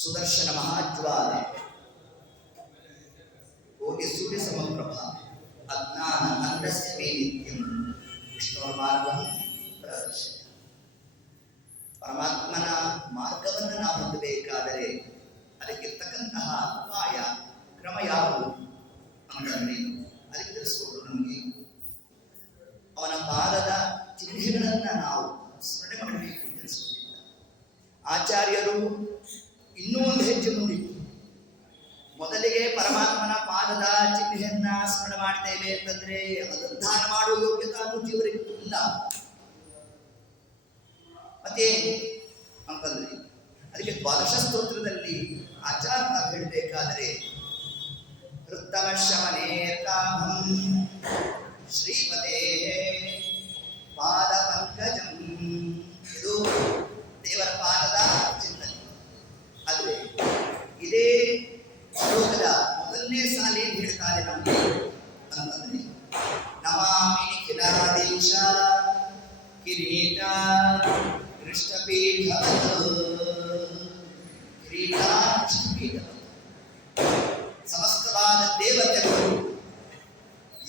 ಸುದರ್ಶನ ಮಹಾಜ್ವಾಲ ಕೋಟಿ ಸೂರ್ಯ ಸಮಪ್ರಭ ಅಜ್ಞಾನ ಅಂಧಸ್ಯ ಮೇ ನಿತ್ಯಂ ವಿಷ್ಣುವ ಮಾರ್ಗಂ ಪ್ರದರ್ಶನ. ಪರಮಾತ್ಮನ ಮಾರ್ಗವನ್ನು ನಾವು ಹೊಂದಬೇಕಾದರೆ ಅದಕ್ಕಿರ್ತಕ್ಕಂತಹ ಉಪಾಯ ಕ್ರಮ ಯಾವುದು ಅನ್ನೋದನ್ನೇ ಅದಕ್ಕೆ ತಿಳಿಸ್ಕೊಟ್ಟು ನಮಗೆ ಅವನ ಪಾದದ ಚಿಹ್ನೆಗಳನ್ನು ನಾವು ಸ್ಮರಣೆ ಮಾಡಬೇಕು ಅಂತ ತಿಳಿಸ್ಕೊಟ್ಟಿದ್ದಾರೆ ಆಚಾರ್ಯರು. ಇನ್ನೂ ಒಂದು ಹೆಜ್ಜೆ ಮುಂದಿಟ್ಟು ಮೊದಲಿಗೆ ಪರಮಾತ್ಮನ ಪಾದದ ಚಿಹ್ನೆಯನ್ನ ಸ್ಮರಣೆ ಮಾಡ್ತೇವೆ ಅಂತಂದ್ರೆ ಅನುಧಾನ ಮಾಡುವ ಯೋಗ್ಯತೆ ಜೀವರಿಗೆ ಇಲ್ಲ. ಮತ್ತೆ ಅಂತಂದ್ರೆ ಅದಕ್ಕೆ ದ್ವಾದಶ ಸ್ತೋತ್ರದಲ್ಲಿ ಆಚಾರ್ಯ ಹೇಳಬೇಕಾದರೆ ವೃತ್ತಮ ಶಮನೇತಾಭಂ ಶ್ರೀಪದೇ ಪಾದ ಪಂಕಜಂ, ಇದು ದೇವರ ಪಾದದ ಚಿಂತನೆ. ಆದರೆ ಇದೇ ಶ್ಲೋಕದ ಮೊದಲನೇ ಸಾಲಿ ಹೇಳ್ತಾರೆ ನಮಗೆ ಅಂತಂದ್ರೆ ನಮಾಮಿ ನಿಖಿಲಾದೇಶ ಕಿರೀಟ ಕೃಷ್ಣಪೀಠ ಕಿರೀಟ ಕೃಷ್ಣಪೀಠ. ಸಮಸ್ತವಾದ ದೇವತೆಗಳು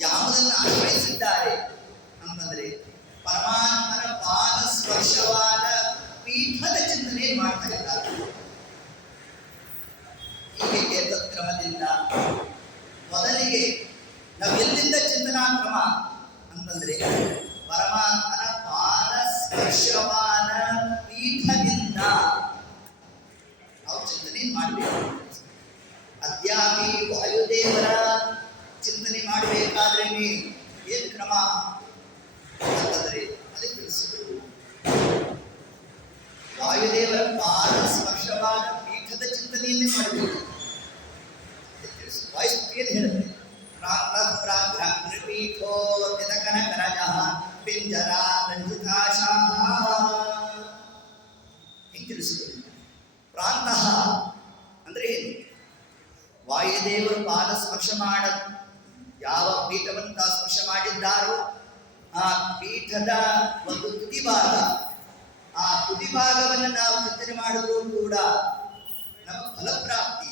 ಯಾವುದನ್ನು ಆಶ್ರಯಿಸಿದ್ದಾರೆ ಅಂತಂದ್ರೆ ಪರಮಾತ್ಮನ ಪಾದ ಸ್ಪರ್ಶವಾದ ಪೀಠದ ಚಿಂತನೆ ಮಾಡ್ತಾ ಇದ್ದಾರೆ. ಹೀಗೆ ತತ್ಕ್ರಮದಿಂದ ಮೊದಲಿಗೆ ನಾವು ಎಲ್ಲಿಂದ ಚಿಂತನಾ ಕ್ರಮ ಅಂತಂದ್ರೆ ಪರಮಾತ್ಮನ ಪಾದ ಸ್ಪರ್ಶವಾದ ಪೀಠದಿಂದ ನಾವು ಚಿಂತನೆ ಮಾಡಬೇಕು. ಅದ್ಯಾಪಿ ವಾಯುದೇವರ ಚಿಂತನೆ ಮಾಡಬೇಕಾದ್ರೆ ಏನು ಕ್ರಮ ಅಂತಂದ್ರೆ ಅದಕ್ಕೆ ತಿಳಿಸಿದ್ರು. ವಾಯುದೇವರ ಪಾದ ಸ್ಪರ್ಶವಾದ ಪೀಠದ ಚಿಂತನೆಯನ್ನೇ ಮಾಡಬೇಕು. ವಾಯುಸ್ತುತಿಯಲ್ಲಿ ಹೇಳುತ್ತೆ ಪೀಠೋ ಕನಕರಜ ಪಿಂಜರ ರಂಜಿತಾಶಾಹ ಹಿಂಗೆ ತಿಳಿಸಿದ್ರು. ಪ್ರಾಂತಃ ಅಂದ್ರೆ ಏನು? ವಾಯುದೇವರು ಪಾದ ಸ್ಪರ್ಶ ಮಾಡ ಯಾವ ಪೀಠವಂತ ಸ್ಪರ್ಶ ಮಾಡಿದ್ದಾರೋ ಆ ಪೀಠದ ಒಂದು ತುದಿಭಾಗ, ಆ ತುದಿಭಾಗವನ್ನು ನಾವು ಚಿಂತನೆ ಮಾಡಿದ್ರು ಕೂಡ ನಮ್ಮ ಫಲಪ್ರಾಪ್ತಿ.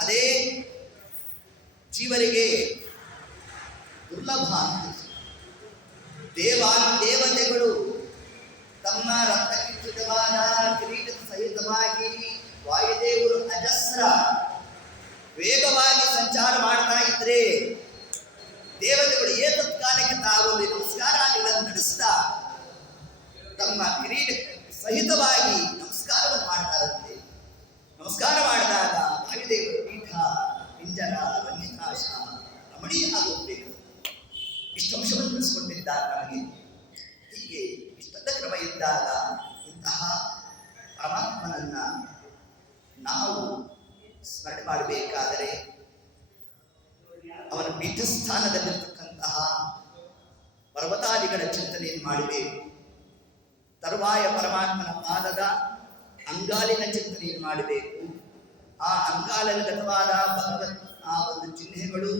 ಅದೇ ಜೀವರಿಗೆ ದುರ್ಲಭ. ದೇವತೆಗಳು ತಮ್ಮ ರಕ್ತಕಿಂಚಿತವಾದ ಕಿರೀಟದ ಸಹಿತವಾಗಿ ವಾಯುದೇವರು ಅಜಸ್ರ ವೇಗವಾಗಿ ಸಂಚಾರ ಮಾಡ್ತಾ ಇದ್ರೆ ದೇವತೆಗಳು ಏತತ್ಕಾಲಕ್ಕೆ ತಾವು ನಮಸ್ಕಾರಗಳನ್ನು ನಡೆಸ್ತಾ ತಮ್ಮ ಕಿರೀಟ ಸಹಿತವಾಗಿ ನಮಸ್ಕಾರವನ್ನು ಮಾಡ್ತಾರಂತೆ. ನಮಸ್ಕಾರ ಮಾಡಿದಾಗ ವಾಯುದೇವರು ಪೀಠ ಪಿಂಜರ ರಂಜಿತಾಶ ರಮಣೀಯ ಆಗೋಗ್ಬೇಕು. ಇಷ್ಟಂಶವನ್ನು ತಿಳಿಸ್ಕೊಂಡಿದ್ದಾರೆ ನಮಗೆ. ಹೀಗೆ ಇಷ್ಟದ ಕ್ರಮ ಇದ್ದಾಗ ಇಂತಹ ಪರಮಾತ್ಮನನ್ನ ನಾವು ಸ್ಮರಣೆ ಮಾಡಬೇಕಾದರೆ ಅವನ ಪೀಠಸ್ಥಾನದಲ್ಲಿರ್ತಕ್ಕಂತಹ ಪರ್ವತಾದಿಗಳ ಚಿಂತನೆಯನ್ನು ಮಾಡಬೇಕು. ತರುವಾಯ ಪರಮಾತ್ಮನ ಪಾದದ ಅಂಗಾಲಿನ ಚಿಂತನೆಯನ್ನು ಮಾಡಬೇಕು. ಆ ಅಂಗಾಲಗತವಾದ ಭಗವತ್ ಆ ಒಂದು ಚಿಹ್ನೆಗಳು,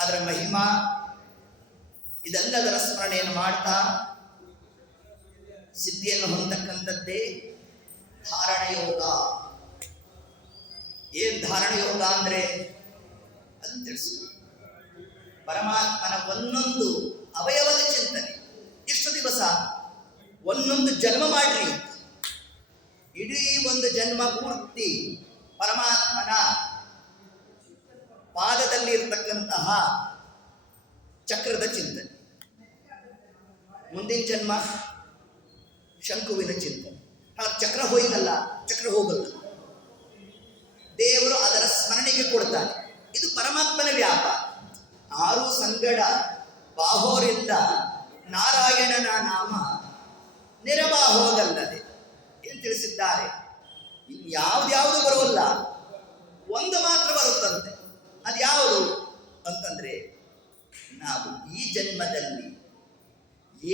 ಅದರ ಮಹಿಮಾ, ಇದೆಲ್ಲದರ ಸ್ಮರಣೆಯನ್ನು ಮಾಡ್ತಾ ಸಿದ್ಧಿಯನ್ನು ಹೊಂದಕ್ಕಂಥದ್ದೇ ಧಾರಣ ಯೋಗ. ಏನ್ ಧಾರಣ ಯೋಗ ಅಂದ್ರೆ ಅದನ್ನು ತಿಳಿಸು. ಪರಮಾತ್ಮನ ಒಂದೊಂದು ಅವಯವದ ಚಿಂತನೆ. ಎಷ್ಟು ದಿವಸ ಒಂದೊಂದು ಜನ್ಮ ಮಾಡ್ರಿ, ಇಡೀ ಒಂದು ಜನ್ಮ ಪೂರ್ತಿ ಪರಮಾತ್ಮನ ಪಾದದಲ್ಲಿ ಇರ್ತಕ್ಕಂತಹ ಚಕ್ರದ ಚಿಂತನೆ. ಮುಂದಿನ ಜನ್ಮ ಶಂಕುವಿನ ಚಿಂತನೆ. ಚಕ್ರ ಹೋಯ್ತಲ್ಲ, ಚಕ್ರ ಹೋಗಲ್ಲ. ದೇವರು ಅದರ ಸ್ಮರಣೆಗೆ ಕೊಡ್ತಾನೆ. ಇದು ಪರಮಾತ್ಮನ ವ್ಯಾಪಾರ. ಆರು ಸಂಗಡ ಬಾಹೋರಿಂದ ನಾರಾಯಣನ ನಾಮ ನಿರಬಾಹೋದಲ್ಲದೆ ಏನು ತಿಳಿಸಿದ್ದಾರೆ. ಇನ್ಯಾವ್ದ್ಯಾವುದು ಬರೋಲ್ಲ, ಒಂದು ಮಾತ್ರ ಬರುತ್ತಂತೆ. ಅದ್ಯಾವುದು ಅಂತಂದ್ರೆ ನಾವು ಈ ಜನ್ಮದಲ್ಲಿ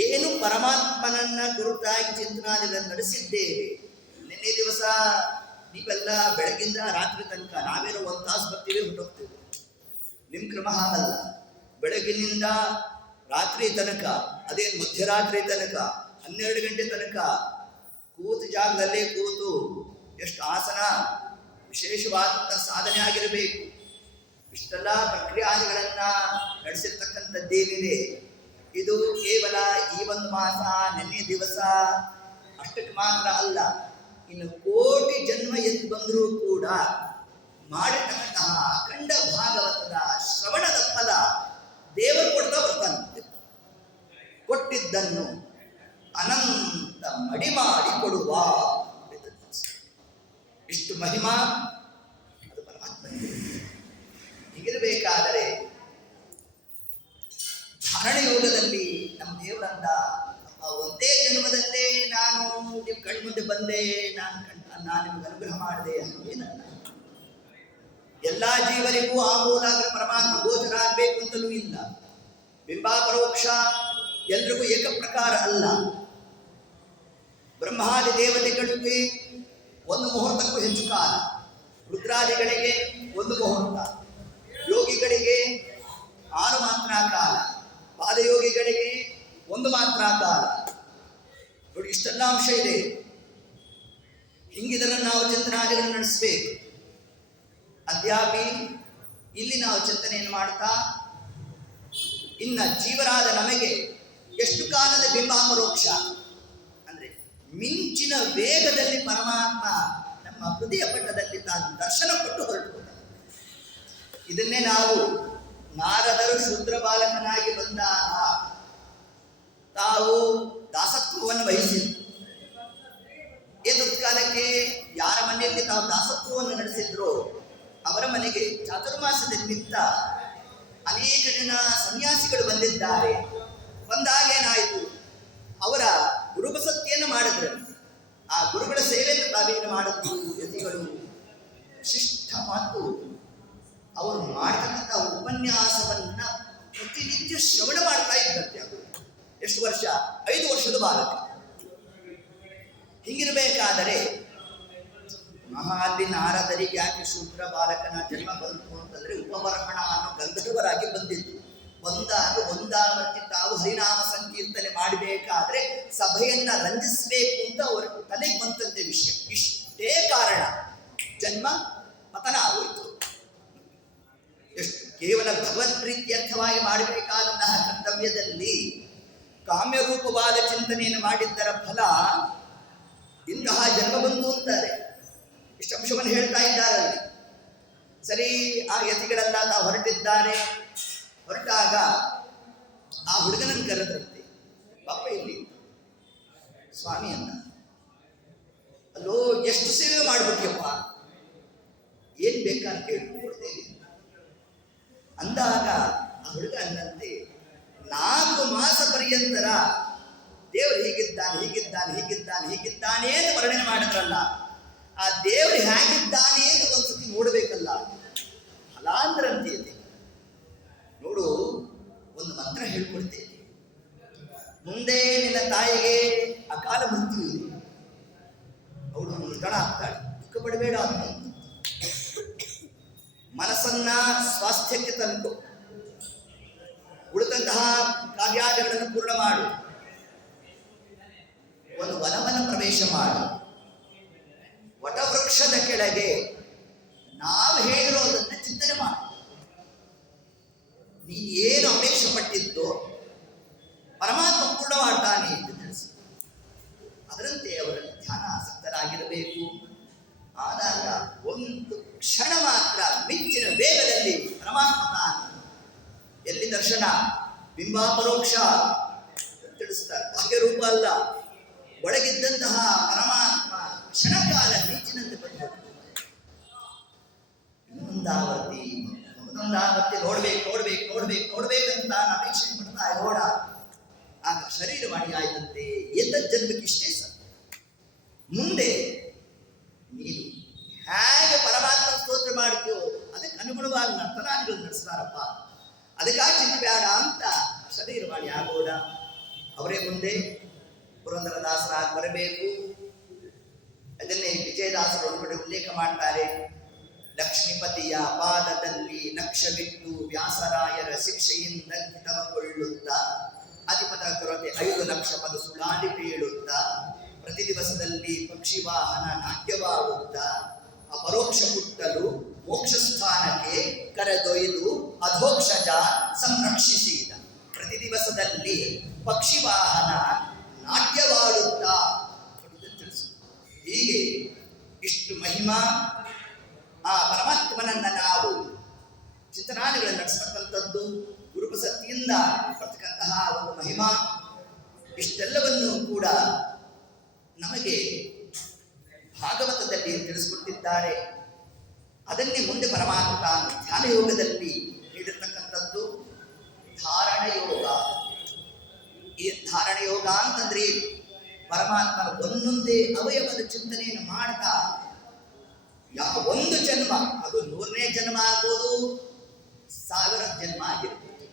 ಏನು ಪರಮಾತ್ಮನನ್ನ ಗುರುತಾಗಿ ಚಿಂತನಾದಿಗಳನ್ನು ನಡೆಸಿದ್ದೇವೆ. ನಿನ್ನೆ ದಿವಸ ನೀವೆಲ್ಲ ಬೆಳಗಿಂದ ರಾತ್ರಿ ತನಕ ನಾವೇನೋ ಒಂದು ತಾಸು ಬರ್ತೀವಿ, ಹೊರಟೋಗ್ತೀವಿ. ನಿಮ್ಮ ಕ್ರಮ ಹಾಗಲ್ಲ. ಬೆಳಗಿನಿಂದ ರಾತ್ರಿ ತನಕ, ಅದೇನು ಮಧ್ಯರಾತ್ರಿ ತನಕ 12 ಗಂಟೆ ತನಕ ಕೂತು ಜಾಗದಲ್ಲೇ ಕೂತು ಎಷ್ಟು ಆಸನ ವಿಶೇಷವಾದಂಥ ಸಾಧನೆ ಆಗಿರಬೇಕು. ಇಷ್ಟೆಲ್ಲ ಪ್ರಕ್ರಿಯಾದಿಗಳನ್ನ ನಡೆಸಿರ್ತಕ್ಕಂಥದ್ದೇನಿದೆ ಇದು ಕೇವಲ ಈ ಒಂದು ಮಾಸ ನೆನ್ನೆ ದಿವಸ ಅಷ್ಟಕ್ಕೆ ಮಾತ್ರ ಅಲ್ಲ, ಇನ್ನು ಕೋಟಿ ಜನ್ಮ ಎದ್ದು ಬಂದರೂ ಕೂಡ ಮಾಡಿರ್ತಕ್ಕಂತಹ ಅಖಂಡ ಭಾಗವತದ ಶ್ರವಣದ ಫಲ ದೇವರು ಕೊಡ್ತಾ ಬರ್ತಾನಂತೆ. ಕೊಟ್ಟಿದ್ದನ್ನು ಅನಂತ ಮಡಿ ಮಾಡಿ ಕೊಡುವ ಇಷ್ಟು ಮಹಿಮಾ ಅದು ಪರಮಾತ್ಮನಿಗೆ. ಹೀಗಿರಬೇಕಾದರೆ ಧಾರಣ ಯೋಗದಲ್ಲಿ ನಮ್ಮ ದೇವರನ್ನ ಒಂದೇ ಜನ್ಮದಲ್ಲೇ ನಾನು ನಿಮ್ಮ ಕಣ್ಮುಂದೆ ಬಂದೆ, ನಾನು ನಿಮ್ಗೆ ಅನುಗ್ರಹ ಮಾಡಿದೆ ಏನಲ್ಲ. ಎಲ್ಲ ಜೀವರಿಗೂ ಆ ಮೂಲಕ ಪರಮಾತ್ಮ ಗೋಚರ ಆಗಬೇಕು ಅಂತಲೂ ಇಲ್ಲ. ಬಿಂಬಾಪರೋಕ್ಷ ಎಲ್ರಿಗೂ ಏಕಪ್ರಕಾರ ಅಲ್ಲ. ಬ್ರಹ್ಮಾದಿ ದೇವತೆಗಳಿಗೆ ಒಂದು ಮುಹೂರ್ತಕ್ಕೂ ಹೆಚ್ಚು ಕಾಲ, ರುದ್ರಾದಿಗಳಿಗೆ ಒಂದು ಮುಹೂರ್ತ, ಯೋಗಿಗಳಿಗೆ 6 ಮಾತ್ರ ಕಾಲ, ಪಾದಯೋಗಿಗಳಿಗೆ 1 ಮಾತ್ರ ಕಾಲ. ನೋಡಿ, ಇಷ್ಟೆಲ್ಲ ಅಂಶ ಇದೆ. ಹಿಂಗಿದರ ನಾವು ಚಿಂತನಾದಿಗಳನ್ನು ನಡೆಸಬೇಕು. ಅದ್ಯಾಪಿ ಇಲ್ಲಿ ನಾವು ಚಿಂತನೆಯನ್ನು ಮಾಡ್ತಾ ಇನ್ನ ಜೀವರಾದ ನಮಗೆ ಎಷ್ಟು ಕಾಲದ ಬಿಂಬಾಪರೋಕ್ಷ ಅಂದ್ರೆ ಮಿಂಚಿನ ವೇಗದಲ್ಲಿ ಪರಮಾತ್ಮ ನಮ್ಮ ಹೃದಯ ಪಟ್ಟದಲ್ಲಿ ತಾನು ದರ್ಶನ ಕೊಟ್ಟು ಹೊರಟು. ಇದನ್ನೇ ನಾವು ನಾರದರು ಶೂದ್ರ ಬಾಲಕನಾಗಿ ಬಂದಾಗ ತಾವು ದಾಸತ್ವವನ್ನು ವಹಿಸಿದ್ರು. ಏತತ್ಕಾಲಕ್ಕೆ ಯಾರ ಮನೆಯಲ್ಲಿ ತಾವು ದಾಸತ್ವವನ್ನು ನಡೆಸಿದ್ರು ಅವರ ಮನೆಗೆ ಚಾತುರ್ಮಾಸದ ನಿಮಿತ್ತ ಅನೇಕ ಜನ ಸನ್ಯಾಸಿಗಳು ಬಂದಿದ್ದಾರೆ. ಬಂದಾಗೇನಾಯಿತು, ಅವರ ಗುರುಬಸಕ್ತಿಯನ್ನು ಮಾಡಿದ್ರು. ಆ ಗುರುಗಳ ಸೇವೆಯನ್ನು ತಾವೇನು ಮಾಡಿದ್ರು ಯತಿಗಳು ಶಿಷ್ಟ ಮತ್ತು ಅವರು ಮಾಡತಕ್ಕಂಥ ಉಪನ್ಯಾಸವನ್ನ ಪ್ರತಿನಿತ್ಯ ಶ್ರವಣ ಮಾಡ್ತಾ ಇದ್ದಂತೆ. ಅವರು ಎಷ್ಟು ವರ್ಷ? 5 ವರ್ಷದ ಬಾಲಕ. ಹೀಗಿರಬೇಕಾದರೆ ಅಲ್ಲಿ ನಾರದರಿಗೆ ಯಾಕೆ ಶೂದ್ರ ಬಾಲಕನ ಜನ್ಮ ಬಂತು ಅಂತಂದ್ರೆ ಉಪಬರ್ಹಣ ಅನ್ನೋ ಗಂಧರ್ವರಾಗಿ ಬಂದಿದ್ದು. ಒಂದಾವರ್ತಿ ತಾವು ಹರಿನಾಮ ಸಂಕೀರ್ತನೆ ಮಾಡಬೇಕಾದ್ರೆ ಸಭೆಯನ್ನ ರಂಜಿಸಬೇಕು ಅಂತ ಅವರ ತಲೆಗೆ ಬಂತಂತೆ ವಿಷಯ. ಇಷ್ಟೇ ಕಾರಣ ಜನ್ಮ ಪತನ ಆಗೋಯ್ತು. ಎಷ್ಟು ಕೇವಲ ಭಗವತ್ ಪ್ರೀತ್ಯರ್ಥವಾಗಿ ಮಾಡಬೇಕಾದಂತಹ ಕರ್ತವ್ಯದಲ್ಲಿ ಕಾಮ್ಯರೂಪವಾದ ಚಿಂತನೆಯನ್ನು ಮಾಡಿದ್ದರ ಫಲ ಇಂತಹ ಜನ್ಮ ಬಂತು ಅಂತಾರೆ. ಇಷ್ಟಂಶವನ್ನು ಹೇಳ್ತಾ ಇದ್ದಾರೆ. ಸರಿ, ಆ ಯತಿಗಳೆಲ್ಲ ತಾವು ಹೊರಟಿದ್ದಾರೆ. ಹೊರಟಾಗ ಆ ಹುಡುಗನನ್ನು ಕರೆದ್ರಂತೆ. ಪಾಪ ಇಲ್ಲಿ ಸ್ವಾಮಿ ಅಂತ, ಅಲ್ಲೋ ಎಷ್ಟು ಸೇವೆ ಮಾಡ್ಬಿಟ್ಯಪ್ಪ, ಏನ್ ಬೇಕಾಅಂತ ಕೇಳ್ಕೊಡ್ತೇವೆ ಅಂದಾಗ ಆ ಹುಡುಗ ಅನ್ನಂತೆ 4 ಮಾಸ ಪರ್ಯಂತರ ದೇವರು ಹೀಗಿದ್ದಾನೆ ಹೀಗಿದ್ದಾನೆ ಹೀಗಿದ್ದಾನೆ ಹೀಗಿದ್ದಾನೆ ಅಂತ ವರ್ಣನೆ ಮಾಡಿದ್ರಲ್ಲ, ಆ ದೇವರು ಹೇಗಿದ್ದಾನೆ ಅಂತ ಒಂದ್ಸತಿ ನೋಡ್ಬೇಕಲ್ಲ. ಫಲಾಂತರಂತೀಯತೆ ನೋಡು, ಒಂದು ಮಂತ್ರ ಹೇಳ್ಕೊಡ್ತೇನೆ. ಮುಂದೆ ನಿನ್ನ ತಾಯಿಗೆ ಅಕಾಲ ಮೃತ್ಯು ಇದೆ, ಅವಳು ಮೃತಳ ಆಗ್ತಾಳೆ, ದುಃಖ ಪಡಬೇಡ ಅಂತ. ಮನಸ್ಸನ್ನ ಸ್ವಾಸ್ಥ್ಯಕ್ಕೆ ತಂದು ಉಳಿದಂತಹ ಕಾರ್ಯಾದಿಗಳನ್ನು ಪೂರ್ಣ ಮಾಡು. ಒಂದು ವನವನ್ನ ಪ್ರವೇಶ ಮಾಡು. ವಟವೃಕ್ಷದ ಕೆಳಗೆ ನಾವು ಹೇಳಿರೋದನ್ನ ಚಿಂತನೆ ಮಾಡು. ನೀನು ಏನು ಅಪೇಕ್ಷೆ ಪಟ್ಟಿದ್ದೋ ಪರಮಾತ್ಮ ಪೂರ್ಣ ಮಾಡ್ತಾನೆ ಎಂದು ತಿಳಿಸಿ. ಅದರಂತೆ ಅವರ ಧ್ಯಾನ ಆಸಕ್ತರಾಗಿರಬೇಕು. ಆದಾಗ ಒಂದು ಕ್ಷಣ ಮಾತ್ರ ಮಿಂಚಿನ ವೇಗದಲ್ಲಿ ಪರಮಾತ್ಮ ತಾನು ಎಲ್ಲಿ ದರ್ಶನ, ಬಿಂಬಾಪರೋಕ್ಷ ತಿಳಿಸ್ತಾರೆ. ಭಾಗ್ಯರೂಪ ಅಲ್ಲ, ಒಳಗಿದ್ದಂತಹ ಪರಮಾತ್ಮ ಕ್ಷಣಕಾಲ ಮಿಂಚಿನಂತೆ ಬಂದು ಒಂದಾವರ್ತಿ ನೋಡ್ಬೇಕಂತ ನಾನು ಅಪೇಕ್ಷೆ ಪಡ್ತಾ ನೋಡ. ಆಗ ಶರೀರವಾಣಿ ಆಯ್ತಂತೆ, ಜನ್ಮಕ್ಕೆ ಇಷ್ಟೇ ಸರ್. ಮುಂದೆ ನೀನು ಹೇಗೆ ಪರಮಾತ್ಮ ಸ್ತೋತ್ರ ಮಾಡ್ತೀವೋ ಅದಕ್ಕೆ ಅನುಗುಣವಾಗಿ ನರ್ತನಾದಿಗಳು ನಡೆಸ್ತಾರಪ್ಪ, ಅದಕ್ಕಾಗಿ ಚಿಂತಬೇಡ ಅಂತ ಶರೀರವಾಣಿ ಆಗೋಣ. ಅವರೇ ಮುಂದೆ ಪುರಂದರದಾಸರಾಗಿ ಬರಬೇಕು. ಅದನ್ನೇ ವಿಜಯದಾಸರು ಒಂದು ಕಡೆ ಉಲ್ಲೇಖ ಮಾಡ್ತಾರೆ. ಲಕ್ಷ್ಮೀಪತಿಯ ಪಾದದಲ್ಲಿ ಲಕ್ಷವಿಟ್ಟು ವ್ಯಾಸರಾಯರ ಶಿಕ್ಷೆಯಿಂದ ಕೊಳ್ಳುತ್ತಾ ಅಧಿಪತ ಕೊರತೆ 5 ಲಕ್ಷ ಪದ ಸುಳಾಡಿ ಬೀಳುತ್ತಾ ಪ್ರತಿ ದಿವಸದಲ್ಲಿ ಪಕ್ಷಿ ವಾಹನ ನಾಟ್ಯವಾಡುತ್ತ ಅಪರೋಕ್ಷ ಹುಟ್ಟಲು ಮೋಕ್ಷ ಸ್ಥಾನಕ್ಕೆ ಕರೆದೊಯ್ದು ಅಧೋಕ್ಷಜ ಸಂರಕ್ಷಿಸಿದ. ಪ್ರತಿ ದಿವಸದಲ್ಲಿ ಪಕ್ಷಿ ವಾಹನ ನಾಟ್ಯವಾಡುತ್ತಾ ತಿಳಿಸು. ಹೀಗೆ ಇಷ್ಟು ಮಹಿಮಾ ಆ ಪರಮಾತ್ಮನನ್ನ ನಾವು ಚಿಂತನಾದಿಗಳನ್ನು ನಡೆಸತಕ್ಕಂಥದ್ದು ಗುರುಪ್ರಸಕ್ತಿಯಿಂದ ಬರ್ತಕ್ಕಂತಹ ಒಂದು ಮಹಿಮಾ. ಇಷ್ಟೆಲ್ಲವನ್ನು ಕೂಡ ನಮಗೆ ಭಾಗವತದಲ್ಲಿ ತಿಳಿಸಿಕೊಟ್ಟಿದ್ದಾರೆ. ಅದನ್ನೇ ಮುಂದೆ ಪರಮಾತ್ಮ ಧ್ಯಾನ ಯೋಗದಲ್ಲಿ ನೀಡಿರ್ತಕ್ಕಂಥದ್ದು ಧಾರಣ ಯೋಗ. ಈ ಧಾರಣ ಯೋಗ ಅಂತಂದ್ರೆ ಪರಮಾತ್ಮನ ಒಂದೊಂದೇ ಅವಯವದ ಚಿಂತನೆಯನ್ನು ಮಾಡ್ತಾ ಒಂದು ಜನ್ಮ, ಅದು 100ನೇ ಜನ್ಮ ಆಗ್ಬೋದು, 1000 ಜನ್ಮ ಆಗಿರ್ಬೋದು,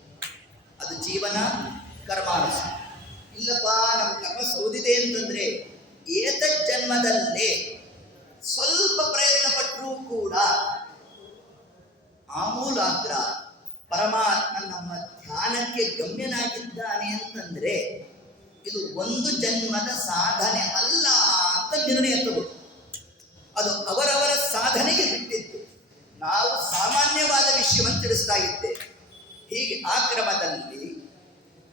ಅದು ಜೀವನ ಕರ್ಮಾನುಸಾರ. ಇಲ್ಲಪ್ಪ ನಮ್ಮ ಕರ್ಮ ಸೋದಿದೆ ಅಂತಂದ್ರೆ ಏತದ್ ಜನ್ಮದಲ್ಲೇ ಸ್ವಲ್ಪ ಪ್ರಯತ್ನ ಪಟ್ಟರೂ ಕೂಡ ಆಮೂಲಾಗ್ರ ಪರಮಾತ್ಮ ನಮ್ಮ ಧ್ಯಾನಕ್ಕೆ ಗಮ್ಯನಾಗಿದ್ದಾನೆ ಅಂತಂದ್ರೆ ಇದು ಒಂದು ಜನ್ಮದ ಸಾಧನೆ ಅಲ್ಲ ಅಂತ ನಿರ್ಣಯ ತಗೊಂಡು ಅದು ಅವರವರ ಸಾಧನೆಗೆ ಬಿಟ್ಟಿದ್ದು. ನಾವು ಸಾಮಾನ್ಯವಾದ ವಿಷಯವನ್ನು ತಿಳಿಸ್ತಾ ಇದ್ದೇವೆ. ಹೀಗೆ ಆ ಕ್ರಮದಲ್ಲಿ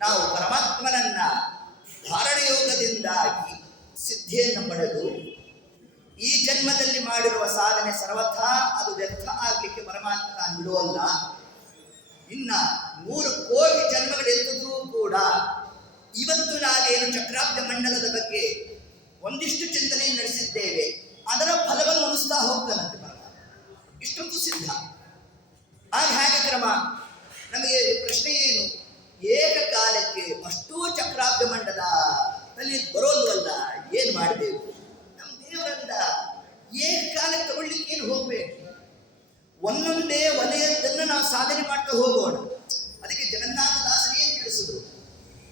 ನಾವು ಪರಮಾತ್ಮನನ್ನ ಧಾರಣಯೋಗದಿಂದಾಗಿ ಸಿದ್ಧಿಯನ್ನು ಪಡೆದು ಈ ಜನ್ಮದಲ್ಲಿ ಮಾಡಿರುವ ಸಾಧನೆ ಸರ್ವಥಾ ಅದು ವ್ಯರ್ಥ ಆಗಲಿಕ್ಕೆ ಪರಮಾತ್ಮ ನಾನು ಬಿಡುವಲ್ಲ. ಇನ್ನ 100 ಕೋಟಿ ಜನ್ಮಗಳೆತ್ತಿದ್ರೂ ಕೂಡ ಇವತ್ತು ನಾವೇನು ಚಕ್ರಾಬ್ಜ ಮಂಡಲದ ಬಗ್ಗೆ ಒಂದಿಷ್ಟು ಚಿಂತನೆ ನಡೆಸಿದ್ದೇವೆ, ಅದರ ಫಲವನ್ನು ಉಳಿಸ್ತಾ ಹೋಗ್ತಾನಂತೆ ಪರಮಾತ್ಮ. ಇಷ್ಟೊಂದು ಸಿದ್ಧ. ಆಗ ಹೇಗೆ ಕ್ರಮ? ನಮಗೆ ಪ್ರಶ್ನೆ ಏನು, ಏಕಕಾಲಕ್ಕೆ ಅಷ್ಟೂ ಚಕ್ರಾಬ್ಜ ಮಂಡಲದಲ್ಲಿ ಬರೋಲ್ವಲ್ಲ, ಏನು ಮಾಡಬೇಕು? ನಮ್ಮ ದೇವರನ್ನ ಏಕಕಾಲಕ್ಕೆ ತಗೊಳ್ಳಿಕ್ಕೆ ಏನು ಹೋಗ್ಬೇಕು? ಒಂದೊಂದೇ ವಲಯದನ್ನು ನಾವು ಸಾಧನೆ ಮಾಡ್ತಾ ಹೋಗೋಣ. ಅದಕ್ಕೆ ಜಗನ್ನಾಥದಾಸರು ಏನು ತಿಳಿಸಿದ್ರು?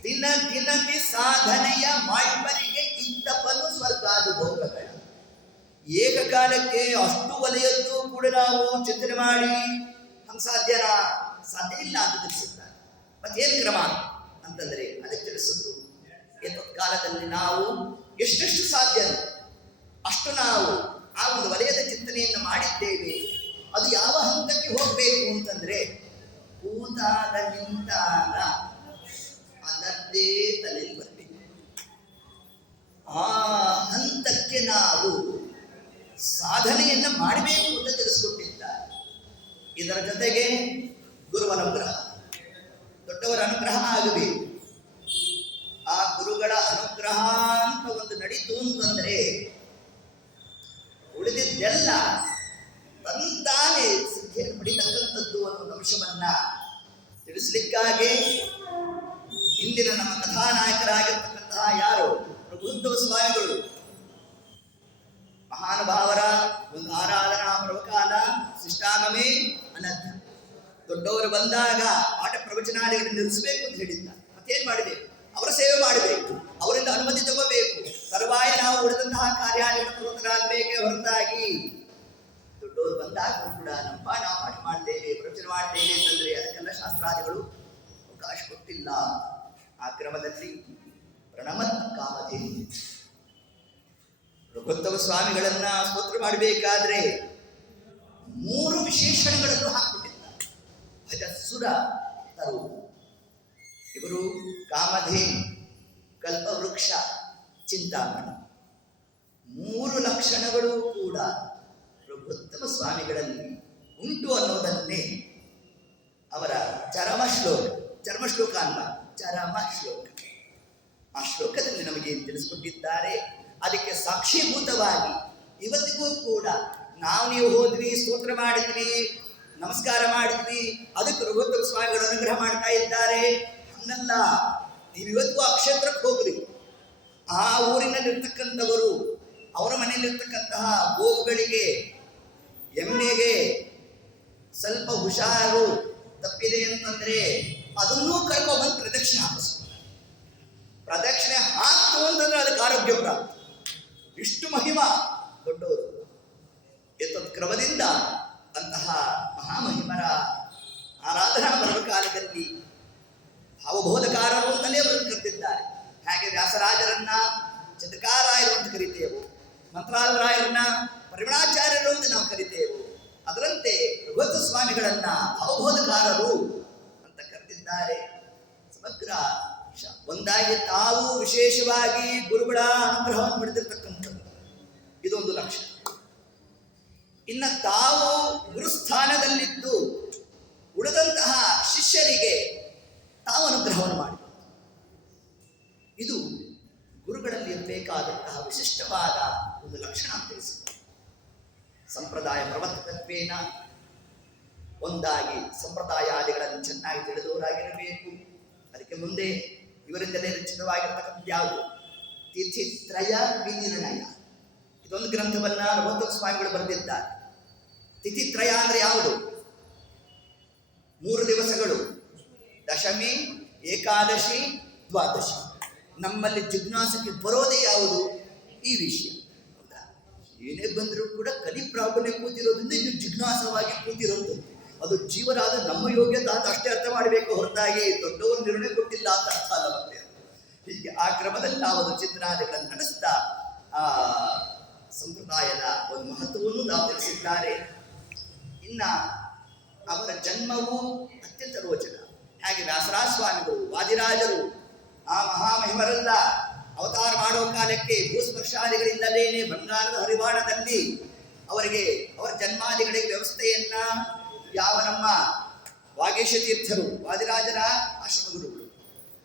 ದಿನ ದಿನದಿ ಸಾಧನೆಯ ಮಾಡ್ಬರಿಗೆ ಇದ್ದಪ್ಪನು ಸ್ವರ್ಗಾದಿ ಭೋಗಗಳ. ಏಕಕಾಲಕ್ಕೆ ಅಷ್ಟು ವಲಯದ್ದು ಕೂಡ ನಾವು ಚಿಂತನೆ ಮಾಡಿ ಹಂಗೆ ಸಾಧ್ಯ ಇಲ್ಲ ಅಂತ ತಿಳಿಸಿದ್ದಾರೆ. ಮತ್ತೇನು ಕ್ರಮ ಅಂತಂದ್ರೆ ಅದಕ್ಕೆ ತಿಳಿಸಿದ್ರು, ಕಾಲದಲ್ಲಿ ನಾವು ಎಷ್ಟೆಷ್ಟು ಸಾಧ್ಯ ಅಷ್ಟು ನಾವು ಆ ಒಂದು ವಲಯದ ಚಿಂತನೆಯನ್ನು ಮಾಡಿದ್ದೇವೆ. ಅದು ಯಾವ ಹಂತಕ್ಕೆ ಹೋಗಬೇಕು ಅಂತಂದ್ರೆ ಕೂತಾಗ ನಿಂತಾಗ ಅದರದ್ದೇ ತಲೆಯಲ್ಲಿ ಬರಬೇಕು. ಆ ಹಂತಕ್ಕೆ ನಾವು ಸಾಧನೆಯನ್ನು ಮಾಡಬೇಕು ಅಂತ ತಿಳಿಸ್ಕೊಟ್ಟಿದ್ದಾರೆ. ಇದರ ಜೊತೆಗೆ ಗುರುವರ ಅನುಗ್ರಹ, ದೊಡ್ಡವರ ಅನುಗ್ರಹ ಆಗಬೇಕು. ಆ ಗುರುಗಳ ಅನುಗ್ರಹ ಅಂತ ಒಂದು ನಡೀತು ಅಂತಂದ್ರೆ ಉಳಿದಿದ್ದೆಲ್ಲ ತಂತಾನೆ ಸಿದ್ಧಿಯನ್ನು ಪಡಿತಕ್ಕಂಥದ್ದು ಅನ್ನೋ ಅಂಶವನ್ನ ತಿಳಿಸ್ಲಿಕ್ಕಾಗಿ ಇಂದಿನ ನಮ್ಮ ಕಥಾನಾಯಕರಾಗಿರ್ತಕ್ಕಂತಹ ಯಾರು ಪ್ರಭುತ್ವ ಸ್ವಾಮಿಗಳು ಮಹಾನುಭಾವರ ಒಂದು ಆರಾಧನಾ ಪ್ರವಕಾಲ ಶಿಷ್ಟಾಗಮೇ ಅನಂತ. ದೊಡ್ಡವರು ಬಂದಾಗ ಪಾಠ ಪ್ರವಚನಾದಿಗಳನ್ನು ನಿಲ್ಲಿಸಬೇಕು ಅಂತ ಹೇಳಿದ್ದಾರೆ. ಮತ್ತೇನು ಮಾಡಬೇಕು? ಅವರ ಸೇವೆ ಮಾಡಬೇಕು, ಅವರಿಂದ ಅನುಮತಿ ತಗೋಬೇಕು. ತರುವಾಯ ನಾವು ಉಳಿದಂತಹ ಕಾರ್ಯಾಲಯಗಳ ಪ್ರವೃತ್ತರಾಗಬೇಕೇ ಹೊರತಾಗಿ ದೊಡ್ಡವರು ಬಂದಾಗ ಕೂಡ ನಮ್ಮ ನಾವು ಪಾಠ ಮಾಡ್ತೇವೆ, ಪ್ರವಚನ ಮಾಡ್ತೇವೆ ಅಂತಂದ್ರೆ ಅದಕ್ಕೆಲ್ಲ ಶಾಸ್ತ್ರಾದಿಗಳು ಅವಕಾಶ ಕೊಟ್ಟಿಲ್ಲ. ಆ ಕ್ರಮದಲ್ಲಿ ಪ್ರಣಮತ್ ಕಾಮಧೇ ಪ್ರಭುತ್ವ ಸ್ವಾಮಿಗಳನ್ನ ಸ್ತೋತ್ರ ಮಾಡಬೇಕಾದ್ರೆ 3 ವಿಶೇಷಣಗಳನ್ನು ಹಾಕಿಬಿಟ್ಟಿದ್ದಾರೆ. ಭಜಸುರ ತರು, ಇವರು ಕಾಮಧೇ, ಕಲ್ಪವೃಕ್ಷ, ಚಿಂತಾಮಣಿ, 3 ಲಕ್ಷಣಗಳು ಕೂಡ ಪ್ರಭುತ್ವ ಸ್ವಾಮಿಗಳಲ್ಲಿ ಉಂಟು ಅನ್ನೋದನ್ನೇ ಅವರ ಚರಮ ಶ್ಲೋಕ ಅಲ್ಲ, ಚರಮ ಶ್ಲೋಕ, ಆ ಶ್ಲೋಕದಲ್ಲಿ ನಮಗೆ ತಿಳಿಸ್ಕೊಟ್ಟಿದ್ದಾರೆ. ಅದಕ್ಕೆ ಸಾಕ್ಷೀಭೂತವಾಗಿ ಇವತ್ತಿಗೂ ಕೂಡ ನೀವು ಹೋದ್ವಿ, ಸ್ತೋತ್ರ ಮಾಡಿದ್ವಿ, ನಮಸ್ಕಾರ ಮಾಡಿದ್ವಿ, ಅದಕ್ಕೆ ಪ್ರಭುತ್ವ ಸ್ವಾಮಿಗಳು ಅನುಗ್ರಹ ಮಾಡ್ತಾ ಇದ್ದಾರೆ. ಹಂಗಲ್ಲ, ನೀವು ಇವತ್ತಿಗೂ ಆ ಕ್ಷೇತ್ರಕ್ಕೆ ಹೋಗ್ರಿ. ಆ ಊರಿನಲ್ಲಿರ್ತಕ್ಕಂಥವರು ಅವರ ಮನೆಯಲ್ಲಿರ್ತಕ್ಕಂತಹ ಗೋವುಗಳಿಗೆ, ಎಮ್ಮೆಗೆ ಸ್ವಲ್ಪ ಹುಷಾರು ತಪ್ಪಿದೆ ಅಂತಂದ್ರೆ ಅದನ್ನೂ ಕರ್ಕೊಂಡ್ಬಂದು ಪ್ರದಕ್ಷಿಣೆ ಹಾಕಿಸ್ತಾರೆ. ಪ್ರದಕ್ಷಿಣೆ ಹಾಕ್ತು ಅಂತಂದ್ರೆ ಅದಕ್ಕೆ ಆರೋಗ್ಯ ಪ್ರಾಪ್ತಿ. ಇಷ್ಟು ಮಹಿಮಾ ದೊಡ್ಡವರು. ಎತ್ತದ ಕ್ರಮದಿಂದ ಅಂತಹ ಮಹಾಮಹಿಮರ ಆರಾಧನಾ ಪರ್ವಕಾಲದಲ್ಲಿ ಭಾವಬೋಧಕಾರರು ಅಂತಲೇ ಅವರನ್ನು ಕರೆದಿದ್ದಾರೆ. ಹಾಗೆ ವ್ಯಾಸರಾಜರನ್ನ ಚಿತ್ರಕಾರ ಇರುವಂಥ ಅಂತ ಕರಿತೇವೆ, ಮಂತ್ರಾಲರಾಯರನ್ನ ಪರಿಮಳಾಚಾರ್ಯರು ಅಂತ ನಾವು ಕರಿತೇವೆ. ಅದರಂತೆ ರಘುವತ್ತ ಸ್ವಾಮಿಗಳನ್ನ ಭಾವಬೋಧಕಾರರು ಅಂತ ಕರೆದಿದ್ದಾರೆ. ಸಮಗ್ರ ಒಂದಾಗಿ ತಾವು ವಿಶೇಷವಾಗಿ ಗುರುಗಳ ಅನುಗ್ರಹವನ್ನು ಪಡೆದಿರ್ತಕ್ಕಂಥದ್ದು ಇದೊಂದು ಲಕ್ಷಣ. ಇನ್ನು ತಾವು ಗುರುಸ್ಥಾನದಲ್ಲಿದ್ದು ಉಳಿದಂತಹ ಶಿಷ್ಯರಿಗೆ ತಾವು ಅನುಗ್ರಹವನ್ನು ಮಾಡಿ, ಇದು ಗುರುಗಳಲ್ಲಿ ಇರಬೇಕಾದಂತಹ ವಿಶಿಷ್ಟವಾದ ಒಂದು ಲಕ್ಷಣ ಅಂತ ತಿಳಿಸಿದ್ದಾರೆ. ಸಂಪ್ರದಾಯ ಪ್ರವರ್ತಕತ್ವೇನ ಒಂದಾಗಿ ಸಂಪ್ರದಾಯಾದಿಗಳನ್ನು ಚೆನ್ನಾಗಿ ತಿಳಿದವರಾಗಿರಬೇಕು. ಅದಕ್ಕೆ ಮುಂದೆ ಇವರಿಂದಲೇ ರಚಿತವಾಗಿರ್ತಕ್ಕಂಥ ಯಾವುದು ತಿಥಿತ್ರಯ ವಿನಿರ್ಣಯ, ಇದೊಂದು ಗ್ರಂಥವನ್ನ ರಘುವತ್ತ ಸ್ವಾಮಿಗಳು ಬರೆದಿದ್ದಾರೆ. ತಿಥಿತ್ರಯ ಅಂದ್ರೆ ಯಾವುದು? 3 ದಿವಸಗಳು, ದಶಮಿ, ಏಕಾದಶಿ, ದ್ವಾದಶಿ. ನಮ್ಮಲ್ಲಿ ಜಿಜ್ಞಾಸಕ್ಕೆ ಬರೋದೇ ಯಾವುದು? ಈ ವಿಷಯ. ಹೌದಾ? ಏನೇ ಬಂದರೂ ಕೂಡ ಕಲಿ ಪ್ರಾಬಲ್ಯ ಕೂತಿರೋದ್ರಿಂದ ಇನ್ನು ಜಿಜ್ಞಾಸವಾಗಿ ಕೂತಿರೋದು. ಅದು ಜೀವನಾದ ನಮ್ಮ ಯೋಗ್ಯತೆ ಅಂತ ಅಷ್ಟೇ ಅರ್ಥ ಮಾಡಬೇಕು, ಹೊರತಾಗಿ ದೊಡ್ಡವರು ನಿರ್ಣಯ ಕೊಟ್ಟಿಲ್ಲ ಅಂತ ಅರ್ಥ ಅಲ್ಲ. ಮತ್ತೆ ಹೀಗೆ ಆ ಕ್ರಮದಲ್ಲಿ ನಾವು ಅದು ಚಿಂತನಾದಿಗಳನ್ನು ನಡೆಸ್ತಾ ಆ ಸಂಪ್ರದಾಯದ ಒಂದು ಮಹತ್ವವನ್ನು ನಾವು ತಿಳಿಸಿದ್ದಾರೆ. ಇನ್ನ ಅವರ ಜನ್ಮವು ಅತ್ಯಂತ ರೋಚಕ. ಹಾಗೆ ವ್ಯಾಸರಾಜ ಸ್ವಾಮಿಗಳು, ವಾದಿರಾಜರು ಆ ಮಹಾಮಹಿಮರೆಲ್ಲ ಅವತಾರ ಮಾಡುವ ಕಾಲಕ್ಕೆ ಭೂಸ್ಪರ್ಶಾದಿಗಳಿಂದಲೇನೆ ಬಂಗಾರದ ಹರಿವಾಣದಲ್ಲಿ ಅವರಿಗೆ ಅವರ ಜನ್ಮಾದಿಗಳಿಗೆ ವ್ಯವಸ್ಥೆಯನ್ನ ಯಾವ ನಮ್ಮ ವಾಗೇಶ ತೀರ್ಥರು ವಾದಿರಾಜರ ಆಶ್ರಮ ಗುರುಗಳು,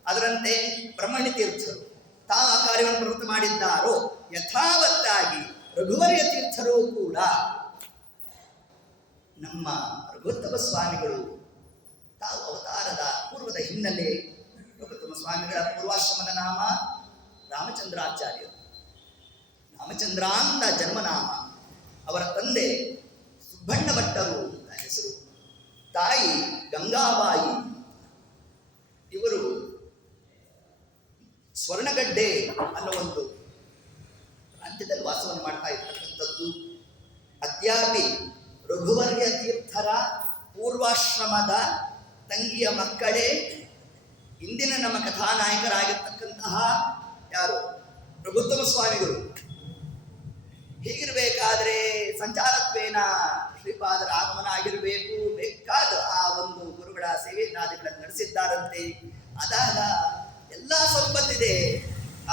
ಅದರಂತೆ ಬ್ರಹ್ಮಣ್ಯ ತೀರ್ಥರು ತಾವು ಆ ಕಾರ್ಯವನ್ನು ಪ್ರವೃತ್ತ ಮಾಡಿದ್ದಾರೋ ಯಥಾವತ್ತಾಗಿ ರಘುವರ್ಯ ತೀರ್ಥರು ಕೂಡ ನಮ್ಮ ರಘುತ್ತಮ ಸ್ವಾಮಿಗಳು ತಾವು ಅವತಾರದ ಪೂರ್ವದ ಹಿನ್ನೆಲೆ, ರಘುತ್ತಮ ಸ್ವಾಮಿಗಳ ಪೂರ್ವಾಶ್ರಮದ ನಾಮ ರಾಮಚಂದ್ರಾಚಾರ್ಯರು, ರಾಮಚಂದ್ರ ಅಂತ ಜನ್ಮನಾಮ. ಅವರ ತಂದೆ ಸುಬ್ಬಣ್ಣ ಭಟ್ಟರು ಅಂತ ಹೆಸರು, ತಾಯಿ ಗಂಗಾಬಾಯಿ. ಇವರು ಸ್ವರ್ಣಗಡ್ಡೆ ಅನ್ನೋ ಒಂದು ಪ್ರಾಂತ್ಯದಲ್ಲಿ ವಾಸವನ್ನು ಮಾಡ್ತಾ ಇರ್ತಕ್ಕಂಥದ್ದು. ಅದ್ಯಾಪಿ ರಘುವರ್ಯ ತೀರ್ಥರ ಪೂರ್ವಾಶ್ರಮದ ತಂಗಿಯ ಮಕ್ಕಳೇ ಇಂದಿನ ನಮ್ಮ ಕಥಾನಾಯಕರಾಗಿರ್ತಕ್ಕಂತಹ ಯಾರು ರಘುತ್ತಮ ಸ್ವಾಮಿಗಳು. ಹೀಗಿರಬೇಕಾದ್ರೆ ಸಂಚಾರತ್ವೇನ ಶ್ರೀಪಾದರ ಆಗಮನ ಆಗಿರಬೇಕು, ಬೇಕಾದ ಆ ಒಂದು ಗುರುಗಳ ಸೇವೆನಾದಿಗಳನ್ನು ನಡೆಸಿದ್ದಾರಂತೆ. ಅದಾಗ ಎಲ್ಲ ಸಂಪತ್ತಿದೆ,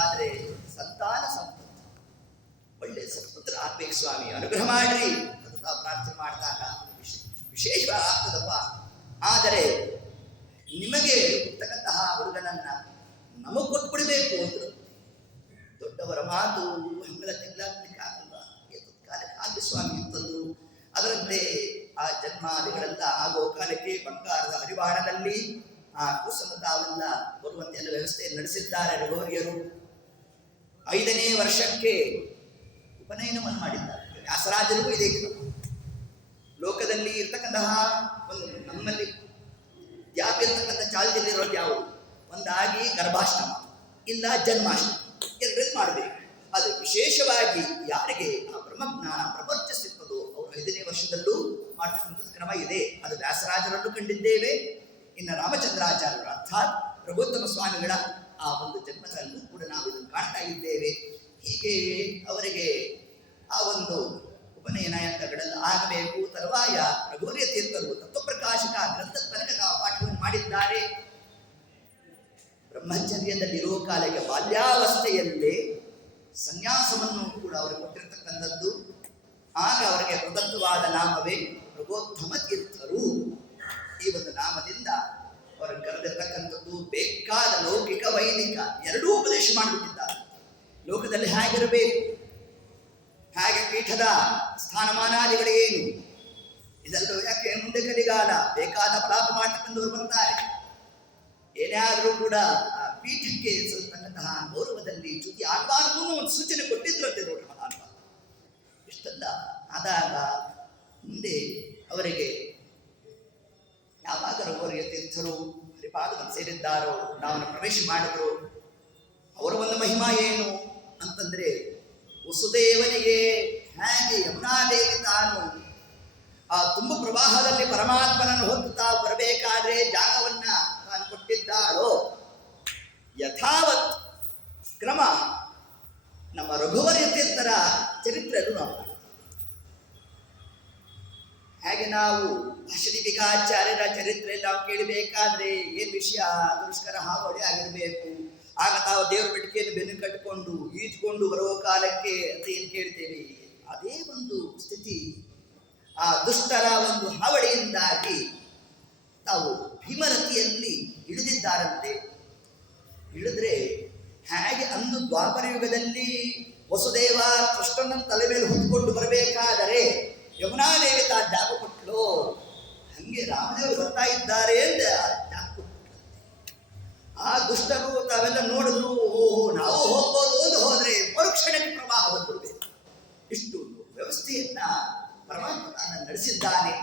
ಆದರೆ ಸಂತಾನ ಸಂಪತ್ತು, ಒಳ್ಳೆ ಸಂಪತ್ತು ಆಗ್ಬೇಕು ಸ್ವಾಮಿ, ಅನುಗ್ರಹ ಮಾಡ್ರಿ ಅದು ನಾವು ಪ್ರಾರ್ಥನೆ ಮಾಡಿದಾಗ ವಿಶೇಷವಾಗಿ ಆಗ್ತದಪ್ಪ. ಆದರೆ ನಿಮಗೆ ಹುಟ್ಟತಕ್ಕಂತಹ ಹುಡುಗನನ್ನ ನಮಗೆ ಕೊಟ್ಬಿಡ್ಬೇಕು ಅಂತ ದೊಡ್ಡವರ ಮಾತು ಹೆಂಗಲ ತೆಗ್ಲಾಗ್ಲಿಕ್ಕೆ ಆಗಲ್ಲ, ಕಾಲಕ್ಕೆ ಆಗಿ ಸ್ವಾಮಿ ಅಂತಂದ್ರು. ಅದರಂತೆ ಆ ಜನ್ಮಾದಿಗಳೆಲ್ಲ ಆಗೋ ಕಾಲಕ್ಕೆ ಬಂಗಾರದ ಹರಿವಾಣದಲ್ಲಿ ಆ ಕುಸಮತಾವೆಲ್ಲ ಬರುವಂತೆ ಎಲ್ಲ ವ್ಯವಸ್ಥೆಯನ್ನು ನಡೆಸಿದ್ದಾರೆ ರಘುವರ್ಯರು. 5ನೇ ವರ್ಷಕ್ಕೆ ಉಪನಯನವನ್ನು ಮಾಡಿದ್ದಾರೆ. ವ್ಯಾಸರಾಜರಿಗೂ ಇದೇ ಕ್ರಮ. ಲೋಕದಲ್ಲಿ ಇರ್ತಕ್ಕಂತಹ ಒಂದು ನಮ್ಮಲ್ಲಿ ವ್ಯಾಪಿ ಇರ್ತಕ್ಕಂಥ ಚಾಲ್ತಿಯಲ್ಲಿರೋದು ಯಾವುದು? ಒಂದಾಗಿ ಗರ್ಭಾಷ್ಟಮ ಇಲ್ಲ ಜನ್ಮಾಷ್ಟಮ, ಎರಡರಲ್ಲಿ ಮಾಡಬೇಕು. ಅದು ವಿಶೇಷವಾಗಿ ಯಾರಿಗೆ ಆ ಬ್ರಹ್ಮಜ್ಞಾನ ಪ್ರವರ್ತಿಸಿರ್ತದೋ ಅವರು 5ನೇ ವರ್ಷದಲ್ಲೂ ಮಾಡ್ತಕ್ಕಂಥ ಕ್ರಮ ಇದೆ. ಅದು ವ್ಯಾಸರಾಜರಲ್ಲೂ ಕಂಡಿದ್ದೇವೆ. ಇನ್ನು ರಾಮಚಂದ್ರಾಚಾರ್ಯರು ಅರ್ಥಾತ್ ರಘುತ್ತಮ ಸ್ವಾಮಿಗಳ ಆ ಒಂದು ಜನ್ಮದಲ್ಲೂ ಕೂಡ ನಾವು ಇದನ್ನು ಕಾಣ್ತಾ ಇದ್ದೇವೆ. ಹೀಗೆ ಅವರಿಗೆ ಆ ಒಂದು ಉಪನಯನ ಯಂತ್ರಗಳೆಲ್ಲ ಆಗಬೇಕು. ತರುವಾಯ ರಘುವರ್ಯ ತೀರ್ಥರು ತತ್ವಪ್ರಕಾಶಕ ಗ್ರಂಥದ ತನಕ ತಾವು ಪಾಠವನ್ನು ಮಾಡಿದ್ದಾರೆ. ಬ್ರಹ್ಮಚರ್ಯದಲ್ಲಿರುವ ಕಾಲಕ್ಕೆ ಬಾಲ್ಯಾವಸ್ಥೆಯಲ್ಲೇ ಸನ್ಯಾಸವನ್ನು ಕೂಡ ಅವರು ಕೊಟ್ಟಿರ್ತಕ್ಕಂಥದ್ದು. ಆಗ ಅವರಿಗೆ ಪ್ರದತ್ತವಾದ ನಾಮವೇ ರಘುತ್ತಮ ತೀರ್ಥರು. ಈ ಒಂದು ನಾಮದಿಂದ ಅವರನ್ನು ಕರೆದಿರ್ತಕ್ಕಂಥದ್ದು. ಬೇಕಾದ ಲೌಕಿಕ ವೈದಿಕ ಎರಡೂ ಉಪದೇಶ ಮಾಡಿಬಿಟ್ಟಿದ್ದಾರೆ. ಲೋಕದಲ್ಲಿ ಹೇಗಿರಬೇಕು, ಹಾಗೆ ಪೀಠದ ಸ್ಥಾನಮಾನಾದಿಗಳೇನು, ಇದೆಲ್ಲೂ ಯಾಕೆ ಮುಂದೆ ಕಲಿಗಾಲ ಬೇಕಾದ ಫಲಾಪ ಮಾಡ್ತಕ್ಕಂಥವ್ರು ಬರ್ತಾರೆ. ಏನೇ ಆದರೂ ಕೂಡ ಆ ಪೀಠಕ್ಕೆ ಸಲ್ತಕ್ಕಂತಹ ಗೌರವದಲ್ಲಿ ಚ್ಯುತಿ ಆಗಬಾರ್ದು ಒಂದು ಸೂಚನೆ ಕೊಟ್ಟಿದ್ರಂತೆ ನೋಡಿ ಮಹಾತ್ಮ. ಇಷ್ಟೆಲ್ಲ ಆದಾಗ ಮುಂದೆ ಅವರಿಗೆ ಯಾವಾಗ ರಘುವರ್ಯ ತೀರ್ಥರು ಹರಿಪಾದವನ್ನು ಸೇರಿದ್ದಾರೋ, ನಾವನ್ನು ಪ್ರವೇಶ ಮಾಡಿದ್ರು, ಅವರ ಒಂದು ಮಹಿಮಾ ಏನು ಅಂತಂದ್ರೆ ವಸುದೇವನಿಗೆ ಹೇಗೆ ಯಮುನಾದೇವಿ ತಾನು ಆ ತುಂಬ ಪ್ರವಾಹದಲ್ಲಿ ಪರಮಾತ್ಮನನ್ನು ಹೊತ್ತು ತಾವು ಬರಬೇಕಾದ್ರೆ ಜಾಗವನ್ನ ತಾನು ಕೊಟ್ಟಿದ್ದಾಳೋ ಯಥಾವತ್ ಕ್ರಮ ನಮ್ಮ ರಘುವರ್ಯ ಚರಿತ್ರರ ಚರಿತ್ರೆಯನ್ನು ನಾವು ಕಾಣ್ತೀವಿ. ಹಾಗೆ ನಾವು ಅಶ್ವದೀಪಿಕಾಚಾರ್ಯರ ಚರಿತ್ರೆಯಲ್ಲಿ ನಾವು ಕೇಳಬೇಕಾದ್ರೆ ಏನು ವಿಷಯ, ದುಷ್ಕರ ಹಾವಳಿ ಆಗಿರಬೇಕು. ಆಗ ತಾವು ದೇವರ ಬೆಟ್ಟಿಗೆಯನ್ನು ಬೆನ್ನು ಕಟ್ಟಿಕೊಂಡು ಈಜ್ಕೊಂಡು ಬರುವ ಕಾಲಕ್ಕೆ ಅಂತ ಏನು ಕೇಳ್ತೇವೆ, ಅದೇ ಒಂದು ಸ್ಥಿತಿ. ಆ ದುಷ್ಟರ ಒಂದು ಹಾವಳಿಯಿಂದಾಗಿ ತಾವು ಭೀಮರತಿಯಲ್ಲಿ ಇಳಿದಿದ್ದಾರಂತೆ. ಇಳಿದ್ರೆ ಹೇಗೆ ಅಂದು ದ್ವಾಪರ ಯುಗದಲ್ಲಿ ವಸುದೇವ ಕೃಷ್ಣನ ತಲೆ ಮೇಲೆ ಹೊತ್ಕೊಂಡು ಬರಬೇಕಾದರೆ ಯಮುನಾ ದೇವಿ ತಾ ಜಾಗ ಕೊಟ್ಟಳು, ಹಂಗೆ ರಾಮದೇವರು ಬರ್ತಾ ಇದ್ದಾರೆ ಅಂತ ಜಾಗ ಕೊಟ್ಟಳು. ಆ ದುಷ್ಟರು ತಾವೆಲ್ಲ ನೋಡಿದ್ರು, ಓಹೋ ನಾವು ಹೋಗ್ಬೋದು ಅಂತ ಹೋದ್ರೆ ಮರುಕ್ಷಣಕ್ಕೆ ಪ್ರವಾಹ ಬಂದಿರಬೇಕು. ಇಷ್ಟು ವ್ಯವಸ್ಥೆಯನ್ನ ಪರಮಾತ್ಮ ನಡೆಸಿದ್ದಾನೆ.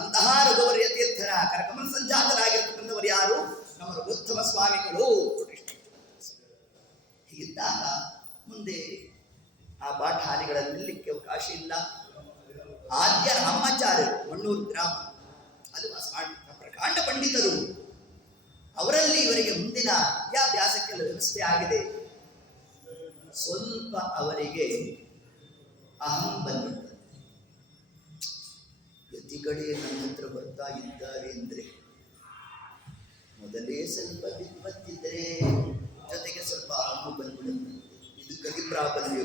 ಅಂತಹ ರಘುವರ್ಯ ತೀರ್ಥರ ಕರಕಮಲ ಸಂಜಾತರಾಗಿರ್ತಕ್ಕಂಥವರು ಯಾರು? ನಮ್ಮ ರಘುತ್ತಮ ಸ್ವಾಮಿಗಳು. ಹೀಗಿದ್ದಾಗ ಮುಂದೆ ಆ ಪಾಠಾದಿಗಳಲ್ಲಿ ನಿಲ್ಲಕ್ಕೆ ಅವಕಾಶ ಇಲ್ಲ. ಆದ್ಯ ರಾಮಾಚಾರ್ಯರು ಮಣ್ಣೂರು ಗ್ರಾಮ ಅಲ್ಲಿ ವಾಸ ಮಾಡಿ ಪ್ರಕಾಂಡ ಪಂಡಿತರು. ಅವರಲ್ಲಿ ಇವರಿಗೆ ಮುಂದಿನ ವಿದ್ಯಾಭ್ಯಾಸಕ್ಕೆಲ್ಲ ವ್ಯವಸ್ಥೆ ಆಗಿದೆ. ಸ್ವಲ್ಪ ಅವರಿಗೆ ಅಹಂ ಬಂದಿತ್ತು. ಪ್ರತಿ ಕಡೆ ನನ್ನ ಹತ್ರ ಬರ್ತಾ ಇದ್ದಾರೆ ಅಂದ್ರೆ ಮೊದಲೇ ಸ್ವಲ್ಪ ವಿದ್ವತ್ತಿದ್ರೆ ಜೊತೆಗೆ ಸ್ವಲ್ಪ ಅಹಂ ಬಂದ್ಬಿಡುತ್ತೆ. ಇದು ಕವಿ ಪ್ರಾಬಲ್ಯ.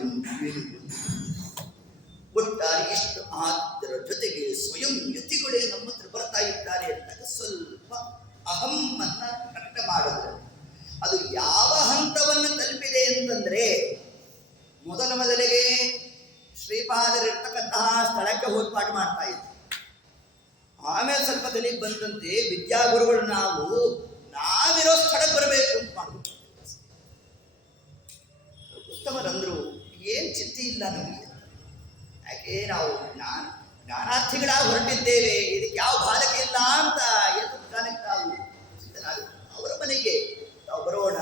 ಒಟ್ಟಾರೆ ಇಷ್ಟು ಅದರ ಜೊತೆಗೆ ಸ್ವಯಂ ಯತಿಗಳೇ ನಮ್ಮ ಹತ್ರ ಬರ್ತಾ ಇದ್ದಾರೆ ಅಂದಾಗ ಸ್ವಲ್ಪ ಅಹಂ ಅನ್ನ ಪ್ರಕಟ ಮಾಡಿದ್ರು. ಅದು ಯಾವ ಹಂತವನ್ನು ತಲುಪಿದೆ ಅಂತಂದ್ರೆ ಮೊದಲಿಗೆ ಶ್ರೀಪಾದರಿರ್ತಕ್ಕಂತಹ ಸ್ಥಳಕ್ಕೆ ಹೋಗಿ ಪಾಠ ಮಾಡ್ತಾ ಇದ್ರು. ಆಮೇಲೆ ಸ್ವಲ್ಪ ತಲೆಗೆ ಬಂದಂತೆ ವಿದ್ಯಾಗುರುಗಳು ನಾವಿರೋ ಸ್ಥಳಕ್ಕೆ ಬರಬೇಕು ಅಂತ ಮಾಡ್ಬಿಟ್ಟು ಉತ್ತಮರಂದ್ರು ಏನ್ ಚಿಂತೆ ಇಲ್ಲ ನಮಗೆ. ಯಾಕೆ ನಾವು ಜ್ಞಾನಾರ್ಥಿಗಳಾಗಿ ಹೊರಟಿದ್ದೇವೆ, ಇದಕ್ಕೆ ಯಾವ ಬಾಧಕ ಇಲ್ಲ ಅಂತ ಕಾಲಕ್ಕೆ ನಾವು ಅವರ ಮನೆಗೆ ನಾವು ಬರೋಣ.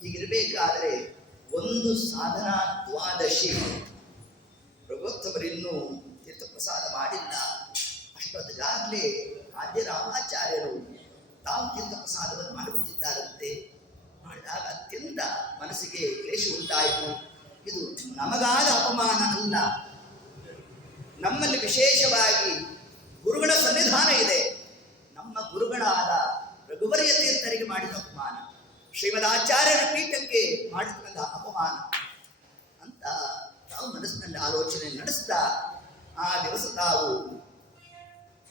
ಹೀಗಿರಬೇಕಾದ್ರೆ ಒಂದು ಸಾಧನಾ ದ್ವಾದಶಿ ರಘುತ್ತಮರಿನ್ನೂ ತೀರ್ಥಪ್ರಸಾದ ಮಾಡಿಲ್ಲ. ಅಷ್ಟೊತ್ತಿಗಾಗಲೇ ಆದ್ಯ ರಾಮಾಚಾರ್ಯರು ತಾವು ತೀರ್ಥಪ್ರಸಾದವನ್ನು ಮಾಡಿಬಿಟ್ಟಿದ್ದಾರಂತೆ. ಮಾಡಿದಾಗ ಅತ್ಯಂತ ಮನಸ್ಸಿಗೆ ಕ್ಲೇಶ ಉಂಟಾಯಿತು. ಇದು ನಮಗಾದ ಅಪಮಾನ ಅಲ್ಲ, ನಮ್ಮಲ್ಲಿ ವಿಶೇಷವಾಗಿ ಗುರುಗಳ ಸನ್ನಿಧಾನ ಇದೆ. ನಮ್ಮ ಗುರುಗಳಾದ ರಘುವರ್ಯ ತೀರ್ಥರಿಗೆ ಮಾಡಿದ ಅಪಮಾನ, ಶ್ರೀಮದಾಚಾರ್ಯರ ಪೀಠಕ್ಕೆ ಮಾಡಿದ ಅಪಮಾನ ಅಂತ ತಾವು ಮನಸ್ಸಿನಲ್ಲಿ ಆಲೋಚನೆ ನಡೆಸ್ತಾ ಆ ದಿವಸ ತಾವು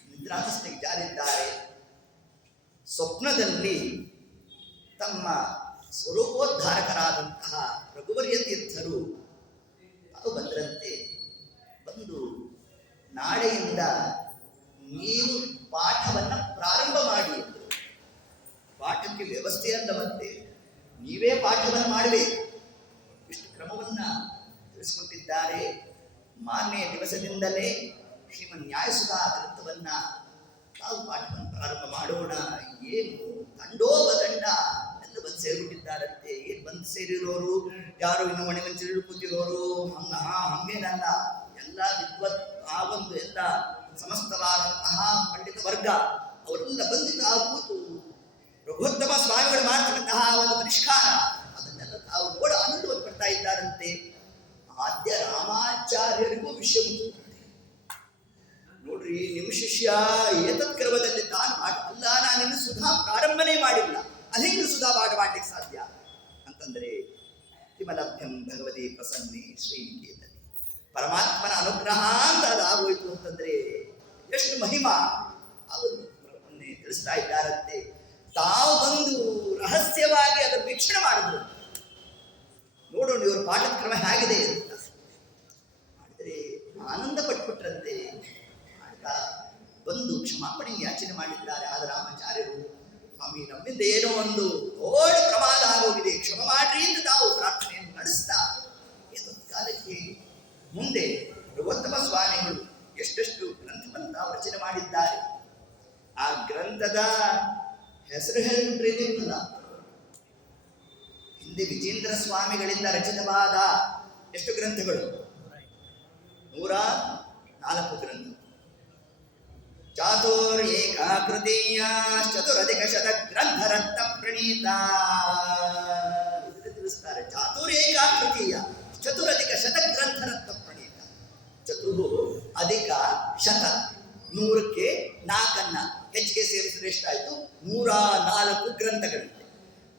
ನಿದ್ರಾವಸ್ಥೆಗೆ ಜಾರಿದ್ದಾರೆ. ಸ್ವಪ್ನದಲ್ಲಿ ತಮ್ಮ ಸ್ವರೂಪೋದ್ಧಾರಕರಾದಂತಹ ರಘುವರ್ಯ ತೀರ್ಥರು ತಾವು ಬಂದರಂತೆ. ಬಂದು ನಾಳೆಯಿಂದ ನೀವು ಪಾಠವನ್ನು ಪ್ರಾರಂಭ ಮಾಡಿ ಎಂದರು. ಪಾಠಕ್ಕೆ ವ್ಯವಸ್ಥೆ ಅಂತ ಮತ್ತೆ ನೀವೇ ಪಾಠವನ್ನು ಮಾಡಬೇಕು, ಇಷ್ಟು ಕ್ರಮವನ್ನು ತಿಳಿಸಿಕೊಟ್ಟಿದ್ದಾರೆ. ಮಾರನೆಯ ದಿವಸದಿಂದಲೇ ಶ್ರೀಮನ್ ನ್ಯಾಯಸುಧಾ ಗ್ರಂಥವನ್ನು ತಾವು ಪಾಠವನ್ನು ಪ್ರಾರಂಭ ಮಾಡೋಣ. ಏನು ದಂಡೋಪದಂಡ ಎಲ್ಲ ಬಂದು ಸೇರಿಬಿಟ್ಟಿದ್ದಾರಂತೆ. ಏನು ಬಂದು ಸೇರಿರೋರು ಯಾರು ಇನ್ನು ಮನೆ ಮಂಚರು ಕೂತಿರೋರು ಹಂಗೇನಲ್ಲ, ಎಲ್ಲ ವಿದ್ವತ್ ಆ ಒಂದು ಎಲ್ಲ ಸಮಸ್ತವಾದಂತಹ ಪಂಡಿತ ವರ್ಗ ಅವರೆಲ್ಲ ಬಂದು ತಾವು ಕೂತು ರಘುತ್ತಮ ಸ್ವಾಮಿಗಳು ಮಾಡ್ತಕ್ಕಂತಹ ಒಂದು ಪರಿಷ್ಕಾರ ಅದನ್ನೆಲ್ಲ ತಾವು ಕೂಡ ಆನಂದವನ್ನು ಪಡ್ತಾ ಇದ್ದಾರಂತೆ. ಆದ್ಯ ರಾಮಾಚಾರ್ಯರಿಗೂ ವಿಷಯ ಮುಗಿದಂತೆ. ನೋಡ್ರಿ, ನಿಮ್ಮ ಶಿಷ್ಯ ಏತತ್ ಕ್ರಮದಲ್ಲಿ ತಾನು ಅಲ್ಲ, ನಾನಿನ್ನು ಸುಧಾ ಪ್ರಾರಂಭನೆ ಮಾಡಿಲ್ಲ, ಅಲ್ಲಿಂದ ಸುಧಾ ಪಾಠ ಮಾಡ್ಲಿಕ್ಕೆ ಸಾಧ್ಯ ಅಂತಂದ್ರೆ ಕಿಮಲಭ್ಯಂ ಭಗವತಿ ಪ್ರಸನ್ನೆ ಶ್ರೀನಿಕೇತನೆ, ಪರಮಾತ್ಮನ ಅನುಗ್ರಹ ಅಂತ ಅದಾಗೋಯ್ತು ಅಂತಂದ್ರೆ ಎಷ್ಟು ಮಹಿಮಾ ಅವನ್ನೇ ತಿಳಿಸ್ತಾ ಇದ್ದಾರಂತೆ. ತಾವು ಬಂದು ರಹಸ್ಯವಾಗಿ ಅದನ್ನು ವೀಕ್ಷಣೆ ಮಾಡಿದ್ರು. ನೋಡೋಣ ಇವರು ಪಾಠದ ಕ್ರಮ ಹೇಗಿದೆ ಅಂತ ಮಾಡಿದ್ರೆ ಆನಂದ ಪಟ್ಬಿಟ್ರಂತೆ. ಮಾಡ್ತಾ ಬಂದು ಕ್ಷಮಾಪಣೆ ಯಾಚನೆ ಮಾಡಿದ್ದಾರೆ. ಆದ ರಾಮಾಚಾರ್ಯರು, ಸ್ವಾಮಿ ನಮ್ಮಿಂದ ಏನೋ ಒಂದು ದೊಡ್ಡ ಪ್ರಮಾದ ಆಗೋಗಿದೆ, ಕ್ಷಮ ಮಾಡ್ರಿ ಅಂತ ತಾವು ಪ್ರಾರ್ಥನೆಯನ್ನು ನಡೆಸ್ತಾ ಕಾಲಕ್ಕೆ ಮುಂದೆ ರಘುತ್ತಮ ಸ್ವಾಮಿಗಳು ಎಷ್ಟೆಷ್ಟು ಗ್ರಂಥವನ್ನು ತಾವು ರಚನೆ ಮಾಡಿದ್ದಾರೆ. ಆ ಗ್ರಂಥದ ಹೆಸರು ಹೇಳಿಬಿಟ್ರೆ ನಿಮ್ಮಲ್ಲ, ಹಿಂದೆ ವಿಜೇಂದ್ರ ಸ್ವಾಮಿಗಳಿಂದ ರಚಿತವಾದ ಎಷ್ಟು ಗ್ರಂಥಗಳು? 104 ಗ್ರಂಥ. ಚಾತುರ್ಯೇಕಾಕೃತಿಯ ಚತುರಧಿಕ ಶತ ಗ್ರಂಥರತ್ನ ಪ್ರಣೀತ ತಿಳಿಸ್ತಾರೆ. ಚಾತುರ್ಯೇಕಾಕೃತಿಯ ಚತುರಧಿಕ ಶತ ಗ್ರಂಥರತ್ನ ಶತ, 100ಕ್ಕೆ 4 ಹೆಚ್ಚಿಗೆ ಸೇರಿಸಿದ್ರೆ ಎಷ್ಟಾಯಿತು? 104 ಗ್ರಂಥಗಳಿವೆ.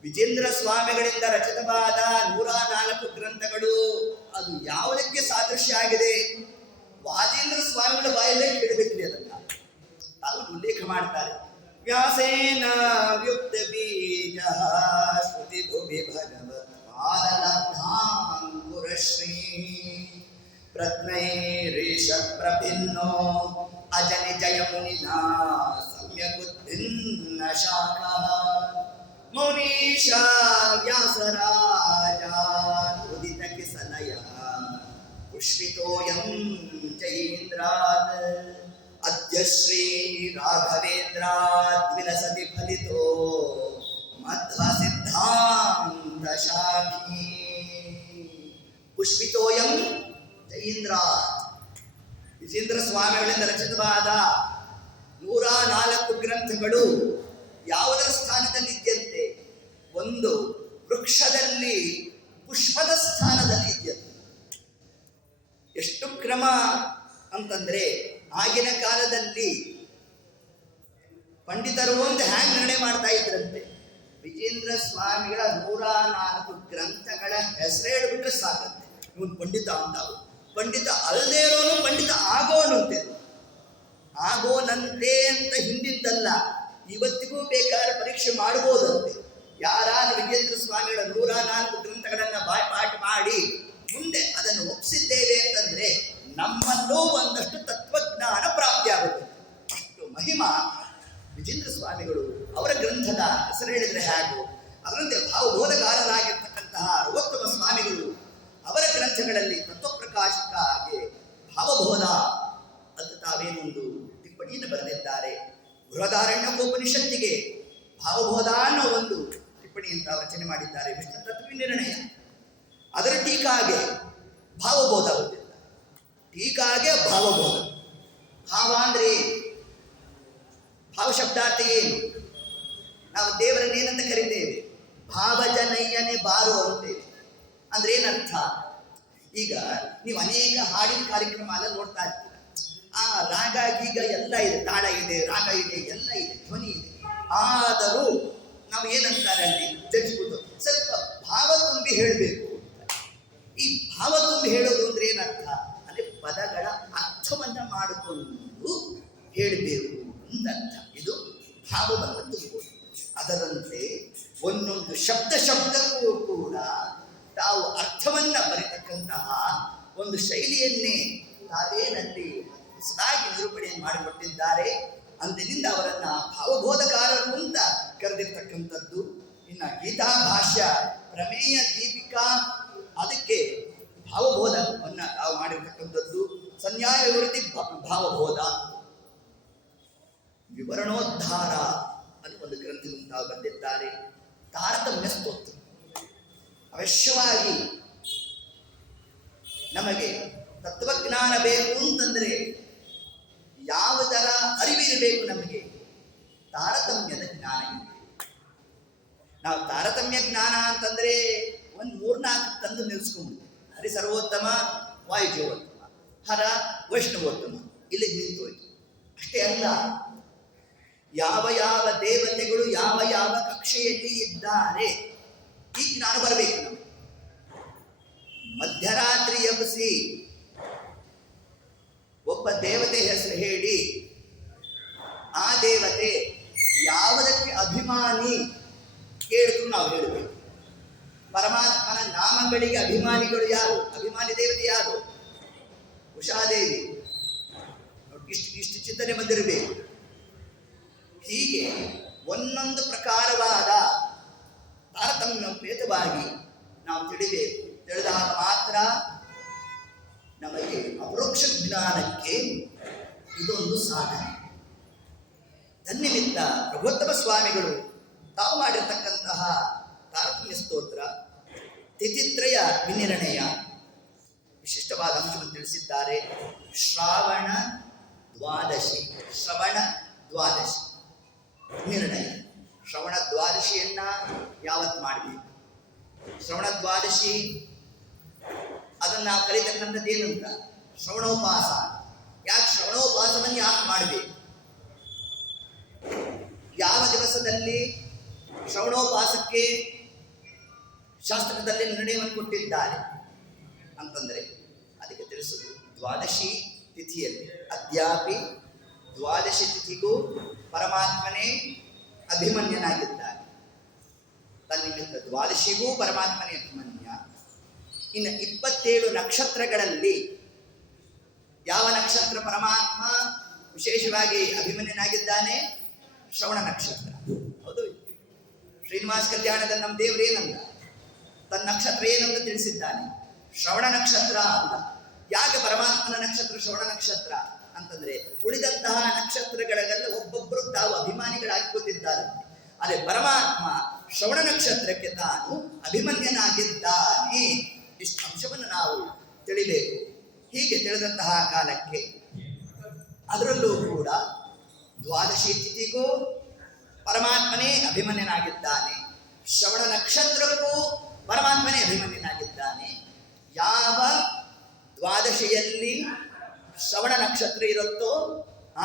ವಿಜೇಂದ್ರ ಸ್ವಾಮಿಗಳಿಂದ ರಚಿತವಾದ 104 ಗ್ರಂಥಗಳು ಅದು ಯಾವುದಕ್ಕೆ ಸಾದೃಶ್ಯ ಆಗಿದೆ? ವಾದೀಂದ್ರ ಸ್ವಾಮಿಗಳ ಬಾಯಲ್ಲೇ ಕೇಳಬೇಕ್ರಿ ಅದನ್ನ. ಅವರು ಉಲ್ಲೇಖ ಮಾಡ್ತಾರೆ. ವ್ಯಾಸೇನ ವ್ಯುಕ್ತ ಬೀಜ ಶ್ರುತಿ ಭುವಿ ಭಗವತ್ ಪಾದಲಬ್ಧಾಂಕುರಶ್ರೀ ಪ್ರಜ್ಞೈರೀಶ ಪ್ರಭಿನ್ನೋ ಅಜನಿ ಜಯ ಮುನಿನಾ ಸಮ್ಯಗುದ್ಭಿನ್ನ ಶಾಖಾ ಮೌನೀಶ ವ್ಯಾಸರಾಜಾನ್ ಉದಿತ ಕಿಸಲಯ ಪುಷ್ಪಿತೋಯಂ ಜಯೇಂದ್ರಾತ್ ಅದ್ಯ ಶ್ರೀ ರಾಘವೇಂದ್ರಾತ್ ವಿಲಸತಿ ಫಲಿತೋ ಮಧ್ವ ಸಿದ್ಧಾಂತ ಶಾಖಿ ಪುಷ್ಪಿತೋಯಂ ಜಯೇಂದ್ರಾತ್. ವಿಜೇಂದ್ರ ಸ್ವಾಮಿಗಳಿಂದ ರಚಿತವಾದ 104 ಗ್ರಂಥಗಳು ಯಾವುದರ ಸ್ಥಾನದಲ್ಲಿದ್ದಂತೆ? ಒಂದು ವೃಕ್ಷದಲ್ಲಿ ಪುಷ್ಪದ ಸ್ಥಾನದಲ್ಲಿ ಇದೆಯಂತೆ. ಎಷ್ಟು ಕ್ರಮ ಅಂತಂದ್ರೆ, ಆಗಿನ ಕಾಲದಲ್ಲಿ ಪಂಡಿತರು ಒಂದು ಹ್ಯಾಂಗ್ ನಿರ್ಣಯ ಮಾಡ್ತಾ ಇದ್ರಂತೆ. ವಿಜೇಂದ್ರ ಸ್ವಾಮಿಗಳ 104 ಗ್ರಂಥಗಳ ಹೆಸರು ಹೇಳ್ಬಿಟ್ರೆ ಸಾಕಂತೆ, ಇವನು ಪಂಡಿತ ಅಂತಾವು. ಪಂಡಿತ ಅಲ್ಲದೇ ಇರೋನು ಪಂಡಿತ ಆಗೋನಂತೆ. ಆಗೋನಂತೆ ಅಂತ ಹಿಂದಿದ್ದಲ್ಲ, ಇವತ್ತಿಗೂ ಬೇಕಾದ್ರೆ ಪರೀಕ್ಷೆ ಮಾಡಬಹುದಂತೆ. ಯಾರಾದ್ರೂ ವಿಜೇಂದ್ರ ಸ್ವಾಮಿಗಳ 104 ಗ್ರಂಥಗಳನ್ನು ಬಾಯ್ಪಾಠ ಮಾಡಿ ಮುಂದೆ ಅದನ್ನು ಒಪ್ಪಿಸಿದ್ದೇವೆ ಅಂತಂದ್ರೆ ನಮ್ಮಲ್ಲೂ ಒಂದಷ್ಟು ತತ್ವಜ್ಞಾನ ಪ್ರಾಪ್ತಿಯಾಗುತ್ತೆ. ಅಷ್ಟು ಮಹಿಮಾ ವಿಜೇಂದ್ರ ಸ್ವಾಮಿಗಳು. ಅವರ ಗ್ರಂಥದ ಹೆಸರು ಹೇಳಿದ್ರೆ ಹೇಗೂ, ಅದರಂತೆ ಭಾವಬೋಧಗಾರರಾಗಿರ್ತಕ್ಕಂತಹ ಸರ್ವೋತ್ತಮ ಸ್ವಾಮಿಗಳು ಅವರ ಗ್ರಂಥಗಳಲ್ಲಿ ತತ್ವಪ್ರಕಾಶಕ್ಕಾಗಿ ಭಾವಬೋಧ ಅಂತ ತಾವೇನೊಂದು ಟಿಪ್ಪಣಿಯನ್ನು ಬರೆದಿದ್ದಾರೆ. ಬೃಹದಾರಣ್ಯಕೋಪನಿಷತ್ತಿಗೆ ಭಾವಬೋಧ ಅನ್ನೋ ಒಂದು ಟಿಪ್ಪಣಿ ಅಂತ ರಚನೆ ಮಾಡಿದ್ದಾರೆ. ವಿಷ್ಣು ತತ್ವ ನಿರ್ಣಯ, ಅದರ ಟೀಕಾಗೆ ಭಾವಬೋಧ ಬರೆದಿದ್ದಾರೆ. ಟೀಕಾಗೆ ಭಾವಬೋಧ. ಭಾವ ಅಂದ್ರೆ ಭಾವ ಶಬ್ದಾರ್ಥ ಏನು? ನಾವು ದೇವರನ್ನೇನಂತ ಕರಿತೇವೆ? ಭಾವಜನಯ್ಯನೇ ಬಾರು ಅಂತೇವೆ. ಅಂದ್ರೆ ಏನರ್ಥ? ಈಗ ನೀವು ಅನೇಕ ಹಾಡಿನ ಕಾರ್ಯಕ್ರಮ ಎಲ್ಲ ನೋಡ್ತಾ ಇರ್ತೀರ. ಆ ರಾಗ ಗೀಗ ಎಲ್ಲ ಇದೆ, ತಾಳ ಇದೆ, ರಾಗ ಇದೆ, ಎಲ್ಲ ಇದೆ, ಧ್ವನಿ ಇದೆ. ಆದರೂ ನಾವು ಏನಂತಾರೆ ಅಲ್ಲಿ ಜಡ್ಜ್ಬಿಟ್ಟು ಸ್ವಲ್ಪ ಭಾವ ತುಂಬಿ ಹೇಳಬೇಕು. ಈ ಭಾವ ತುಂಬಿ ಹೇಳೋದು ಅಂದ್ರೆ ಏನರ್ಥ? ಅಂದ್ರೆ ಪದಗಳ ಅರ್ಥವನ್ನ ಮಾಡಿಕೊಂಡು ಹೇಳಬೇಕು ಅಂತ ಅರ್ಥ. ಇದು ಭಾವವನ್ನು ತುಂಬುವುದು. ಅದರಂತೆ ಒಂದೊಂದು ಶಬ್ದಕ್ಕೂ ಕೂಡ ತಾವು ಅರ್ಥವನ್ನ ಬರೀತಕ್ಕಂತಹ ಒಂದು ಶೈಲಿಯನ್ನೇ ತಾವೇನಲ್ಲಿ ಹೊಸದಾಗಿ ನಿರೂಪಣೆಯನ್ನು ಮಾಡಿಕೊಟ್ಟಿದ್ದಾರೆ. ಅಂದಿನಿಂದ ಅವರನ್ನ ಭಾವಬೋಧಕಾರರು ಅಂತ ಕರೆದಿರ್ತಕ್ಕಂಥದ್ದು. ಇನ್ನು ಗೀತಾ ಭಾಷ್ಯ, ಪ್ರಮೇಯ ದೀಪಿಕಾ, ಅದಕ್ಕೆ ಭಾವಬೋಧವನ್ನ ತಾವು ಮಾಡಿರ್ತಕ್ಕಂಥದ್ದು. ಸಂನ್ಯಾಯ ವಿವೃತ್ತಿ ಭಾವಬೋಧ. ವಿವರಣೋದ್ಧಾರ ಅನ್ನೋ ಒಂದು ಗ್ರಂಥವನ್ನು ತಾವು ಬರೆದಿದ್ದಾರೆ. ತಾರತಮ್ಯ ಸ್ತೋತ್ರ. ಅವಶ್ಯವಾಗಿ ನಮಗೆ ತತ್ವಜ್ಞಾನ ಬೇಕು ಅಂತಂದ್ರೆ ಯಾವುದರ ಅರಿವಿರಬೇಕು? ನಮಗೆ ತಾರತಮ್ಯದ ಜ್ಞಾನ ಇದೆ. ನಾವು ತಾರತಮ್ಯ ಜ್ಞಾನ ಅಂತಂದ್ರೆ ಒಂದು 3-4 ತಂದು ನಿಲ್ಲಿಸ್ಕೊಂಡ್ಬಿಡ್ತೀವಿ. ಹರಿ ಸರ್ವೋತ್ತಮ, ವಾಯುಜೀವೋತ್ತಮ, ಹರ ವೈಷ್ಣವೋತ್ತಮ, ಇಲ್ಲಿಗೆ ನಿಂತೋಯ್ತು. ಅಷ್ಟೇ ಅಲ್ಲ, ಯಾವ ಯಾವ ದೇವತೆಗಳು ಯಾವ ಯಾವ ಕಕ್ಷೆಯಲ್ಲಿ ಇದ್ದಾರೆ ಈ ಜ್ಞಾನ ಬರಬೇಕು ನಮಗೆ. ಮಧ್ಯರಾತ್ರಿ ಎಬ್ಬಿಸಿ ಒಬ್ಬ ದೇವತೆ ಹೆಸರು ಹೇಳಿ ಆ ದೇವತೆ ಯಾವುದಕ್ಕೆ ಅಭಿಮಾನಿ ಕೇಳಿದ್ರು ನಾವು ಹೇಳಬೇಕು. ಪರಮಾತ್ಮನ ನಾಮಗಳಿಗೆ ಅಭಿಮಾನಿಗಳು ಯಾರು? ಅಭಿಮಾನಿ ದೇವತೆ ಯಾರು? ಉಷಾದೇವಿ. ಇಷ್ಟು ಚಿಂತನೆ ಬಂದಿರಬೇಕು. ಹೀಗೆ ಒಂದೊಂದು ಪ್ರಕಾರವಾದ ತಾರತಮ್ಯೋಪೇತವಾಗಿ ನಾವು ತಿಳಿಬೇಕು. ತಿಳಿದಾಗ ಮಾತ್ರ ನಮಗೆ ಅಪರೋಕ್ಷ ಜ್ಞಾನಕ್ಕೆ ಇದೊಂದು ಸಾಧನೆ. ತನ್ನಿಮಿತ್ತ ಪ್ರಭುತ್ತಮ ಸ್ವಾಮಿಗಳು ತಾವು ಮಾಡಿರ್ತಕ್ಕಂತಹ ತಾರತಮ್ಯ ಸ್ತೋತ್ರ, ತಿಥಿತ್ರಯ ವಿನಿರ್ಣಯ ವಿಶಿಷ್ಟವಾದ ಅಂಶವನ್ನು ತಿಳಿಸಿದ್ದಾರೆ. ಶ್ರಾವಣ ದ್ವಾದಶಿ ನಿರ್ಣಯ. ಶ್ರವಣ ದ್ವಾದಶಿಯನ್ನ ಯಾವತ್ತು ಮಾಡಬೇಕು? ಶ್ರವಣ ದ್ವಾದಶಿ ಅದನ್ನು ನಾವು ಕರೀತಕ್ಕಂಥದ್ದು ಏನಂತ? ಶ್ರವಣೋಪಾಸ. ಯಾಕೆ ಶ್ರವಣೋಪವಾಸವನ್ನು ಯಾಕೆ ಮಾಡಬೇಕು? ಯಾವ ದಿವಸದಲ್ಲಿ ಶ್ರವಣೋಪವಾಸಕ್ಕೆ ಶಾಸ್ತ್ರದಲ್ಲಿ ನಿರ್ಣಯವನ್ನು ಕೊಟ್ಟಿದ್ದಾರೆ ಅಂತಂದರೆ ಅದಕ್ಕೆ ತಿಳಿಸುವುದು ದ್ವಾದಶಿ ತಿಥಿಯಲ್ಲಿ. ಅದ್ಯಾಪಿ ದ್ವಾದಶಿ ತಿಥಿಗೂ ಪರಮಾತ್ಮನೇ ಅಭಿಮನ್ಯನಾಗಿದ್ದಾನೆ. ತನ್ನಿಮಿತ್ತ ದ್ವಾದಶಿಗೂ ಪರಮಾತ್ಮನೇ ಅಭಿಮನ್ಯ. ಇನ್ನು 27 ನಕ್ಷತ್ರಗಳಲ್ಲಿ ಯಾವ ನಕ್ಷತ್ರ ಪರಮಾತ್ಮ ವಿಶೇಷವಾಗಿ ಅಭಿಮನ್ಯನಾಗಿದ್ದಾನೆ? ಶ್ರವಣ ನಕ್ಷತ್ರ. ಹೌದು, ಶ್ರೀನಿವಾಸ ಕಲ್ಯಾಣದಲ್ಲಿ ನಮ್ಮ ದೇವರು ಏನಂದ? ತನ್ನ ನಕ್ಷತ್ರ ಏನಂತ ತಿಳಿಸಿದ್ದಾನೆ? ಶ್ರವಣ ನಕ್ಷತ್ರ ಅಂತ. ಯಾಕೆ ಪರಮಾತ್ಮನ ನಕ್ಷತ್ರ ಶ್ರವಣ ನಕ್ಷತ್ರ ಅಂತಂದ್ರೆ ಉಳಿದಂತಹ ನಕ್ಷತ್ರಗಳೆಲ್ಲ ಒಬ್ಬೊಬ್ಬರು ತಾವು ಅಭಿಮಾನಿಗಳಾಗಿ ಕೂತಿದ್ದಾರೆ. ಆದರೆ ಪರಮಾತ್ಮ ಶ್ರವಣ ನಕ್ಷತ್ರಕ್ಕೆ ತಾನು ಅಭಿಮನ್ಯನಾಗಿದ್ದಾನೆ. ಇಷ್ಟು ಅಂಶವನ್ನು ನಾವು ತಿಳಿಬೇಕು. ಹೀಗೆ ತಿಳಿದಂತಹ ಕಾಲಕ್ಕೆ ಅದರಲ್ಲೂ ಕೂಡ ದ್ವಾದಶಿ ತಿಥಿಗೂ ಪರಮಾತ್ಮನೇ ಅಭಿಮನ್ಯನಾಗಿದ್ದಾನೆ, ಶ್ರವಣ ನಕ್ಷತ್ರಕ್ಕೂ ಪರಮಾತ್ಮನೇ ಅಭಿಮನ್ಯನಾಗಿದ್ದಾನೆ. ಯಾವ ದ್ವಾದಶಿಯಲ್ಲಿ ಶ್ರವಣ ನಕ್ಷತ್ರ ಇರುತ್ತೋ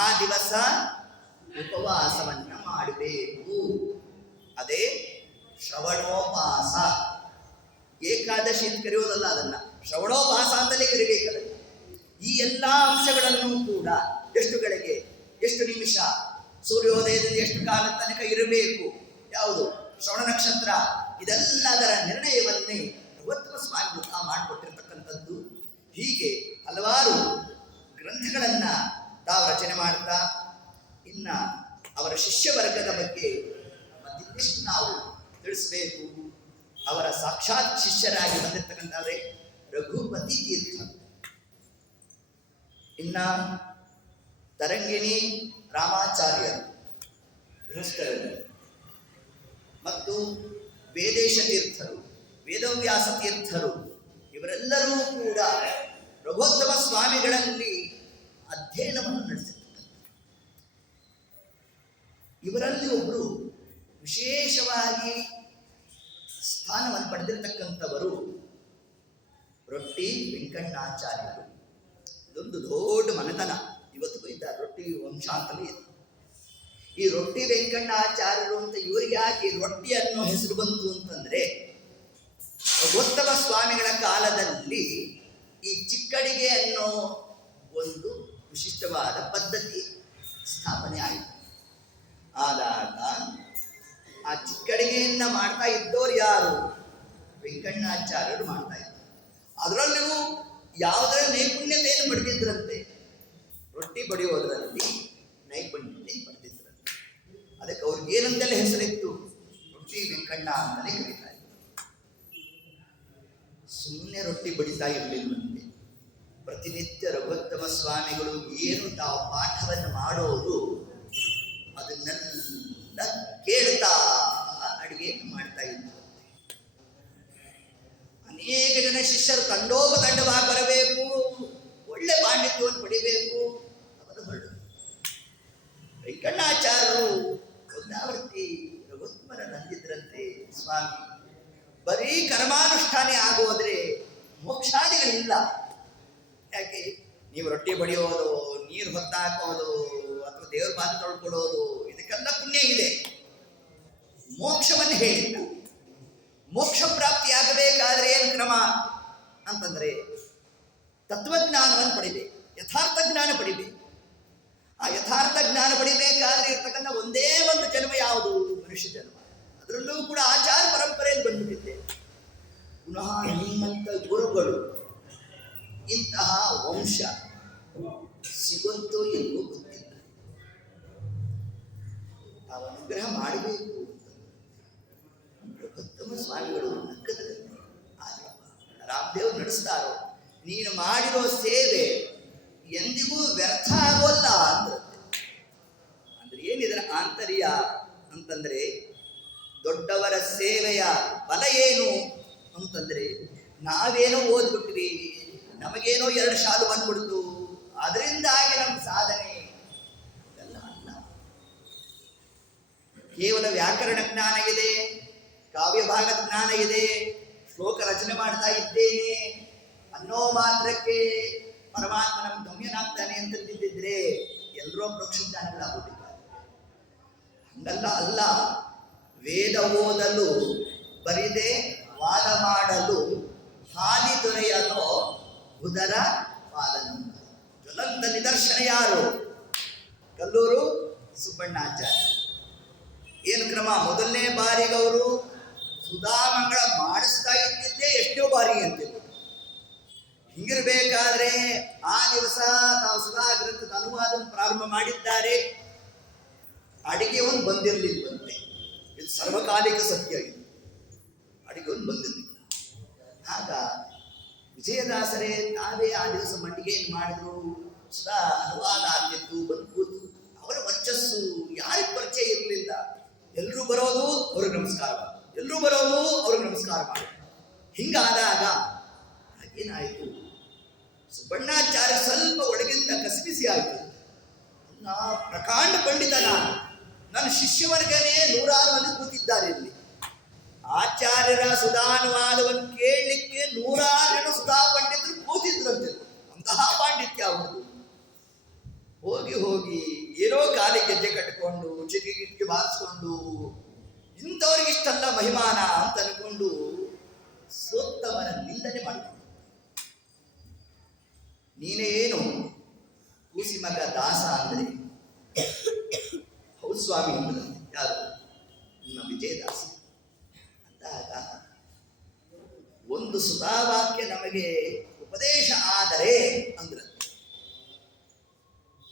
ಆ ದಿವಸ ಉಪವಾಸವನ್ನ ಮಾಡಬೇಕು. ಅದೇ ಶ್ರವಣೋಪವಾಸ. ಏಕಾದಶಿ ಅಂತ ಕರೆಯೋದಲ್ಲ, ಅದನ್ನ ಶ್ರವಣೋಪವಾಸ ಅಂತಲೇ ಕರಿಬೇಕಲ್ಲ. ಈ ಎಲ್ಲ ಅಂಶಗಳನ್ನು ಕೂಡ ಎಷ್ಟು ಗಳಿಗೆ, ಎಷ್ಟು ನಿಮಿಷ, ಸೂರ್ಯೋದಯದಿಂದ ಎಷ್ಟು ಕಾಲ ತನಕ ಇರಬೇಕು, ಯಾವುದು ಶ್ರವಣ ನಕ್ಷತ್ರ, ಇದೆಲ್ಲದರ ನಿರ್ಣಯವನ್ನೇ ಭಗವತ್ವ ಸ್ವಾಮಿಗಳು ಮಾಡಿಕೊಟ್ಟಿರ್ತಕ್ಕಂಥದ್ದು. ಹೀಗೆ ಹಲವಾರು ಗ್ರಂಥಗಳನ್ನು ತಾವು ರಚನೆ ಮಾಡ್ತಾ ಇನ್ನ ಅವರ ಶಿಷ್ಯ ವರ್ಗದ ಬಗ್ಗೆ ಮತ್ತಿಷ್ಟು ನಾವು ತಿಳಿಸಬೇಕು. ಅವರ ಸಾಕ್ಷಾತ್ ಶಿಷ್ಯರಾಗಿ ಬಂದಿರತಕ್ಕಂಥವರೇ ರಘುಪತಿ ತೀರ್ಥ, ಇನ್ನ ತರಂಗಿಣಿ ರಾಮಾಚಾರ್ಯರು ಗೃಹಸ್ಥರಲ್ಲಿ, ಮತ್ತು ವೇದೇಶ ತೀರ್ಥರು, ವೇದವ್ಯಾಸ ತೀರ್ಥರು, ಇವರೆಲ್ಲರೂ ಕೂಡ ರಘೋತ್ತಮ ಸ್ವಾಮಿಗಳಲ್ಲಿ ಅಧ್ಯಯನವನ್ನು ನಡೆಸಿದ್ದಾರೆ. ಇವರಲ್ಲಿ ಒಬ್ಬರು ವಿಶೇಷವಾಗಿ ಸ್ಥಾನವನ್ನು ಪಡೆದಿರತಕ್ಕಂಥವರು ರೊಟ್ಟಿ ವೆಂಕಣ್ಣಾಚಾರ್ಯರು. ಇದೊಂದು ದೊಡ್ಡ ಮನೆತನ ಇವತ್ತಿಗೂ ಇದ್ದಾರೆ, ರೊಟ್ಟಿ ವಂಶ ಅಂತಲೇ ಇದೆ. ಈ ರೊಟ್ಟಿ ವೆಂಕಣ್ಣಾಚಾರ್ಯರು ಅಂತ ಇವರಿಗೆ ಯಾಕೆ ರೊಟ್ಟಿ ಅನ್ನೋ ಹೆಸರು ಬಂತು ಅಂತಂದ್ರೆ, ರಘೋತ್ತಮ ಸ್ವಾಮಿಗಳ ಕಾಲದಲ್ಲಿ ಈ ಚಿಕ್ಕಡಿಗೆ ಅನ್ನೋ ಒಂದು ವಿಶಿಷ್ಟವಾದ ಪದ್ಧತಿ ಸ್ಥಾಪನೆ ಆಯಿತು. ಆದಾಗ ಆ ಚಿಕ್ಕಡಿಗೆಯನ್ನ ಮಾಡ್ತಾ ಇದ್ದವರು ಯಾರು? ವೆಂಕಣ್ಣಾಚಾರ್ಯರು ಮಾಡ್ತಾ ಇದ್ರು. ಅದರಲ್ಲೂ ಯಾವುದರ ನೈಪುಣ್ಯತೆಯನ್ನು ಪಡೆದಿದ್ರಂತೆ, ರೊಟ್ಟಿ ಬಡಿಯೋದರಲ್ಲಿ ನೈಪುಣ್ಯತೆ ಪಡೆದಿದ್ರಂತೆ. ಅದಕ್ಕೆ ಅವ್ರಿಗೆ ಏನಂತೆಲ್ಲ ಹೆಸರಿತ್ತು? ರೊಟ್ಟಿ ವೆಂಕಣ್ಣ ಅಂತಲೇ ಕರೀತಾ ಇದ್ರು. ಸುಮ್ಮನೆ ರೊಟ್ಟಿ ಬಡಿತಾ ಇರಲಿಲ್ಲಂತೆ. ಪ್ರತಿನಿತ್ಯ ರಘುತ್ತಮ ಸ್ವಾಮಿಗಳು ಏನು ತಾವು ಪಾಠವನ್ನು ಮಾಡೋದು ಅದನ್ನೆಲ್ಲ ಕೇಳ್ತಾ ಅಡುಗೆಯನ್ನು ಮಾಡ್ತಾ ಇದ್ರು. ಅನೇಕ ಜನ ಶಿಷ್ಯರು ತಂಡೋಪತಂಡವಾಗಿ ಬರಬೇಕು, ಒಳ್ಳೆ ಪಾಂಡಿತ್ಯವನ್ನು ಪಡಿಬೇಕು, ಅವರು ಹೊರಡು. ವೆಂಕಣ್ಣಾಚಾರ್ಯರು ಒಂದಾವರ್ತಿ ರಘುತ್ತಮರ ನಂದಿದ್ರಂತೆ, ಸ್ವಾಮಿ ಬರೀ ಕರ್ಮಾನುಷ್ಠಾನ ಆಗೋದ್ರೆ ಮೋಕ್ಷಾದಿಗಳಿಲ್ಲ. ಯಾಕೆ ನೀವು ರೊಟ್ಟಿ ಬಡಿಯೋದು, ನೀರು ಹೊತ್ತಾಕೋದು, ಅಥವಾ ದೇವ್ರ ಪಾತ್ರ ತೊಳ್ಕೊಡೋದು, ಇದಕ್ಕೆಲ್ಲ ಪುಣ್ಯ ಇದೆ, ಮೋಕ್ಷವನ್ನು ಹೇಳಿಲ್ಲ. ಮೋಕ್ಷ ಪ್ರಾಪ್ತಿಯಾಗಬೇಕಾದ್ರೆ ಏನು ಕ್ರಮ ಅಂತಂದ್ರೆ ತತ್ವಜ್ಞಾನವನ್ನು ಪಡಿಬೇಕು, ಯಥಾರ್ಥ ಜ್ಞಾನ ಪಡಿಬೇಕು. ಆ ಯಥಾರ್ಥ ಜ್ಞಾನ ಪಡಿಬೇಕಾದ್ರೆ ಇರ್ತಕ್ಕಂಥ ಒಂದೇ ಒಂದು ಜನ್ಮ ಯಾವುದು? ಮನುಷ್ಯ ಜನ್ಮ. ಅದರಲ್ಲೂ ಕೂಡ ಆಚಾರ ಪರಂಪರೆಯಲ್ಲಿ ಬಂದುಬಿಟ್ಟಿದೆ. ಪುನಃ ನಿಮ್ಮಂಥ ಗುರುಗಳು ಇಂತಹ ವಂಶ ಸಿಗುತ್ತೋ ಇಲ್ಲವೋ ಗೊತ್ತಿಲ್ಲ. ತಾವು ಅನುಗ್ರಹ ಮಾಡಬೇಕು. ಉತ್ತಮ ಸ್ವಾಮಿಗಳು ನಕ್ಕದಲ್ಲಿ ರಾಮದೇವ್ ನಡೆಸ್ತಾರೋ, ನೀನು ಮಾಡಿರೋ ಸೇವೆ ಎಂದಿಗೂ ವ್ಯರ್ಥ ಆಗೋಲ್ಲ ಅಂದ್ರಂತೆ. ಅಂದ್ರೆ ಏನಿದರ ಆಂತರ್ಯ ಅಂತಂದ್ರೆ, ದೊಡ್ಡವರ ಸೇವೆಯ ಫಲ ಏನು ಅಂತಂದ್ರೆ, ನಾವೇನೋ ಓದ್ಬಿಟ್ವಿ, ನಮಗೇನೋ 2 ಶಾಲು ಬಂದ್ಬಿಡ್ತು, ಅದರಿಂದಾಗಿ ನಮ್ಮ ಸಾಧನೆ ಎಲ್ಲ ಅಲ್ಲ. ಕೇವಲ ವ್ಯಾಕರಣ ಜ್ಞಾನ ಇದೆ, ಕಾವ್ಯ ಭಾಗದ ಜ್ಞಾನ ಇದೆ, ಶ್ಲೋಕ ರಚನೆ ಮಾಡ್ತಾ ಇದ್ದೇನೆ ಅನ್ನೋ ಮಾತ್ರಕ್ಕೆ ಪರಮಾತ್ಮ ನಮ್ಗೆ ಗಮ್ಯನಾಗ್ತಾನೆ ಅಂತಂದಿದ್ದರೆ ಎಲ್ಲರೂ ಪ್ರೋಕ್ಷಜ್ಞಾನಿಗಳಾಗೋದಿಲ್ಲ. ಹಂಗಲ್ಲ ಅಲ್ಲ, ವೇದ ಓದಲು ಬರಿದೆ ವಾದ ಮಾಡಲು ಹಾದಿ ದೊರೆಯಲು ಉದರ ವಾದನ. ಜ್ವಲಂತ ನಿದರ್ಶನ ಯಾರು? ಕಲ್ಲೂರು ಸುಬ್ಬಣ್ಣಾಚಾರ್ಯ. ಏನು ಕ್ರಮ? ಮೊದಲನೇ ಬಾರಿಗವರು ಸುಧಾಮಂಗಳ ಮಾಡಿಸ್ತಾ ಇದ್ದಿದ್ದೇ ಎಷ್ಟೋ ಬಾರಿ ಅಂತಿದ್ರು. ಹಿಂಗಿರ್ಬೇಕಾದ್ರೆ ಆ ದಿವಸ ತಾವು ಸುಧಾ ಗ್ರಂಥದ ಅನುವಾದ ಪ್ರಾರಂಭ ಮಾಡಿದ್ದಾರೆ. ಅಡಿಗೆ ಒಂದು ಬಂದಿರಲಿಲ್ಲಂತೆ. ಇದು ಸರ್ವಕಾಲಿಕ ಸತ್ಯ. ಇದು ಅಡಿಗೆ ಒಂದು ಬಂದಿರಲಿಲ್ಲ. ಆಗ ವಿಜಯದಾಸರೇ ತಾವೇ ಆ ದಿವಸ ಮಂಡಿಗೆಯನ್ನು ಮಾಡಿದ್ರು. ಸುಧಾ ಅನುವಾದ ಆಗಿತ್ತು, ಬಂದು ಕೂತು ಅವರ ವರ್ಚಸ್ಸು ಯಾರಿಗೆ ಪರಿಚಯ ಇರಲಿಲ್ಲ. ಎಲ್ಲರೂ ಬರೋದು ಅವ್ರಿಗೆ ನಮಸ್ಕಾರ ಮಾಡಿ, ಎಲ್ಲರೂ ಬರೋದು ಅವ್ರಿಗೆ ನಮಸ್ಕಾರ ಮಾಡಿ. ಹಿಂಗಾದಾಗ ಏನಾಯಿತು? ಸುಬ್ಬಣ್ಣಾಚಾರ್ಯ ಸ್ವಲ್ಪ ಒಳಗಿಂದ ಕಸಿಬಿಸಿ ಆಯಿತು. ಪ್ರಕಾಂಡ ಪಂಡಿತ ನಾನು, ನನ್ನ ಶಿಷ್ಯವರ್ಗನೇ 106 ಮಂದಿ ಕೂತಿದ್ದಾರೆ ಇಲ್ಲಿ. ಆಚಾರ್ಯರ ಸುಧಾನುವಾದವನ್ನು ಕೇಳಲಿಕ್ಕೆ 106 ಜನ ಸುಧಾ ಪಂಡಿತರು ಕೂತಿದ್ರಂತೆ. ಅಂತಹ ಪಾಂಡಿತ್ಯ ಅವರದು. ಹೋಗಿ ಹೋಗಿ ಏನೋ ಕಾಲಿಗೆ ಗೆಜ್ಜೆ ಕಟ್ಟಿಕೊಂಡು ಚಿಟಿಗೆ ಬಾರಿಸ್ಕೊಂಡು ಇಂಥವ್ರಿಗೆ ಇಷ್ಟಲ್ಲ ಮಹಿಮಾನ ಅಂತ ಅನ್ಕೊಂಡು ಸೋತ್ತವನ ನಿಂದನೆ ಮಾಡಿಕೊಂಡು, ನೀನೇನು ಕೂಸಿ ಮಗ ದಾಸ ಅಂದ್ರೆ? ಹೌದು ಸ್ವಾಮಿ ಅಂದ್ರೆ. ಯಾರು? ನಿಮ್ಮ ವಿಜಯದಾಸ. ಅಂದಾಗ ಒಂದು ಸುಧಾವಾಕ್ಯ ನಮಗೆ ಉಪದೇಶ ಆದರೆ ಅಂದ್ರೆ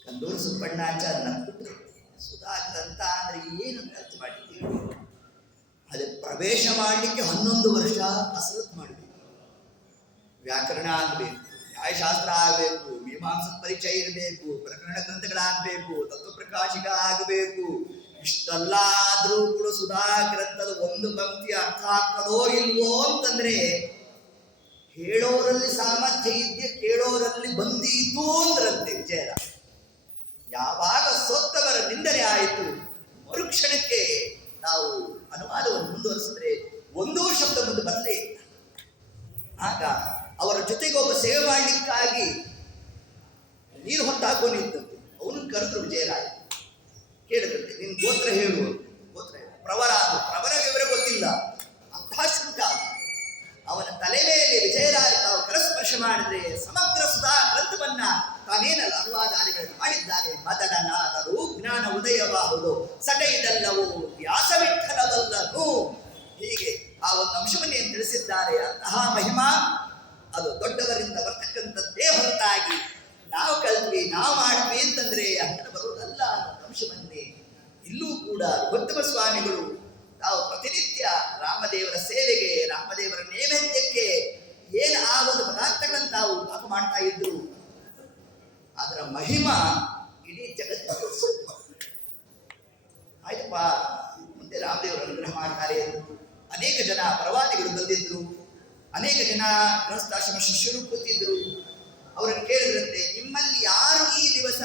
ಕಲ್ಲೂರು ಸುಬ್ಬಣ್ಣಾಚಾರ್ಯ ನಕ್ಬಿಟ್ರು. ಸುಧಾ ಗ್ರಂಥ ಅಂದ್ರೆ ಏನಂತ ಅರ್ಥ ಮಾಡಿದ್ದೀವಿ? ಅದು ಪ್ರವೇಶ ಮಾಡಲಿಕ್ಕೆ 11 ವರ್ಷ ಕಸರತ್ತು ಮಾಡಬೇಕು. ವ್ಯಾಕರಣ ಆಗಬೇಕು, ನ್ಯಾಯಶಾಸ್ತ್ರ ಆಗಬೇಕು, ಮೀಮಾಂಸಕ ಪರಿಚಯ ಇರಬೇಕು, ಪ್ರಕರಣ ಗ್ರಂಥಗಳಾಗಬೇಕು, ತತ್ವಪ್ರಕಾಶಿಕ ಆಗಬೇಕು. ಇಷ್ಟಲ್ಲಾದ್ರೂ ಕೂಡ ಸುಧಾ ಗ್ರಂಥದ ಒಂದು ಪಂಕ್ತಿ ಅರ್ಥ ಆಗ್ತದೋ ಇಲ್ವೋ ಅಂತಂದ್ರೆ ಹೇಳೋರಲ್ಲಿ ಸಾಮರ್ಥ್ಯ ಇದೆಯಾ, ಕೇಳೋರಲ್ಲಿ ಬಂದೀತು ಅಂದ್ರಂತೆ ವಿಜಯರಾಜ. ಯಾವಾಗ ಸೋತ್ತವರ ನಿಂದನೆ ಆಯಿತು, ಮರುಕ್ಷಣಕ್ಕೆ ನಾವು ಅನುವಾದವನ್ನು ಮುಂದುವರಿಸಿದ್ರೆ ಒಂದೂ ಶಬ್ದ ಮುಂದೆ ಬರಲೇ ಇಲ್ಲ. ಆಗ ಅವರ ಜೊತೆಗೆ ಒಬ್ಬ ಸೇವೆ ಮಾಡಲಿಕ್ಕಾಗಿ ನೀರು ಹೊತ್ತಾಕೊಂಡು ನಿಂತಂತೆ. ಅವನು ಕರೆದ್ರು ವಿಜಯರಾಯ. ಕೇಳಿದ್ರಂತೆ, ನಿನ್ ಗೋತ್ರ ಹೇಳು. ಗೋತ್ರ ಪ್ರವರ, ಪ್ರವರ ವಿವರ ಗೊತ್ತಿಲ್ಲ, ಅಂತಹ ಶುಲ್ಕ. ಅವನ ತಲೆ ಮೇಲೆ ವಿಜಯರಾಯ ತಾವು ಕರಸ್ಪರ್ಶ ಮಾಡಿದ್ರೆ ಸಮಗ್ರ ಸುಧಾ ಗ್ರಂಥವನ್ನ ತಾನೇನಲ್ಲ ಅನುವಾದಾದಿಗಳನ್ನು ಮಾಡಿದ್ದಾನೆ. ಮದಡನಾದರೂ ಜ್ಞಾನ ಉದಯವಾಹುದು, ಸಟೈದಲ್ಲವೂ ವ್ಯಾಸವಿಠಲವಲ್ಲನು. ಹೀಗೆ ಆ ಒಂದು ಅಂಶವನ್ನೇ ತಿಳಿಸಿದ್ದಾರೆ. ಅಂತಹ ಮಹಿಮಾ ಅದು ದೊಡ್ಡವರಿಂದ ಬರ್ತಕ್ಕಂಥದ್ದೇ ಹೊರತಾಗಿ ನಾವು ಕಲ್ತ್ವಿ ನಾವು ಮಾಡಿದ್ವಿ ಅಂತಂದ್ರೆ ಅಂತ ಬರುವುದಲ್ಲ ಅನ್ನೋ ಅಂಶವನ್ನೇ ಇಲ್ಲೂ ಕೂಡ ಗೌತಮ ಸ್ವಾಮಿಗಳು ತಾವು ಪ್ರತಿನಿತ್ಯ ರಾಮದೇವರ ಸೇವೆಗೆ, ರಾಮದೇವರ ನೈವೇದ್ಯಕ್ಕೆ ಏನು ಆ ಒಂದು ಪದಾರ್ಥಗಳನ್ನು ತಾವು ಪಾಕ ಮಾಡ್ತಾ ಇದ್ರು. ಅದರ ಮಹಿಮಾ ಇಡೀ ಜಗತ್ತು. ಆಯ್ತಪ್ಪ, ಮುಂದೆ ರಾಮದೇವರು ಅನುಗ್ರಹ ಮಾಡ್ತಾರೆ. ಅನೇಕ ಜನ ಪ್ರವಾದಿಗಳು ಬಂದಿದ್ರು, ಅನೇಕ ಜನ ಗೃಹಸ್ಥಾಶ್ರಮ ಶಿಷ್ಯರು ಕೂತಿದ್ರು. ಅವರನ್ನು ಕೇಳಿದ್ರಂತೆ, ನಿಮ್ಮಲ್ಲಿ ಯಾರು ಈ ದಿವಸ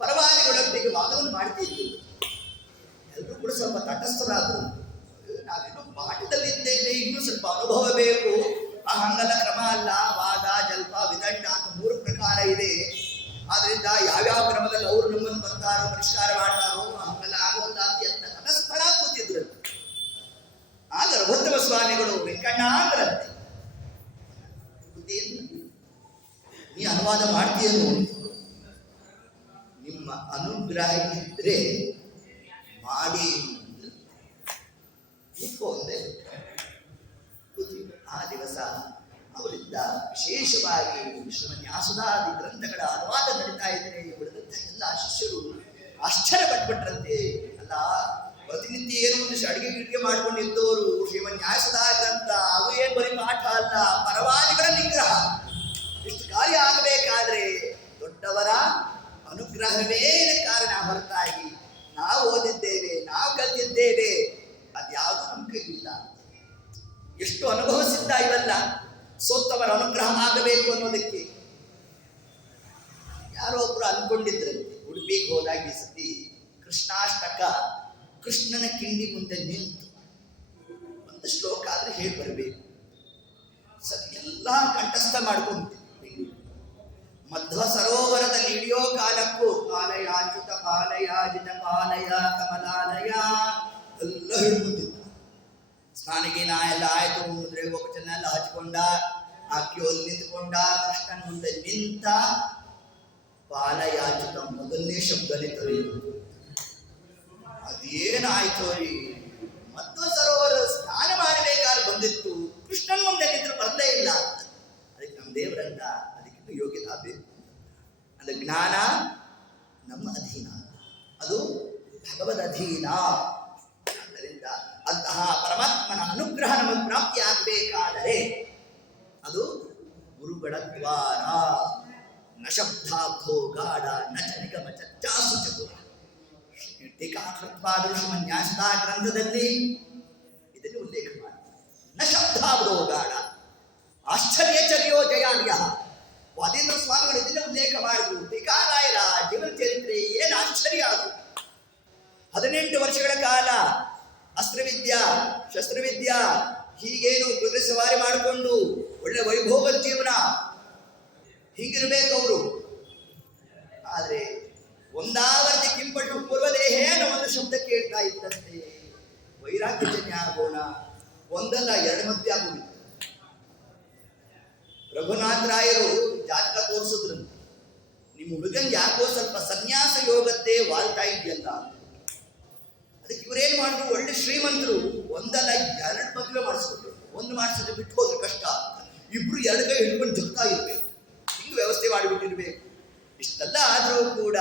ಪರವಾದಿಗಳೊಟ್ಟಿಗೆ ವಾದವನ್ನು ಮಾಡ್ತಿದ್ರು? ಎಲ್ಲರೂ ಕೂಡ ಸ್ವಲ್ಪ ತಟಸ್ಥರಾದರು. ನಾವಿನ್ನೂ ಪಾಠದಲ್ಲಿದ್ದೇವೆ, ಇನ್ನೂ ಸ್ವಲ್ಪ ಅನುಭವ ಬೇಕು. ಹಂಗಲ್ಲ, ಕ್ರಮ ಅಲ್ಲ, ವಾದ ಜಲ್ಪ ವಿದಂಡ ಅಂತ 3 ಪ್ರಕಾರ ಇದೆ. ಆದ್ರಿಂದ ಯಾವ್ಯಾವ ಕ್ರಮದಲ್ಲಿ ಅವರು ನಮ್ಮನ್ನು ಬರ್ತಾರೋ ಪರಿಷ್ಕಾರ ಮಾಡ್ತಾರೋ ಹಂಗಲ್ಲ ಆಗೋಲ್ಲ ಅಂತ ತಟಸ್ಥರ ಕೂತಿದ್ರು. ಆಗ ರಘುತ್ತಮ ಸ್ವಾಮಿಗಳು ವೆಂಕಣ್ಣ ಅಂದ್ರಂತೆ, ನೀ ಅನುವಾದ ಮಾಡ್ತೀಯನು? ನಿಮ್ಮ ಅನುಗ್ರಹ ಇದ್ರೆ ಮಾಡಿ ಒಂದೇ. ಆ ದಿವಸ ಅವರಿಂದ ವಿಶೇಷವಾಗಿ ಶ್ರೀಮನ್ಯಾಸುದಾದಿ ಗ್ರಂಥಗಳ ಅನುವಾದ ನಡೀತಾ ಇದ್ರೆ ಉಳಿದಂಥ ಎಲ್ಲ ಶಿಷ್ಯರು ಆಶ್ಚರ್ಯಪಟ್ಬಿಟ್ರಂತೆ. ಅಲ್ಲ, ಪ್ರತಿನಿತ್ಯ ಏನು ಒಂದಿಷ್ಟು ಅಡಿಗೆ ಮಾಡ್ಕೊಂಡಿದ್ದವರು ಶ್ರೀಮನ್ಯಾಸುದಾ ಗ್ರಂಥ ಅದು ಏನು ಬರೀ ಪಾಠ ಅಲ್ಲ, ಪರವಾದಿಗಳ ನಿಗ್ರಹ. ಇಷ್ಟು ಕಾರ್ಯ ಆಗಬೇಕಾದ್ರೆ ದೊಡ್ಡವರ ಅನುಗ್ರಹವೇ ಕಾರಣ ಹೊರತಾಗಿ ನಾವು ಓದಿದ್ದೇವೆ, ನಾವು ಕಲಿತಿದ್ದೇವೆ, ಅದ್ಯಾವುದು ನಮ್ಮ ಕೈಗಿಲ್ಲ. ಎಷ್ಟು ಅನುಭವಿಸಿದ್ದ ಇವೆಲ್ಲ ಸೋತ್ತವರ ಅನುಗ್ರಹ ಆಗಬೇಕು ಅನ್ನೋದಕ್ಕೆ. ಯಾರೋ ಒಬ್ರು ಅನ್ಕೊಂಡಿದ್ರಂತೆ, ಉಡುಪಿಗೆ ಹೋದಾಗ ಈ ಸತಿ ಕೃಷ್ಣಾಷ್ಟಕ ಕೃಷ್ಣನ ಕಿಂಡಿ ಮುಂದೆ ನಿಂತು ಒಂದು ಶ್ಲೋಕ ಆದ್ರೆ ಹೇಳಿ ಬರಬೇಕು. ಸರಿ ಎಲ್ಲ ಕಂಠಸ್ಥ ಮಾಡ್ಕೊಂಡು ಮಧ್ವ ಸರೋವರದಲ್ಲಿ ಇಳಿಯೋ ಕಾಲಕ್ಕೂ ಪಾಲಯಾಚ್ಯುತ ಪಾಲಯಾಜಿತ ಪಾಲಯ ಕಮಲಾಲಯ ಎಲ್ಲ ಹಿಡ್ಕೊಂಡಿದ್ದ. ಸ್ನಾನಗೀನ ಎಲ್ಲ ಆಯ್ತು, ಮುದ್ರೆ ಗೋಪಚನ ಎಲ್ಲ ಹಚ್ಕೊಂಡ, ಆಕ್ಯೋಲ್ಲಿ ನಿಂತ್ಕೊಂಡ, ಕೃಷ್ಣನ್ ಮುಂದೆ ನಿಂತ. ಪಾಲಯಾಚ್ಯುತ ಮೊದಲನೇ ಶಬ್ದನೇ ತೊರೆಯುವುದು. ಅದೇನಾಯ್ತು ರೀ, ಮಧ್ವ ಸರೋವರ ಸ್ನಾನ ಮಾಡಬೇಕಾದ್ರೆ ಬಂದಿತ್ತು, ಕೃಷ್ಣನ್ ಮುಂದೆ ನಿಂತರು ಬರಲೇ ಇಲ್ಲ ಅಂತ. ಅದಕ್ಕೆ ನಮ್ಮ ದೇವರಂತ ಅದಕ್ಕಿಂತ ಯೋಗ್ಯತಾ ಬೇಕು. ಅಂದ್ರೆ ಜ್ಞಾನ ನಮ್ಮ ಅಧೀನ, ಅದು ಭಗವದ್ ಅಧೀನ. ಆದ್ದರಿಂದ ಅಂತಹ ಪರಮಾತ್ಮನ ಅನುಗ್ರಹ ನಮಗೆ ಪ್ರಾಪ್ತಿಯಾಗಬೇಕಾದರೆ ಅದು ಗುರುಗಳ ದ್ವಾರ. ನ ಶಬ್ದಾಬ್ಧೋ ಗಾಢ ನ ಚ ನಿಗಮ ಚಾಸು ಚತುರ. ಟೀಕಾಕೃತ್ವಾದೃಶ್ಮ ನ್ಯಾಸದ ಗ್ರಂಥದಲ್ಲಿ ಇದನ್ನು ಉಲ್ಲೇಖ ಮಾಡ್ತಾರೆ. ನ ಶಬ್ದಾಬ್ಧೋ ಗಾಢ ಆಶ್ಚರ್ಯಚರ್ಯೋ ಜಯಾರ್ಯ. ವಾದೀಂದ್ರ ಸ್ವಾಮಿಗಳು ಇದನ್ನ ಉಲ್ಲೇಖ ಮಾಡಿದ್ರು. ಟೀಕಾರಾಯರ ಜೀವನ ಚರಿತ್ರೆ ಏನು ಆಶ್ಚರ್ಯ ಅದು. 18 ವರ್ಷಗಳ ಕಾಲ ಅಸ್ತ್ರವಿದ್ಯಾ ಶಸ್ತ್ರವಿದ್ಯಾ ಹೀಗೇನು ಕುದುರೆ ಸವಾರಿ ಮಾಡಿಕೊಂಡು ಒಳ್ಳೆ ವೈಭೋಗದ ಜೀವನ ಹೀಗಿರ್ಬೇಕು ಅವರು. ಆದ್ರೆ ಒಂದಾವರ್ತಿ ಕಿಂಪಟ್ಟು ಪೂರ್ವದೇಹ ಅನ್ನೋ ಒಂದು ಶಬ್ದ ಕೇಳ್ತಾ ಇದ್ದಂತೆ ವೈರಾಗ್ಯಜನ್ಯ ಆಗೋಣ. ಒಂದಲ್ಲ ಎರಡು ಮದುವೆ ಆಗೋಗಿತ್ತು. ರಘುನಾಥ ರಾಯರು ಜಾತಕ ತೋರಿಸಿದ್ರಂತೆ, ನಿಮ್ಮ ಹುಡುಗನ್ ಯಾಕೋ ಸ್ವಲ್ಪ ಸನ್ಯಾಸ ಯೋಗತ್ತೆ ವಾಲ್ತಾ ಇದೆಯಲ್ಲ. ಅದಕ್ಕೆ ಇವರೇನ್ ಮಾಡಿದ್ರು, ಒಳ್ಳೆ ಶ್ರೀಮಂತರು, ಒಂದಲ್ಲ ಎರಡು ಮದುವೆ ಮಾಡಿಸ್ಕೊಟ್ರು. ಒಂದು ಮಾಡಿಸಿದ್ರೆ ಬಿಟ್ಟು ಹೋದ್ರೆ ಕಷ್ಟ, ಇಬ್ರು ಎರಡು ಕೈ ಹಿಡ್ಕೊಂಡು ಜಗ್ತಾ ಇರ್ಬೇಕು, ಹಿಂಗೆ ವ್ಯವಸ್ಥೆ ಮಾಡಿಬಿಟ್ಟಿರ್ಬೇಕು. ಇಷ್ಟೆಲ್ಲ ಆದರೂ ಕೂಡ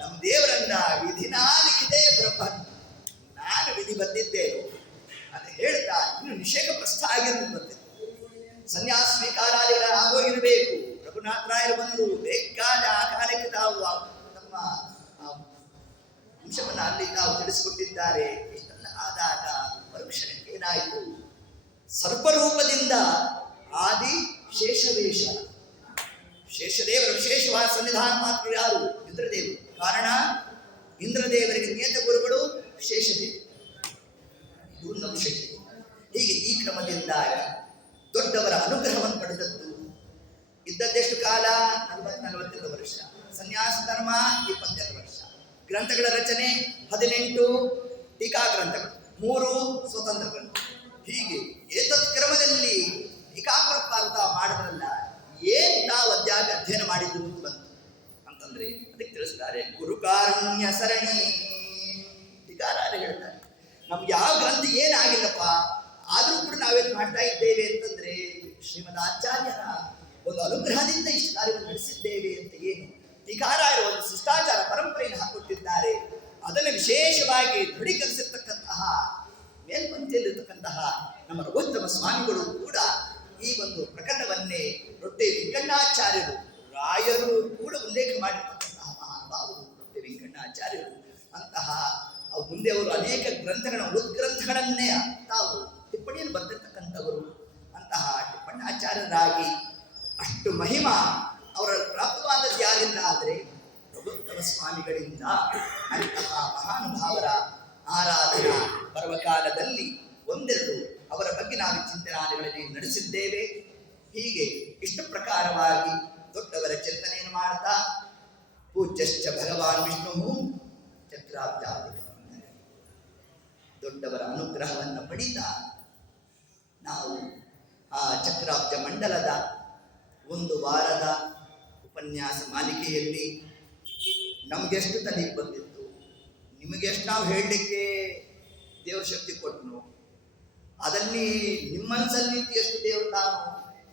ನಮ್ಮ ದೇವರನ್ನ ವಿಧಿನಾಲಿಗಿದೆ ಬ್ರಹ್ಮ, ನಾನು ವಿಧಿ ಬಂದಿದ್ದೇನೆ ಅಂತ ಹೇಳ್ತಾ ಇನ್ನು ನಿಷೇಕ ಪ್ರಸ್ಥ ಆಗಿರುವಂತೆ ಸನ್ಯಾಸ ಸ್ವೀಕಾರಾದಿಗಳ ಆಗೋಗಿರಬೇಕು. ರಘುನಾಥ ರಾಯರು ಬಂದರು, ಬೇಕಾದ ಆ ಕಾಲಕ್ಕೆ ತಾವು ನಮ್ಮ ಅಂಶವನ್ನು ಅಲ್ಲಿ ತಾವು ತಿಳಿಸಿಕೊಟ್ಟಿದ್ದಾರೆ. ಇಷ್ಟೆಲ್ಲ ಆದಾಗ ಮರುಕ್ಷಣಕ್ಕೆ ಏನಾಯಿತು, ಸರ್ಪರೂಪದಿಂದ ಆದಿ ಶೇಷವೇಷ. ಶೇಷದೇವರ ವಿಶೇಷವಾದ ಸನ್ನಿಧಾನ ಮಾತ್ರ ಯಾರು? ಇಂದ್ರದೇವರು. ಕಾರಣ ಇಂದ್ರದೇವರಿಗೆ ನಿಯತ ಗುರುಗಳು ಶೇಷದೇವ, ಇದು ನಮ್ಮ ಶಕ್ತಿ. ಹೀಗೆ ಈ ಕ್ರಮದಿಂದ ದೊಡ್ಡವರ ಅನುಗ್ರಹವನ್ನು ಪಡೆದದ್ದು. ಇದ್ದದ್ದೆಷ್ಟು ಕಾಲ? 40-42 ವರ್ಷ. ಸನ್ಯಾಸ ಧರ್ಮ 22 ವರ್ಷ. ಗ್ರಂಥಗಳ ರಚನೆ 18 ಟೀಕಾ ಗ್ರಂಥಗಳು, 3 ಸ್ವತಂತ್ರ ಗ್ರಂಥ. ಹೀಗೆ ಏತತ್ ಕ್ರಮದಲ್ಲಿ ಟೀಕಾಕೃತ್ವ ಅಂತ ಮಾಡಿದ್ರಲ್ಲ, ಏನ್ ನಾವು ಅಧ್ಯಯನ ಮಾಡಿದ್ರು ಅಂತ ಬಂತು ಅಂತಂದ್ರೆ ಅದಕ್ಕೆ ತಿಳಿಸ್ತಾರೆ, ಗುರುಕಾರುಣ್ಯ ಸರಣಿ. ಟೀಕಾರಾಯರು ಹೇಳ್ತಾರೆ, ನಮ್ಗೆ ಯಾವ ಗ್ರಂಥ ಏನಾಗಿಲ್ಲಪ್ಪ, ಆದರೂ ಕೂಡ ನಾವೇನು ಮಾಡ್ತಾ ಇದ್ದೇವೆ ಅಂತಂದ್ರೆ ಶ್ರೀಮದ್ ಆಚಾರ್ಯರ ಒಂದು ಅನುಗ್ರಹದಿಂದ ಇಷ್ಟು ಕಾರ್ಯವನ್ನು ನಡೆಸಿದ್ದೇವೆ ಅಂತ. ಏನು ಟೀಕಾರಾಯರು ಒಂದು ಶಿಷ್ಟಾಚಾರ ಪರಂಪರೆಯನ್ನು ಹಾಕುತ್ತಿದ್ದಾರೆ. ಅದನ್ನು ವಿಶೇಷವಾಗಿ ದೃಢೀಕರಿಸಿರ್ತಕ್ಕಂತಹ ಮೇಲ್ಪಂಕ್ತಿಯಲ್ಲಿರ್ತಕ್ಕಂತಹ ನಮ್ಮ ರಘುತ್ತಮ ಸ್ವಾಮಿಗಳು ಕೂಡ ಈ ಒಂದು ಪ್ರಕರಣವನ್ನೇ ರೊಟ್ಟೆ ವೆಂಕಣ್ಣಾಚಾರ್ಯರು ರಾಯರು ಕೂಡ ಉಲ್ಲೇಖ ಮಾಡಿರ್ತಕ್ಕಂತಹ ಮಹಾನುಭಾವರು ರೊಟ್ಟೆ ವೆಂಕಣ್ಣಾಚಾರ್ಯರು. ಅಂತಹ ಮುಂದೆ ಅವರು ಅನೇಕ ಗ್ರಂಥಗಳ ಉದ್ಗ್ರಂಥಗಳನ್ನೇ ತಾವು ಟಿಪ್ಪಣಿಯನ್ನು ಬರೆದಿರ್ತಕ್ಕಂಥವರು. ಅಂತಹ ಟಿಪ್ಪಣ್ಣಾಚಾರ್ಯರಾಗಿ ಅಷ್ಟು ಮಹಿಮಾ ಅವರ ಪ್ರಾಪ್ತವಾದದ್ದು ಯಾರಿಂದ ಆದರೆ ರಘುತ್ತಮ ಸ್ವಾಮಿಗಳಿಂದ. ಅಂತಹ ಮಹಾನುಭಾವರ ಆರಾಧನಾ ಪರ್ವಕಾಲದಲ್ಲಿ ಒಂದೆರಡು ಅವರ ಬಗ್ಗೆ ನಾವು ಚಿಂತನಾದಿಗಳಲ್ಲಿ ನಡೆಸಿದ್ದೇವೆ. ಹೀಗೆ ಇಷ್ಟು ಪ್ರಕಾರವಾಗಿ ದೊಡ್ಡವರ ಚಿಂತನೆಯನ್ನು ಮಾಡ್ತಾ ಪೂಜ್ಯಶ್ಚ ಭಗವಾನ್ ವಿಷ್ಣು ಚಕ್ರಾಬ್ಜಾಧಿಕ, ದೊಡ್ಡವರ ಅನುಗ್ರಹವನ್ನು ಪಡಿತಾ ನಾವು ಆ ಚಕ್ರಾಬ್ಜ ಮಂಡಲದ ಒಂದು ವಾರದ ಉಪನ್ಯಾಸ ಮಾಲಿಕೆಯಲ್ಲಿ ನಮಗೆಷ್ಟು ತಲೆಗೆ ಬಂದಿತ್ತು, ನಿಮಗೆಷ್ಟು ನಾವು ಹೇಳಲಿಕ್ಕೆ ದೇವರ ಶಕ್ತಿ ಕೊಟ್ಟನು, ಅದರಲ್ಲಿ ನಿಮ್ಮನ್ಸಲ್ಲಿ ಎಷ್ಟು ದೇವರು ತಾನು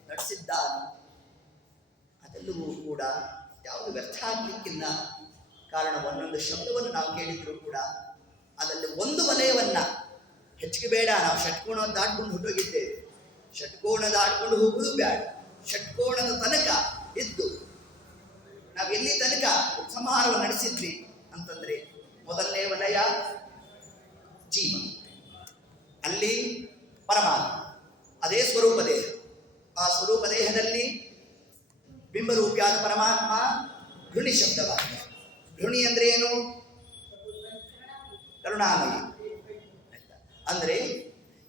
ನಡೆಸಿದ್ದಾನು, ಅದೆಲ್ಲವೂ ಕೂಡ ಯಾವುದು ವ್ಯರ್ಥ ಆಗಲಿಕ್ಕಿಲ್ಲ. ಕಾರಣ ಒಂದೊಂದು ಶಬ್ದವನ್ನು ನಾವು ಕೇಳಿದ್ರು ಕೂಡ ಅದರಲ್ಲಿ ಒಂದು ವಲಯವನ್ನು ಹೆಚ್ಚಿಗೆ ಬೇಡ. ನಾವು ಷಟ್ಕೋಣ ದಾಟ್ಕೊಂಡು ಹೊರಟೋಗಿದ್ದೇವೆ, ಷಟ್ಕೋಣ ದಾಟ್ಕೊಂಡು ಹೋಗುವುದು ಬೇಡ. ಷಟ್ಕೋಣದ ತನಕ ಇದ್ದು ನಾವು ಎಲ್ಲಿ ತನಕ ಸಂಹಾರವನ್ನು ನಡೆಸಿದ್ವಿ ಅಂತಂದ್ರೆ, ಮೊದಲನೇ ವಲಯ ಜೀವ, ಅಲ್ಲಿ ಪರಮಾತ್ಮ, ಅದೇ ಸ್ವರೂಪ ದೇಹ. ಆ ಸ್ವರೂಪ ದೇಹದಲ್ಲಿ ಬಿಂಬರೂಪಿಯಾದ ಪರಮಾತ್ಮ ಘೃಣಿ ಶಬ್ದವಾಗಿದೆ. ಘೃಣಿ ಅಂದ್ರೆ ಏನು? ಕರುಣಾಮಯಿ. ಅಂದ್ರೆ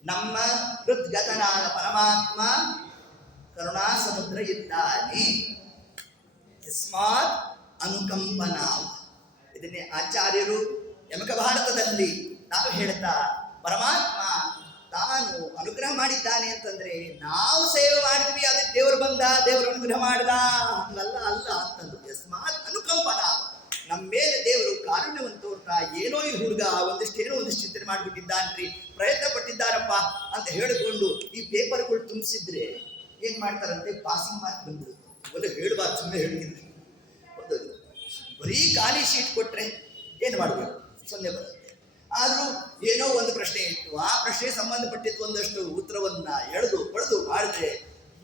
ನಮ್ಮ ಹೃದ್ಗತನಾದ ಪರಮಾತ್ಮ ಕರುಣಾ ಸಮುದ್ರ ಇದ್ದಾನೆ. ಯಸ್ಮಾತ್ ಅನುಕಂಪನಾವ. ಇದನ್ನೇ ಆಚಾರ್ಯರು ಯಮಕ ಭಾರತದಲ್ಲಿ ನಾವು ಹೇಳ್ತಾ, ಪರಮಾತ್ಮ ತಾನು ಅನುಗ್ರಹ ಮಾಡಿದ್ದಾನೆ ಅಂತಂದ್ರೆ ನಾವು ಸೇವೆ ಮಾಡಿದ್ವಿ, ಅದೇ ದೇವರು ಬಂದ, ದೇವರು ಅನುಗ್ರಹ ಮಾಡ್ದ, ಹಂಗಲ್ಲ ಅಲ್ಲ ಅಂತಂದ್ರು. ಯಸ್ಮಾತ್ ಅನುಕಂಪನಾವ, ನಮ್ಮ ಮೇಲೆ ದೇವರು ಕಾರುಣ್ಯವನ್ನು ತೋರ್ತಾ, ಏನೋ ಈ ಹುಡುಗ ಒಂದಿಷ್ಟು ಚಿಂತನೆ ಮಾಡಿಬಿಟ್ಟಿದ್ದಾನ್ರಿ, ಪ್ರಯತ್ನ ಪಟ್ಟಿದ್ದಾರಪ್ಪ ಅಂತ ಹೇಳಿಕೊಂಡು ಈ ಪೇಪರ್ಗಳು ತುಂಬಿಸಿದ್ರೆ ಏನ್ ಮಾಡ್ತಾರಂತೆ, ಪಾಸಿಂಗ್ ಮಾರ್ಕ್ ಬಂದ್ಬಿಡುತ್ತೆ. ಒಂದು ಹೇಳಬಾರ್ದು, ಸುಮ್ಮನೆ ಹೇಳ್ತಿದ್ರಿ. ಒಂದು ಬರೀ ಖಾಲಿ ಶೀಟ್ ಕೊಟ್ರೆ ಏನು ಮಾಡಬೇಕು, 0 ಬರುತ್ತೆ. ಆದರೂ ಏನೋ ಒಂದು ಪ್ರಶ್ನೆ ಇತ್ತು, ಆ ಪ್ರಶ್ನೆಗೆ ಸಂಬಂಧಪಟ್ಟಿದ್ದು ಒಂದಷ್ಟು ಉತ್ತರವನ್ನ ಪಡೆದು ಮಾಡಿದ್ರೆ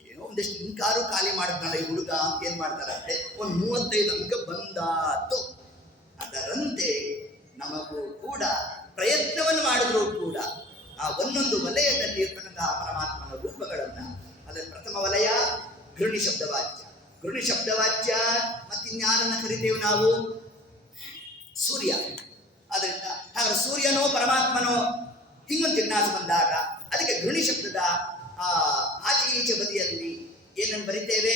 ಏನೋ ಒಂದಷ್ಟು ಇಂಕಾರು ಖಾಲಿ ಮಾಡಿದ್ನಲ್ಲ ಈ ಹುಡುಗ ಅಂತ ಏನ್ ಮಾಡ್ತಾರಂತೆ, ಒಂದು 35 ಅಂಕ ಬಂದಾತು. ಅದರಂತೆ ನಮಗೂ ಕೂಡ ಪ್ರಯತ್ನವನ್ನು ಮಾಡಿದ್ರೂ ಕೂಡ ಆ ಒಂದೊಂದು ವಲಯದಲ್ಲಿ ಇರ್ತಕ್ಕಂತಹ ಪರಮಾತ್ಮನ ರೂಪಗಳನ್ನ, ಅದರ ಪ್ರಥಮ ವಲಯ ಗೃಣಿ ಶಬ್ದವಾಚ್ಯ. ಗೃಣಿ ಶಬ್ದವಾಚ್ಯ ಮತ್ತಿನ್ಯಾರನ್ನ ಕರಿತೇವೆ ನಾವು, ಸೂರ್ಯ. ಅದರಿಂದ ಹಾಗಾದ್ರೆ ಸೂರ್ಯನೋ ಪರಮಾತ್ಮನೋ ಹಿಂಗೊಂದು ಜಿಜ್ಞಾಸೆ ಬಂದಾಗ ಅದಕ್ಕೆ ಗೃಣಿ ಶಬ್ದದ ಆಚೆ ಈಚೆ ಬದಿಯಲ್ಲಿ ಏನನ್ನು ಬರಿತೇವೆ,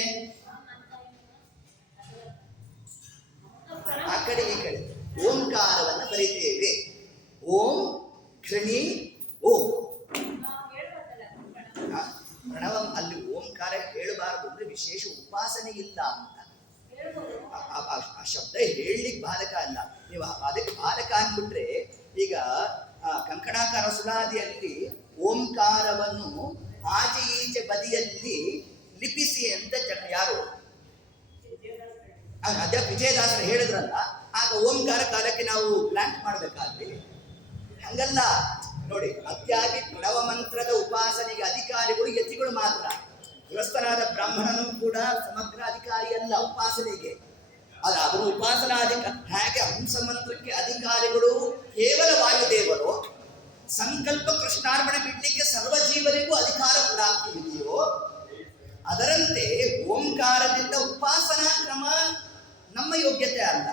ಆ ಕಡೆ ಈ ಕಡೆ ಓಂಕಾರವನ್ನು ಬರಿತೇವೆ. ಓಂ ಘೃಣಿ ಓಂ. ಪ್ರಣವಂ ಅಲ್ಲಿ ಓಂಕಾರ ಹೇಳಬಾರದು ಅಂದ್ರೆ ವಿಶೇಷ ಉಪಾಸನೆ ಇಲ್ಲ ಅಂತ. ಆ ಶಬ್ದ ಹೇಳಲಿಕ್ಕೆ ಬಾಧಕ ಅಲ್ಲ, ನೀವು ಅದಕ್ಕೆ ಬಾಧಕ ಅಂದ್ಬಿಟ್ರೆ, ಈಗ ಕಂಕಣಾಕಾರ ಸುಳಾದಿಯಲ್ಲಿ ಓಂಕಾರವನ್ನು ಆಚೆ ಈಚೆ ಬದಿಯಲ್ಲಿ ಲಿಪಿಸಿ ಅಂತ ಯಾರು ಅದೇ ವಿಜಯದಾಸರು ಹೇಳಿದ್ರಲ್ಲ, ಆಗ ಓಂಕಾರ ಕಾಲಕ್ಕೆ ನಾವು ಬ್ಲಾಂಕ್ ಮಾಡಬೇಕಾದ್ರೆ ಹಂಗಲ್ಲ ನೋಡಿ. ಅತ್ಯಾಗಿ ಪ್ರಣವ ಮಂತ್ರದ ಉಪಾಸನೆಗೆ ಅಧಿಕಾರಿಗಳು ಯತಿಗಳು ಮಾತ್ರ. ಗೃಹಸ್ಥನಾದ ಬ್ರಾಹ್ಮಣನು ಕೂಡ ಸಮಗ್ರ ಅಧಿಕಾರಿ ಅಲ್ಲ ಉಪಾಸನೆಗೆ. ಅವರು ಹೇಗೆ ಹಂಸ ಮಂತ್ರಕ್ಕೆ ಅಧಿಕಾರಿಗಳು ಕೇವಲ ವಾಯುದೇವರು, ಸಂಕಲ್ಪ ಕೃಷ್ಣಾರ್ಪಣೆ ಬಿಡ್ಲಿಕ್ಕೆ ಸರ್ವಜೀವರಿಗೂ ಅಧಿಕಾರ ಪ್ರಾಪ್ತಿ ಇದೆಯೋ, ಅದರಂತೆ ಓಂಕಾರದಿಂದ ಉಪಾಸನಾ ಕ್ರಮ ನಮ್ಮ ಯೋಗ್ಯತೆ ಅಲ್ಲ.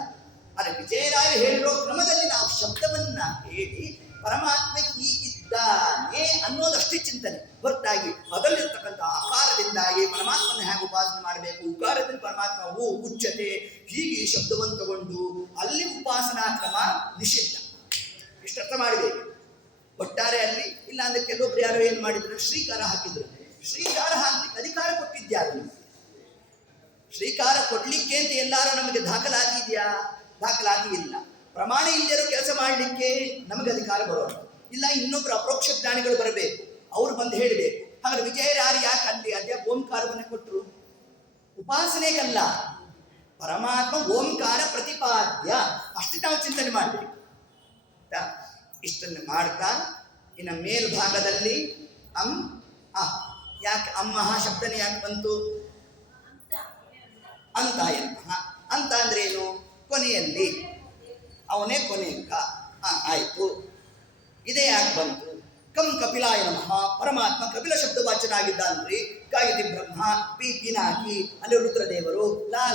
ಆದರೆ ವಿಜಯರಾಯ ಹೇಳಿರೋ ಕ್ರಮದಲ್ಲಿ ನಾವು ಶಬ್ದವನ್ನ ಹೇಳಿ ಪರಮಾತ್ಮ ಹೀಗಿದ್ದಾನೆ ಅನ್ನೋದಷ್ಟೇ ಚಿಂತನೆ ಹೊರತಾಗಿ ಅದರಲ್ಲಿರ್ತಕ್ಕಂಥ ಆಕಾರದಿಂದಾಗಿ ಪರಮಾತ್ಮನ ಹೇಗೆ ಉಪಾಸನೆ ಮಾಡಬೇಕು, ಉಕಾರದಲ್ಲಿ ಪರಮಾತ್ಮ ಓ ಉಚ್ಚತೆ ಹೀಗೆ ಈ ಶಬ್ದವನ್ನು ತಗೊಂಡು ಅಲ್ಲಿ ಉಪಾಸನಾ ಕ್ರಮ ನಿಷಿದ್ಧ. ಇಷ್ಟರ್ಥ ಮಾಡಬೇಕು ಒಟ್ಟಾರೆ ಅಲ್ಲಿ. ಇಲ್ಲ ಅಂದ್ರೆ ಕೆಲವೊಬ್ರು ಯಾರೋ ಏನು ಮಾಡಿದ್ರು, ಶ್ರೀಕಾರ ಹಾಕಿದ್ರು. ಶ್ರೀಕಾರ ಹಾಕ್ಲಿಕ್ಕೆ ಅಧಿಕಾರ ಕೊಟ್ಟಿದ್ಯಾರು? ಶ್ರೀಕಾರ ಕೊಡ್ಲಿಕ್ಕೆ ಅಂತ ಎಲ್ಲಾರು ನಮಗೆ ದಾಖಲಾತಿ ಇದೆಯಾ? ದಾಖಲಾತಿ ಇಲ್ಲ. ಪ್ರಮಾಣ ಇಲ್ಲದಿರೋ ಕೆಲಸ ಮಾಡಲಿಕ್ಕೆ ನಮಗೆ ಅಧಿಕಾರ ಬರೋಣ. ಇಲ್ಲ ಇನ್ನೊಬ್ರು ಅಪರೋಕ್ಷ ಜ್ಞಾನಿಗಳು ಬರಬೇಕು, ಅವ್ರು ಬಂದು ಹೇಳಬೇಕು. ಹಾಗಾದ್ರೆ ವಿಜಯರಾರು ಯಾಕೆ ಅಲ್ಲಿ ಅದೇ ಓಂಕಾರವನ್ನು ಕೊಟ್ಟರು? ಉಪಾಸನೆಗಲ್ಲ, ಪರಮಾತ್ಮ ಓಂಕಾರ ಪ್ರತಿಪಾದ್ಯ, ಅಷ್ಟು ನಾವು ಚಿಂತನೆ ಮಾಡಬೇಕು. ಇಷ್ಟನ್ನು ಮಾಡ್ತಾ ಇನ್ನು ಮೇಲ್ಭಾಗದಲ್ಲಿ ಅಂ ಅಹ. ಯಾಕೆ ಅಮ್ಮಹ ಶಬ್ದನೇ ಯಾಕೆ ಬಂತು? ಅಂತ ಎಂತಹ ಅಂತ ಅಂದ್ರೆ ಏನು? ಕೊನೆಯಲ್ಲಿ ಅವನೇ ಕೊನೆಯಂಕ. ಆಯ್ತು, ಇದೇ ಯಾಕೆ ಬಂತು? ಕಂ ಕಪಿಲಾಯ ನಮಃ. ಪರಮಾತ್ಮ ಕಪಿಲ ಶಬ್ದವಾಚನಾಗಿದ್ದಾನ್ರಿ. ಗಾಯತಿ ಬ್ರಹ್ಮ, ಪಿ ಪಿನಾಕಿ, ಅಲ್ಲಿ ರುದ್ರದೇವರು,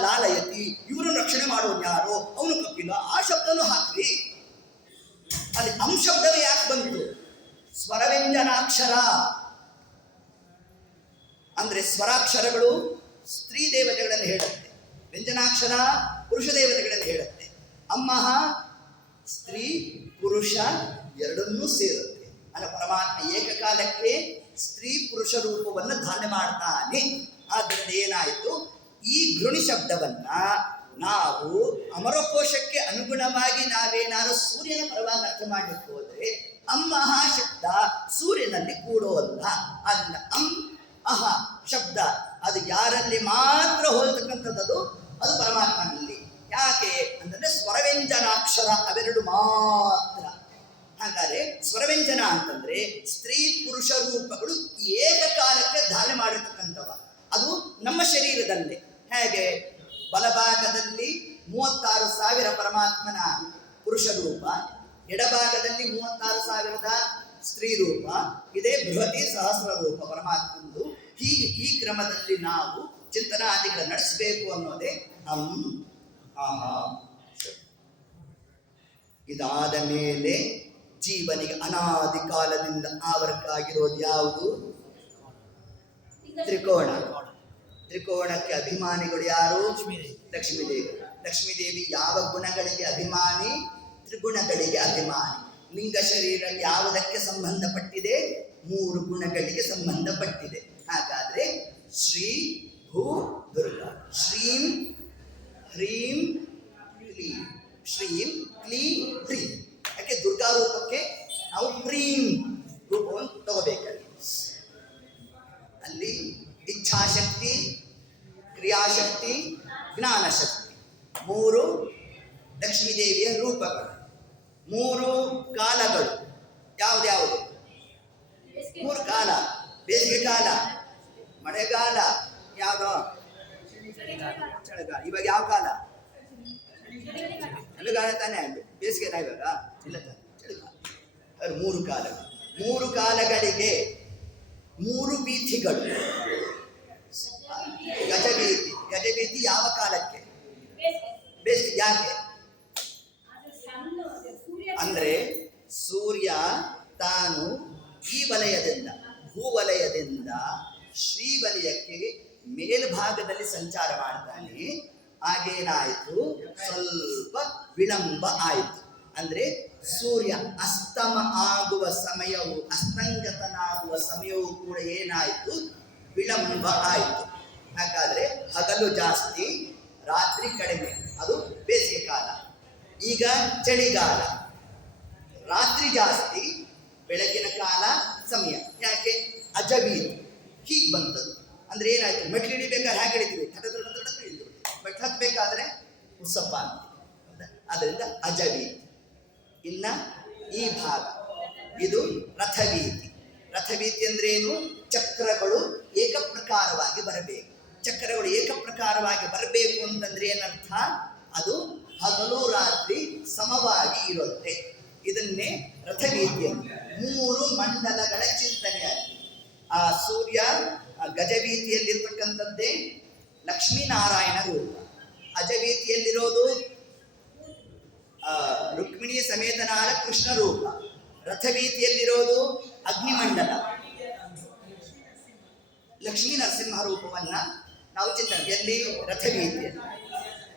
ಲಾಲಯತಿ, ಇವರು ರಕ್ಷಣೆ ಮಾಡೋನು ಯಾರು? ಅವನು ಕಪಿಲ. ಆ ಶಬ್ದನೂ ಹಾಕ್ರಿ. ಅಲ್ಲಿ ಅಂ ಶಬ್ದವೇ ಯಾಕೆ ಬಂತು? ಸ್ವರವ್ಯಂಜನಾಕ್ಷರ ಅಂದ್ರೆ ಸ್ವರಾಕ್ಷರಗಳು ಸ್ತ್ರೀ ದೇವತೆಗಳನ್ನು ಹೇಳುತ್ತೆ, ವ್ಯಂಜನಾಕ್ಷರ ಪುರುಷ ದೇವತೆಗಳನ್ನು ಹೇಳುತ್ತೆ. ಅಮ್ಮಹ ಸ್ತ್ರೀ ಪುರುಷ ಎರಡನ್ನೂ ಸೇರುತ್ತೆ. ಅಲ್ಲ, ಪರಮಾತ್ಮ ಏಕಕಾಲಕ್ಕೆ ಸ್ತ್ರೀ ಪುರುಷ ರೂಪವನ್ನು ಧಾರಣೆ ಮಾಡ್ತಾನೆ. ಆದ್ದರಿಂದ ಏನಾಯಿತು, ಈ ಗೃಣಿ ಶಬ್ದವನ್ನ ನಾವು ಅಮರಕೋಶಕ್ಕೆ ಅನುಗುಣವಾಗಿ ನಾವೇನಾದ್ರು ಸೂರ್ಯನ ಪರವಾಗಿ ಅರ್ಥ ಮಾಡಲಿಕ್ಕೆ ಹೋದ್ರೆ ಅಮ್ಮಹ ಶಬ್ದ ಸೂರ್ಯನಲ್ಲಿ ಕೂಡೋಲ್ಲ. ಅದನ್ನ ಅಂ ಅಹ ಶಬ್ದ ಅದು ಯಾರಲ್ಲಿ ಮಾತ್ರ ಹೋಲ್ತಕ್ಕಂಥದ್ದು? ಅದು ಪರಮಾತ್ಮನಲ್ಲಿ. ಯಾಕೆ ಅಂತಂದ್ರೆ ಸ್ವರವ್ಯಂಜನಾಕ್ಷರ ಅವೆರಡು ಮಾತ್ರ. ಹಾಗಾದ್ರೆ ಸ್ವರವ್ಯಂಜನ ಅಂತಂದ್ರೆ ಸ್ತ್ರೀ ಪುರುಷ ರೂಪಗಳು ಏಕಕಾಲಕ್ಕೆ ಧಾರಣೆ ಮಾಡಿರ್ತಕ್ಕಂಥವ. ಅದು ನಮ್ಮ ಶರೀರದಲ್ಲೇ. ಹೇಗೆ ಬಲಭಾಗದಲ್ಲಿ 36,000 ಪರಮಾತ್ಮನ ಪುರುಷ ರೂಪ, ಎಡಭಾಗದಲ್ಲಿ 36,000 ಸ್ತ್ರೀ ರೂಪ, ಇದೇ ಬೃಹತಿ ಸಹಸ್ರ ರೂಪ ಪರಮಾತ್ಮಂದು. ಹೀಗೆ ಈ ಕ್ರಮದಲ್ಲಿ ನಾವು ಚಿಂತನಾದಿಗಳ ನಡೆಸಬೇಕು ಅನ್ನೋದೇ ಅಂ ಅಹ. ಇದಾದ ಮೇಲೆ ಜೀವನಿಗೆ ಅನಾದಿ ಕಾಲದಿಂದ ಆವರಕ್ಕಾಗಿರೋದು ಯಾವುದು? ತ್ರಿಕೋಣ. ತ್ರಿಕೋಣಕ್ಕೆ ಅಭಿಮಾನಿಗಳು ಯಾರು? ಲಕ್ಷ್ಮೀದೇವಿ. ಲಕ್ಷ್ಮೀದೇವಿ ಯಾವ ಗುಣಗಳಿಗೆ ಅಭಿಮಾನಿ? ತ್ರಿಗುಣಗಳಿಗೆ ಅಭಿಮಾನಿ. ಲಿಂಗ ಶರೀರ ಯಾವುದಕ್ಕೆ ಸಂಬಂಧಪಟ್ಟಿದೆ? 3 ಗುಣಗಳಿಗೆ ಸಂಬಂಧಪಟ್ಟಿದೆ. ಹಾಗಾದ್ರೆ ಶ್ರೀ ಭೂ ದುರ್ಗಾ. ಶ್ರೀಂ ಹ್ರೀಂ ಕ್ಲೀಂ. ಶ್ರೀಂ ಕ್ಲೀಂ ಹ್ರೀಂ. ಯಾಕೆ ದುರ್ಗಾ ರೂಪಕ್ಕೆ ನಾವು ಹ್ರೀಂ ರೂಪವನ್ನು ತಗೋಬೇಕಲ್ಲಿ. ಅಲ್ಲಿ ಇಚ್ಛಾಶಕ್ತಿ, ಕ್ರಿಯಾಶಕ್ತಿ, ಜ್ಞಾನಶಕ್ತಿ 3 ಲಕ್ಷ್ಮೀದೇವಿಯ ರೂಪಗಳು. 3 ಕಾಲಗಳು ಯಾವ್ದ್ಯಾವುದು? 3 ಕಾಲ. ಬೇಸಿಗೆ ಕಾಲ, ಮಳೆಗಾಲ, ಯಾವ್ದು? ಚಳಿಗಾಲ. ಇವಾಗ ಯಾವ ಕಾಲ? ಚಳಿಗಾಲ ತಾನೇ. ಬೇಸಿಗೆ ಇವಾಗ ಇಲ್ಲ ತಾನೆ, ಚಳಿಗಾಲ. 3 ಕಾಲಗಳು. 3 ಕಾಲಗಳಿಗೆ 3 ಬೀಥಿಗಳು. ಗಜಬೀತಿ. ಗಜಬೀತಿ ಯಾವ ಕಾಲಕ್ಕೆ? ಬೇಸಿಗೆ. ಯಾಕೆ ಅಂದ್ರೆ ಸೂರ್ಯ ತಾನು ಈ ವಲಯದಿಂದ, ಭೂವಲಯದಿಂದ ಶ್ರೀವಲಯಕ್ಕೆ ಮೇಲ್ಭಾಗದಲ್ಲಿ ಸಂಚಾರ ಮಾಡ್ತಾನೆ. ಹಾಗೇನಾಯಿತು, ಸ್ವಲ್ಪ ವಿಳಂಬ ಆಯಿತು. ಅಂದ್ರೆ ಸೂರ್ಯ ಅಸ್ತಮ ಆಗುವ ಸಮಯವು, ಅಸ್ತಂಗತನಾಗುವ ಸಮಯವು ಕೂಡ ಏನಾಯಿತು? ವಿಳಂಬ ಆಯಿತು. ಹಾಗಾದ್ರೆ ಹಗಲು ಜಾಸ್ತಿ, ರಾತ್ರಿ ಕಡಿಮೆ. ಅದು ಬೇಸಿಗೆ ಕಾಲ. ಈಗ ಚಳಿಗಾಲ, ರಾತ್ರಿ ಜಾಸ್ತಿ, ಬೆಳಗಿನ ಕಾಲ ಸಮಯ. ಯಾಕೆ? ಅಜಬೀತಿ ಹೀಗೆ ಬಂತದ್ದು. ಅಂದ್ರೆ ಏನಾಯ್ತು? ಮೆಟ್ಲು ಹಿಡಿಬೇಕಾದ್ರೆ ಹೇಗೆ ಹಿಡಿತೀವಿ? ಇಳಿದು ಮೆಟ್ಲು ಹತ್ತಬೇಕಾದ್ರೆ ಉತ್ಸಪ್ಪ ಅಂತ. ಅದರಿಂದ ಅಜಬೀತಿ. ಇನ್ನ ಈ ಭಾಗ ಇದು ರಥವೀತಿ. ರಥವೀತಿ ಅಂದ್ರೇನು? ಚಕ್ರಗಳು ಏಕಪ್ರಕಾರವಾಗಿ ಬರಬೇಕು. ಚಕ್ರಗಳು ಏಕಪ್ರಕಾರವಾಗಿ ಬರಬೇಕು ಅಂತಂದ್ರೆ ಏನರ್ಥ? ಅದು ಹಗಲು ರಾತ್ರಿ ಸಮವಾಗಿ ಇರುತ್ತೆ. ಇದನ್ನೇ ರಥವೀತಿ ಅಂತ. 3 ಮಂಡಲಗಳ ಚಿಂತನೆಯಾಗಿ ಆ ಸೂರ್ಯ ಗಜವೀತಿಯಲ್ಲಿರ್ತಕ್ಕಂಥದ್ದೇ ಲಕ್ಷ್ಮೀನಾರಾಯಣ ರೂಪ. ಅಜವೀತಿಯಲ್ಲಿರೋದು ರುಕ್ಮಿಣಿ ಸಮೇತನಾದ ಕೃಷ್ಣ ರೂಪ. ರಥವೀತಿಯಲ್ಲಿರೋದು ಅಗ್ನಿಮಂಡಲ, ಲಕ್ಷ್ಮೀ ನರಸಿಂಹ ರೂಪವನ್ನ ನಾವು ಚಿಂತನೆ ಎಲ್ಲಿ? ರಥವೀತಿಯಲ್ಲಿ.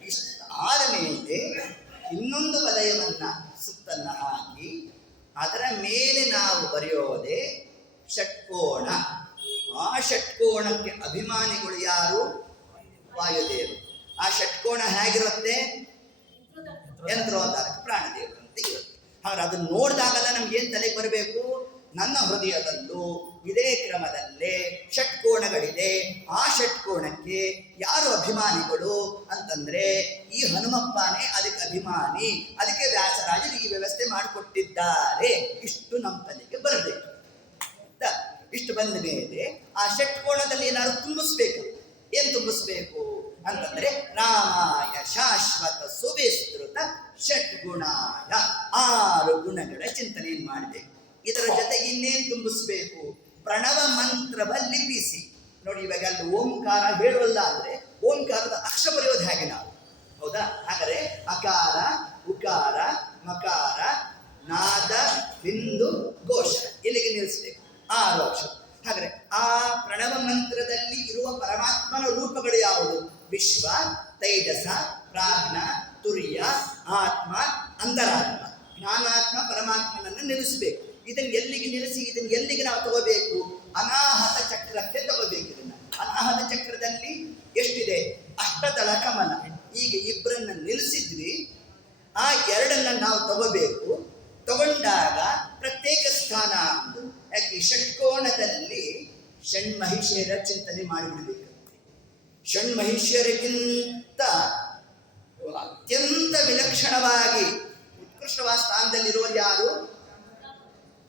ಇಷ್ಟ ಆದ ಮೇಲೆ ಇನ್ನೊಂದು ವಲಯವನ್ನ ಸುತ್ತನ್ನ ಹಾಕಿ ಅದರ ಮೇಲೆ ನಾವು ಬರೆಯೋದೇ ಷಟ್ಕೋಣ. ಆ ಷಟ್ಕೋಣಕ್ಕೆ ಅಭಿಮಾನಿಗಳು ಯಾರು? ವಾಯುದೇವರು. ಆ ಷಟ್ಕೋಣ ಹೇಗಿರುತ್ತೆ? ಯಂತ್ರೋದ್ಧಾರಕ ಪ್ರಾಣದೇವರು ಅಂತ ಇರುತ್ತೆ. ಹಾಗಾದ್ರೆ ಅದನ್ನು ನೋಡಿದಾಗಲ್ಲ ನಮ್ಗೆ ಏನು ತಲೆಗೆ ಬರಬೇಕು? ನನ್ನ ಹೃದಯದಲ್ಲೂ ಇದೇ ಕ್ರಮದಲ್ಲೇ ಷಟ್ಕೋಣಗಳಿದೆ. ಆ ಷಟ್ಕೋಣಕ್ಕೆ ಯಾರು ಅಭಿಮಾನಿಗಳು ಅಂತಂದ್ರೆ ಈ ಹನುಮಪ್ಪನೇ ಅದಕ್ಕೆ ಅಭಿಮಾನಿ. ಅದಕ್ಕೆ ವ್ಯಾಸರಾಜರು ಈ ವ್ಯವಸ್ಥೆ ಮಾಡಿಕೊಟ್ಟಿದ್ದಾರೆ. ಇಷ್ಟು ನಮ್ಮ ತಲೆಗೆ ಬರಬೇಕು. ಇಷ್ಟು ಬಂದ ಮೇಲೆ ಆ ಷಟ್ಕೋಣದಲ್ಲಿ ಏನಾದ್ರು ತುಂಬಿಸ್ಬೇಕು. ಏನ್ ತುಂಬಿಸ್ಬೇಕು ಅಂತಂದ್ರೆ ರಾಮಾಯ ಶಾಶ್ವತ ಸುವಿಸ್ತೃತ ಷಟ್ಗುಣಾಯ 6 ಗುಣಗಳ ಚಿಂತನೆಯನ್ನು ಮಾಡಬೇಕು. ಇದರ ಜೊತೆಗೆ ಇನ್ನೇನು ತುಂಬಿಸ್ಬೇಕು? ಪ್ರಣವ ಮಂತ್ರವ ಲಿಪಿಸಿ. ನೋಡಿ, ಇವಾಗ ಅಲ್ಲಿ ಓಂಕಾರ ಹೇಳುವಲ್ಲ ಅಂದ್ರೆ ಓಂಕಾರದ ಅಕ್ಷರ ಬರೆಯೋದು ಹೇಗೆ ನಾವು? ಹೌದಾ? ಹಾಗಾದ್ರೆ ಅಕಾರ, ಉಕಾರ, ಮಕಾರ, ನಾದ, ಬಿಂದು, ಘೋಷ ಇಲ್ಲಿಗೆ ನಿಲ್ಲಿಸ್ಬೇಕು. 6 ಅಕ್ಷರ. ಹಾಗಾದ್ರೆ ಆ ಪ್ರಣವ ಮಂತ್ರದಲ್ಲಿ ಇರುವ ಪರಮಾತ್ಮನ ರೂಪಗಳು ಯಾವುದು? ವಿಶ್ವ, ತೈಜಸ, ಪ್ರಾಜ್ಞ, ತುರ್ಯ, ಆತ್ಮ, ಅಂತರಾತ್ಮ. ಜ್ಞಾನಾತ್ಮ ಪರಮಾತ್ಮನನ್ನು ನಿಲ್ಲಿಸಬೇಕು. ಇದನ್ನು ಎಲ್ಲಿಗೆ ನಿಲ್ಲಿಸಿ ಇದನ್ನು ಎಲ್ಲಿಗೆ ನಾವು ತಗೋಬೇಕು? ಅನಾಹತ ಚಕ್ರಕ್ಕೆ ತಗೋಬೇಕು. ಇದನ್ನ ಅನಾಹತ ಚಕ್ರದಲ್ಲಿ ಎಷ್ಟಿದೆ? ಅಷ್ಟದಳ ಕಮಲ. ಈಗ ಇಬ್ಬರನ್ನ ನಿಲ್ಲಿಸಿದ್ವಿ. ಆ 2 ನಾವು ತಗೋಬೇಕು. ತಗೊಂಡಾಗ ಪ್ರತ್ಯೇಕ ಸ್ಥಾನ ಅಂದು. ಯಾಕೆ? ಷಟ್ಕೋಣದಲ್ಲಿ ಷಣ್ಮಹಿಷಿಯರ ಚಿಂತನೆ ಮಾಡಿಬಿಡ್ಬೇಕಂತೆ. ಷಣ್ಮಹಿಷಿಯರಿಗಿಂತ ಅತ್ಯಂತ ವಿಲಕ್ಷಣವಾಗಿ ಉತ್ಕೃಷ್ಟವಾದ ಸ್ಥಾನದಲ್ಲಿರುವರು ಯಾರು?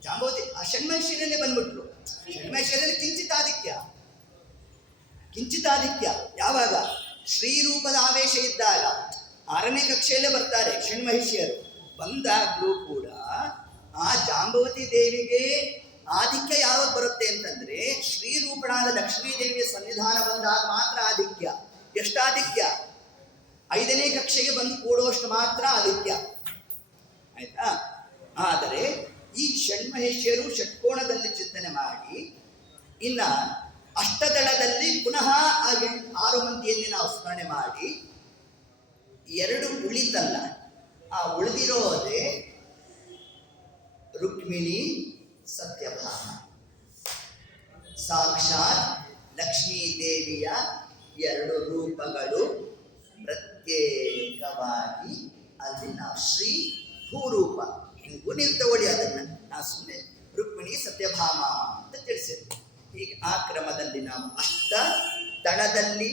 ಜಾಂಬವತಿ. ಆ ಷಣ್ಮಹಿಷಿಯರಲ್ಲೇ ಬಂದ್ಬಿಟ್ರು. ಷಣ್ಮಹಿಷಿಯರಲ್ಲಿ ಕಿಂಚಿತಾಧಿಕ್ಯ ಯಾವಾಗ? ಶ್ರೀರೂಪದ ಆವೇಶ ಇದ್ದಾಗ 6ನೇ ಕಕ್ಷೆಯಲ್ಲೇ ಬರ್ತಾರೆ ಷಣ್ಮಹಿಷಿಯರು. ಬಂದಾಗ್ಲೂ ಕೂಡ ಆ ಜಾಂಬವತಿ ದೇವಿಗೆ ಆಧಿಕ್ಯ ಯಾವಾಗ ಬರುತ್ತೆ ಅಂತಂದ್ರೆ ಶ್ರೀರೂಪಣಾದ ಲಕ್ಷ್ಮೀ ದೇವಿಯ ಸನ್ನಿಧಾನ ಬಂದಾಗ ಮಾತ್ರ ಆಧಿಕ್ಯ. ಎಷ್ಟು ಆಧಿಕ್ಯ? 5ನೇ ಕಕ್ಷೆಗೆ ಬಂದು ಕೂಡುವಷ್ಟು ಮಾತ್ರ ಆಧಿಕ್ಯ. ಆಯ್ತಾ? ಆದರೆ ಈ ಷಣ್ಮಹೇಶ್ಯರು ಷಟ್ಕೋಣದಲ್ಲಿ ಚಿಂತನೆ ಮಾಡಿ ಇನ್ನ ಅಷ್ಟದಳದಲ್ಲಿ ಪುನಃ ಆ 6 ಮಂದಿಯಲ್ಲಿ ನಾವು ಸ್ಮರಣೆ ಮಾಡಿ 2 ಉಳಿತಲ್ಲ, ಆ ಉಳಿದಿರೋದೇ ರುಕ್ಮಿಣಿ ಸತ್ಯಭಾಮ. ಸಾಕ್ಷಾತ್ ಲಕ್ಷ್ಮೀ ದೇವಿಯ 2 ರೂಪಗಳು ಪ್ರತ್ಯೇಕವಾಗಿ ಅಲ್ಲಿ ನಾವು ಶ್ರೀ ಭೂರೂಪ ಹಿಂಗೂ ನೀವು ತಗೊಳ್ಳಿ, ಅದನ್ನು ನಾವು ಸುಮ್ಮನೆ ರುಕ್ಮಿಣಿ ಸತ್ಯಭಾಮ ಅಂತ ತಿಳಿಸಿದ್ವಿ. ಹೀಗೆ ಆ ಕ್ರಮದಲ್ಲಿ ನಾವು ಅಷ್ಟ ದಳದಲ್ಲಿ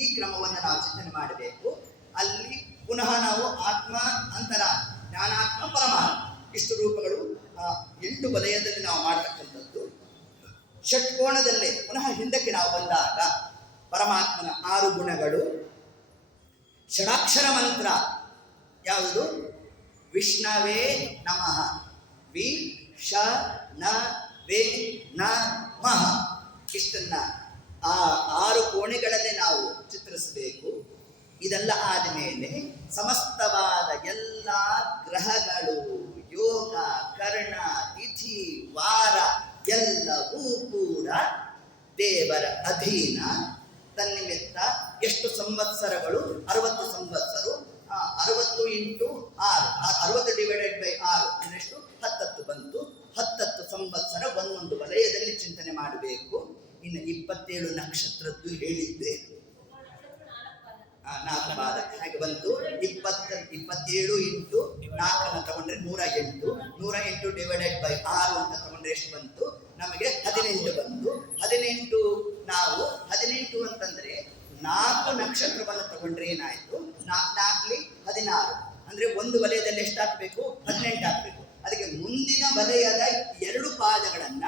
ಈ ಕ್ರಮವನ್ನು ನಾವು ಚಿಂತನೆ ಮಾಡಬೇಕು. ಅಲ್ಲಿ ಪುನಃ ನಾವು ಆತ್ಮ ಅಂತರ ಜ್ಞಾನಾತ್ಮ ಪರಮಾತ್ಮ ಇಷ್ಟು ರೂಪಗಳು 8 ವಲಯದಲ್ಲಿ ನಾವು ಮಾಡತಕ್ಕಂಥದ್ದು. ಷಟ್ಕೋಣದಲ್ಲೇ ಪುನಃ ಹಿಂದಕ್ಕೆ ನಾವು ಬಂದಾಗ ಪರಮಾತ್ಮನ 6 ಗುಣಗಳು. ಷಡಾಕ್ಷರ ಮಂತ್ರ ಯಾವುದು? ವಿಷ್ಣವೇ ನಮಃ. ವಿ ಷ ನ ವೇ ನ ಮಃ. ಇಷ್ಟನ್ನ ಆ 6 ಕೋಣೆಗಳಲ್ಲೇ ನಾವು ಚಿತ್ರಿಸಬೇಕು. ಇದೆಲ್ಲ ಆದಮೇಲೆ ಸಮಸ್ತವಾದ ಎಲ್ಲ ಗ್ರಹಗಳು, ಯೋಗ, ಕರ್ಣ, ತಿಥಿ, ವಾರ ಎಲ್ಲವೂ ಕೂಡ ದೇವರ ಅಧೀನ. ತನ್ನಿಮಿತ್ತ ಎಷ್ಟು ಸಂವತ್ಸರಗಳು? 60 ಸಂವತ್ಸರ. 60 × 6, 60 ಡಿವೈಡೆಡ್ ಬೈ 6 ಅನ್ನೆಷ್ಟು? 10 ಬಂತು. 10 ಸಂವತ್ಸರ ಒಂದೊಂದು ವಲಯದಲ್ಲಿ ಚಿಂತನೆ ಮಾಡಬೇಕು. ಇನ್ನು 27 ನಕ್ಷತ್ರದ್ದು ಹೇಳಿದ್ದೆ, 4 ಪಾದ ಹಾಗೆ ಬಂತು. 27 × 4 ತಗೊಂಡ್ರೆ 108. 108 ಡಿವೈಡೆಡ್ ಬೈ 6 ಅಂತ ತಗೊಂಡ್ರೆ ಎಷ್ಟು ಬಂತು? ನಮಗೆ 18 ಬಂತು. 18 ನಾವು 18 ಅಂತಂದ್ರೆ 4 ನಕ್ಷತ್ರವನ್ನು ತಗೊಂಡ್ರೆ ಏನಾಯ್ತು? 4 × 16 ಅಂದ್ರೆ ಒಂದು ವಲಯದಲ್ಲಿ ಎಷ್ಟು ಹಾಕಬೇಕು? 18 ಹಾಕಬೇಕು. ಅದಕ್ಕೆ ಮುಂದಿನ ವಲಯದ 2 ಪಾದಗಳನ್ನ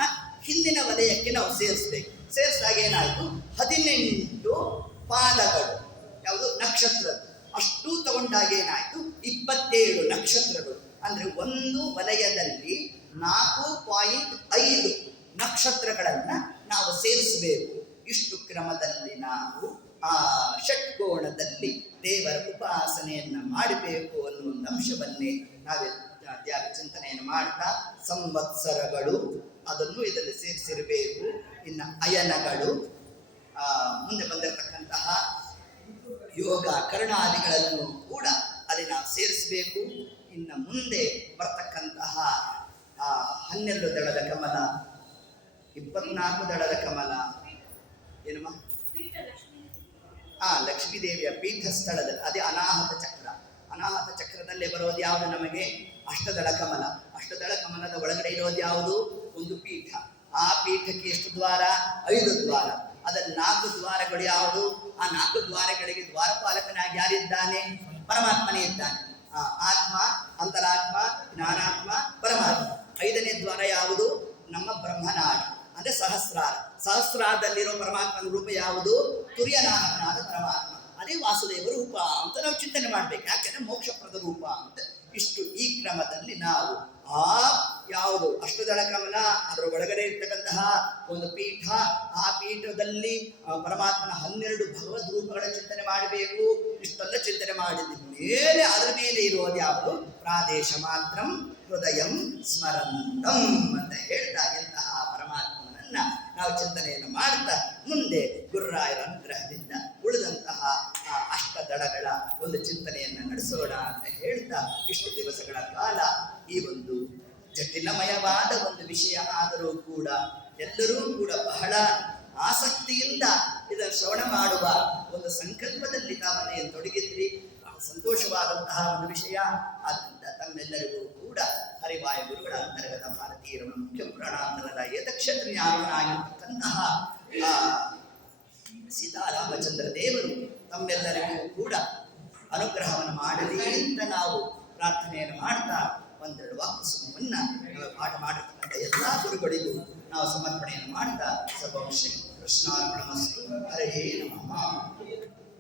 ಹಿಂದಿನ ವಲಯಕ್ಕೆ ನಾವು ಸೇರಿಸ್ಬೇಕು. ಸೇರಿಸಿದಾಗ ಏನಾಯ್ತು? 18 ಪಾದಗಳು. ಯಾವುದು? ನಕ್ಷತ್ರದ್ದು. ಅಷ್ಟು ತಗೊಂಡಾಗ ಏನಾಯ್ತು? 27 ನಕ್ಷತ್ರಗಳು. ಅಂದ್ರೆ ಒಂದು ವಲಯದಲ್ಲಿ 4.5 ನಕ್ಷತ್ರಗಳನ್ನ ನಾವು ಸೇರಿಸಬೇಕು. ಇಷ್ಟು ಕ್ರಮದಲ್ಲಿ ನಾವು ಆ ಷಟ್ಕೋಣದಲ್ಲಿ ದೇವರ ಉಪಾಸನೆಯನ್ನ ಮಾಡಬೇಕು ಅನ್ನುವ ಒಂದು ಅಂಶವನ್ನೇ ನಾವೇ ಚಿಂತನೆಯನ್ನು ಮಾಡ್ತಾ, ಸಂವತ್ಸರಗಳು ಅದನ್ನು ಇದರಲ್ಲಿ ಸೇರಿಸಿರಬೇಕು. ಇನ್ನು ಅಯನಗಳು, ಮುಂದೆ ಬಂದಿರತಕ್ಕಂತಹ ಯೋಗ ಕರ್ಣಾದಿಗಳನ್ನು ಕೂಡ ಅಲ್ಲಿ ನಾವು ಸೇರಿಸಬೇಕು. ಇನ್ನು ಮುಂದೆ ಬರ್ತಕ್ಕಂತಹ 12 ದಳದ ಕಮಲ, 24 ದಳದ ಕಮಲ, ಏನಮ್ಮ? ಲಕ್ಷ್ಮೀದೇವಿಯ ಪೀಠ ಸ್ಥಳದಲ್ಲಿ ಅದೇ ಅನಾಹತ ಚಕ್ರ. ಅನಾಹತ ಚಕ್ರದಲ್ಲೇ ಬರೋದು ಯಾವುದು ನಮಗೆ? ಅಷ್ಟದಳ ಕಮಲ. ಅಷ್ಟದಳ ಕಮಲದ ಒಳಗಡೆ ಇರೋದು ಯಾವುದು? ಒಂದು ಪೀಠ. ಆ ಪೀಠಕ್ಕೆ ಎಷ್ಟು ದ್ವಾರ? 5 ದ್ವಾರ. ಅದರ 4 ದ್ವಾರಗಳು ಯಾವುದು? ಆ 4 ದ್ವಾರಗಳಿಗೆ ದ್ವಾರಪಾಲಕನಾಗಿ ಯಾರಿದ್ದಾನೆ? ಪರಮಾತ್ಮನೇ ಇದ್ದಾನೆ. ಆತ್ಮ, ಅಂತರಾತ್ಮ, ಜ್ಞಾನಾತ್ಮ, ಪರಮಾತ್ಮ. 5ನೇ ದ್ವಾರ ಯಾವುದು? ನಮ್ಮ ಬ್ರಹ್ಮನಾಡಿ ಅಂದ್ರೆ ಸಹಸ್ರಾರ. ಸಹಸ್ರಾರದಲ್ಲಿರೋ ಪರಮಾತ್ಮನ ರೂಪ ಯಾವುದು? ತುರ್ಯನಾಮಕನಾದ ಪರಮಾತ್ಮ. ಅದೇ ವಾಸುದೇವ ರೂಪ ಅಂತ ನಾವು ಚಿಂತನೆ ಮಾಡ್ಬೇಕು. ಯಾಕೆಂದ್ರೆ ಮೋಕ್ಷಪ್ರದ ರೂಪ ಅಂತ. ಇಷ್ಟು ಈ ಕ್ರಮದಲ್ಲಿ ನಾವು ಯಾವುದು ಅಷ್ಟದಳ ಕಮಲ, ಅದರ ಒಳಗಡೆ ಇರ್ತಕ್ಕಂತಹ ಒಂದು ಪೀಠ, ಆ ಪೀಠದಲ್ಲಿ ಪರಮಾತ್ಮನ 12 ಭಗವದ್ ರೂಪಗಳ ಚಿಂತನೆ ಮಾಡಬೇಕು. ಇಷ್ಟೆಲ್ಲ ಚಿಂತನೆ ಮಾಡಿದ ಮೇಲೆ ಅದರ ಮೇಲೆ ಇರೋದು ಯಾವುದು? ಪ್ರಾದೇಶ ಮಾತ್ರಂ ಹೃದಯಂ ಸ್ಮರಂತಂ ಅಂತ ಹೇಳ್ತಾ ಎಂತಹ ಪರಮಾತ್ಮನನ್ನ ನಾವು ಚಿಂತನೆಯನ್ನು ಮಾಡ್ತಾ ಮುಂದೆ ಗುರುರಾಯರ ಅನುಗ್ರಹದಿಂದ ಉಳಿದಂತಹ ಅಷ್ಟದಳಗಳ ಒಂದು ಚಿಂತನೆಯನ್ನು ನಡೆಸೋಣ ಅಂತ ಹೇಳ್ತಾ, ಇಷ್ಟು ದಿವಸಗಳ ಕಾಲ ಈ ಒಂದು ಜಟಿಲಮಯವಾದ ಒಂದು ವಿಷಯ ಆದರೂ ಕೂಡ ಎಲ್ಲರೂ ಕೂಡ ಬಹಳ ಆಸಕ್ತಿಯಿಂದ ಇದನ್ನು ಶ್ರವಣ ಮಾಡುವ ಒಂದು ಸಂಕಲ್ಪದಲ್ಲಿ ತಾವನ್ನೇ ತೊಡಗಿದ್ರಿ. ಸಂತೋಷವಾದಂತಹ ಒಂದು ವಿಷಯ. ಆದ್ದರಿಂದ ತಮ್ಮೆಲ್ಲರಿಗೂ ಕೂಡ ಹರಿವಾಯ ಗುರುಗಳ ಅಂತರ್ಗತ ಭಾರತೀಯರ ಮುಖ್ಯ ಪುರಾಣಾಂತರದ ಏತಕ್ಷತ್ರಿಯಾಗಿರ್ತಕ್ಕಂತಹ ಸೀತಾರಾಮಚಂದ್ರ ದೇವರು ತಮ್ಮೆಲ್ಲರಿಗೂ ಕೂಡ ಅನುಗ್ರಹವನ್ನು ಮಾಡಲಿ ಅಂತ ನಾವು ಪ್ರಾರ್ಥನೆಯನ್ನು ಮಾಡ್ತಾ ಒಂದೆರಡು ವಾಕ್ಯಸುಮವನ್ನ ಪಾಠ ಮಾಡಿರ್ತಕ್ಕಂಥ ಎಲ್ಲ ಗುರುಗಳಿಗೂ ನಾವು ಸಮರ್ಪಣೆಯನ್ನು ಮಾಡ್ತಾ ಸರ್ವಂ ಶ್ರೀ ಕೃಷ್ಣಾರ್ಪಣಮಸ್ತು. ಹರೇ ನಮಃ.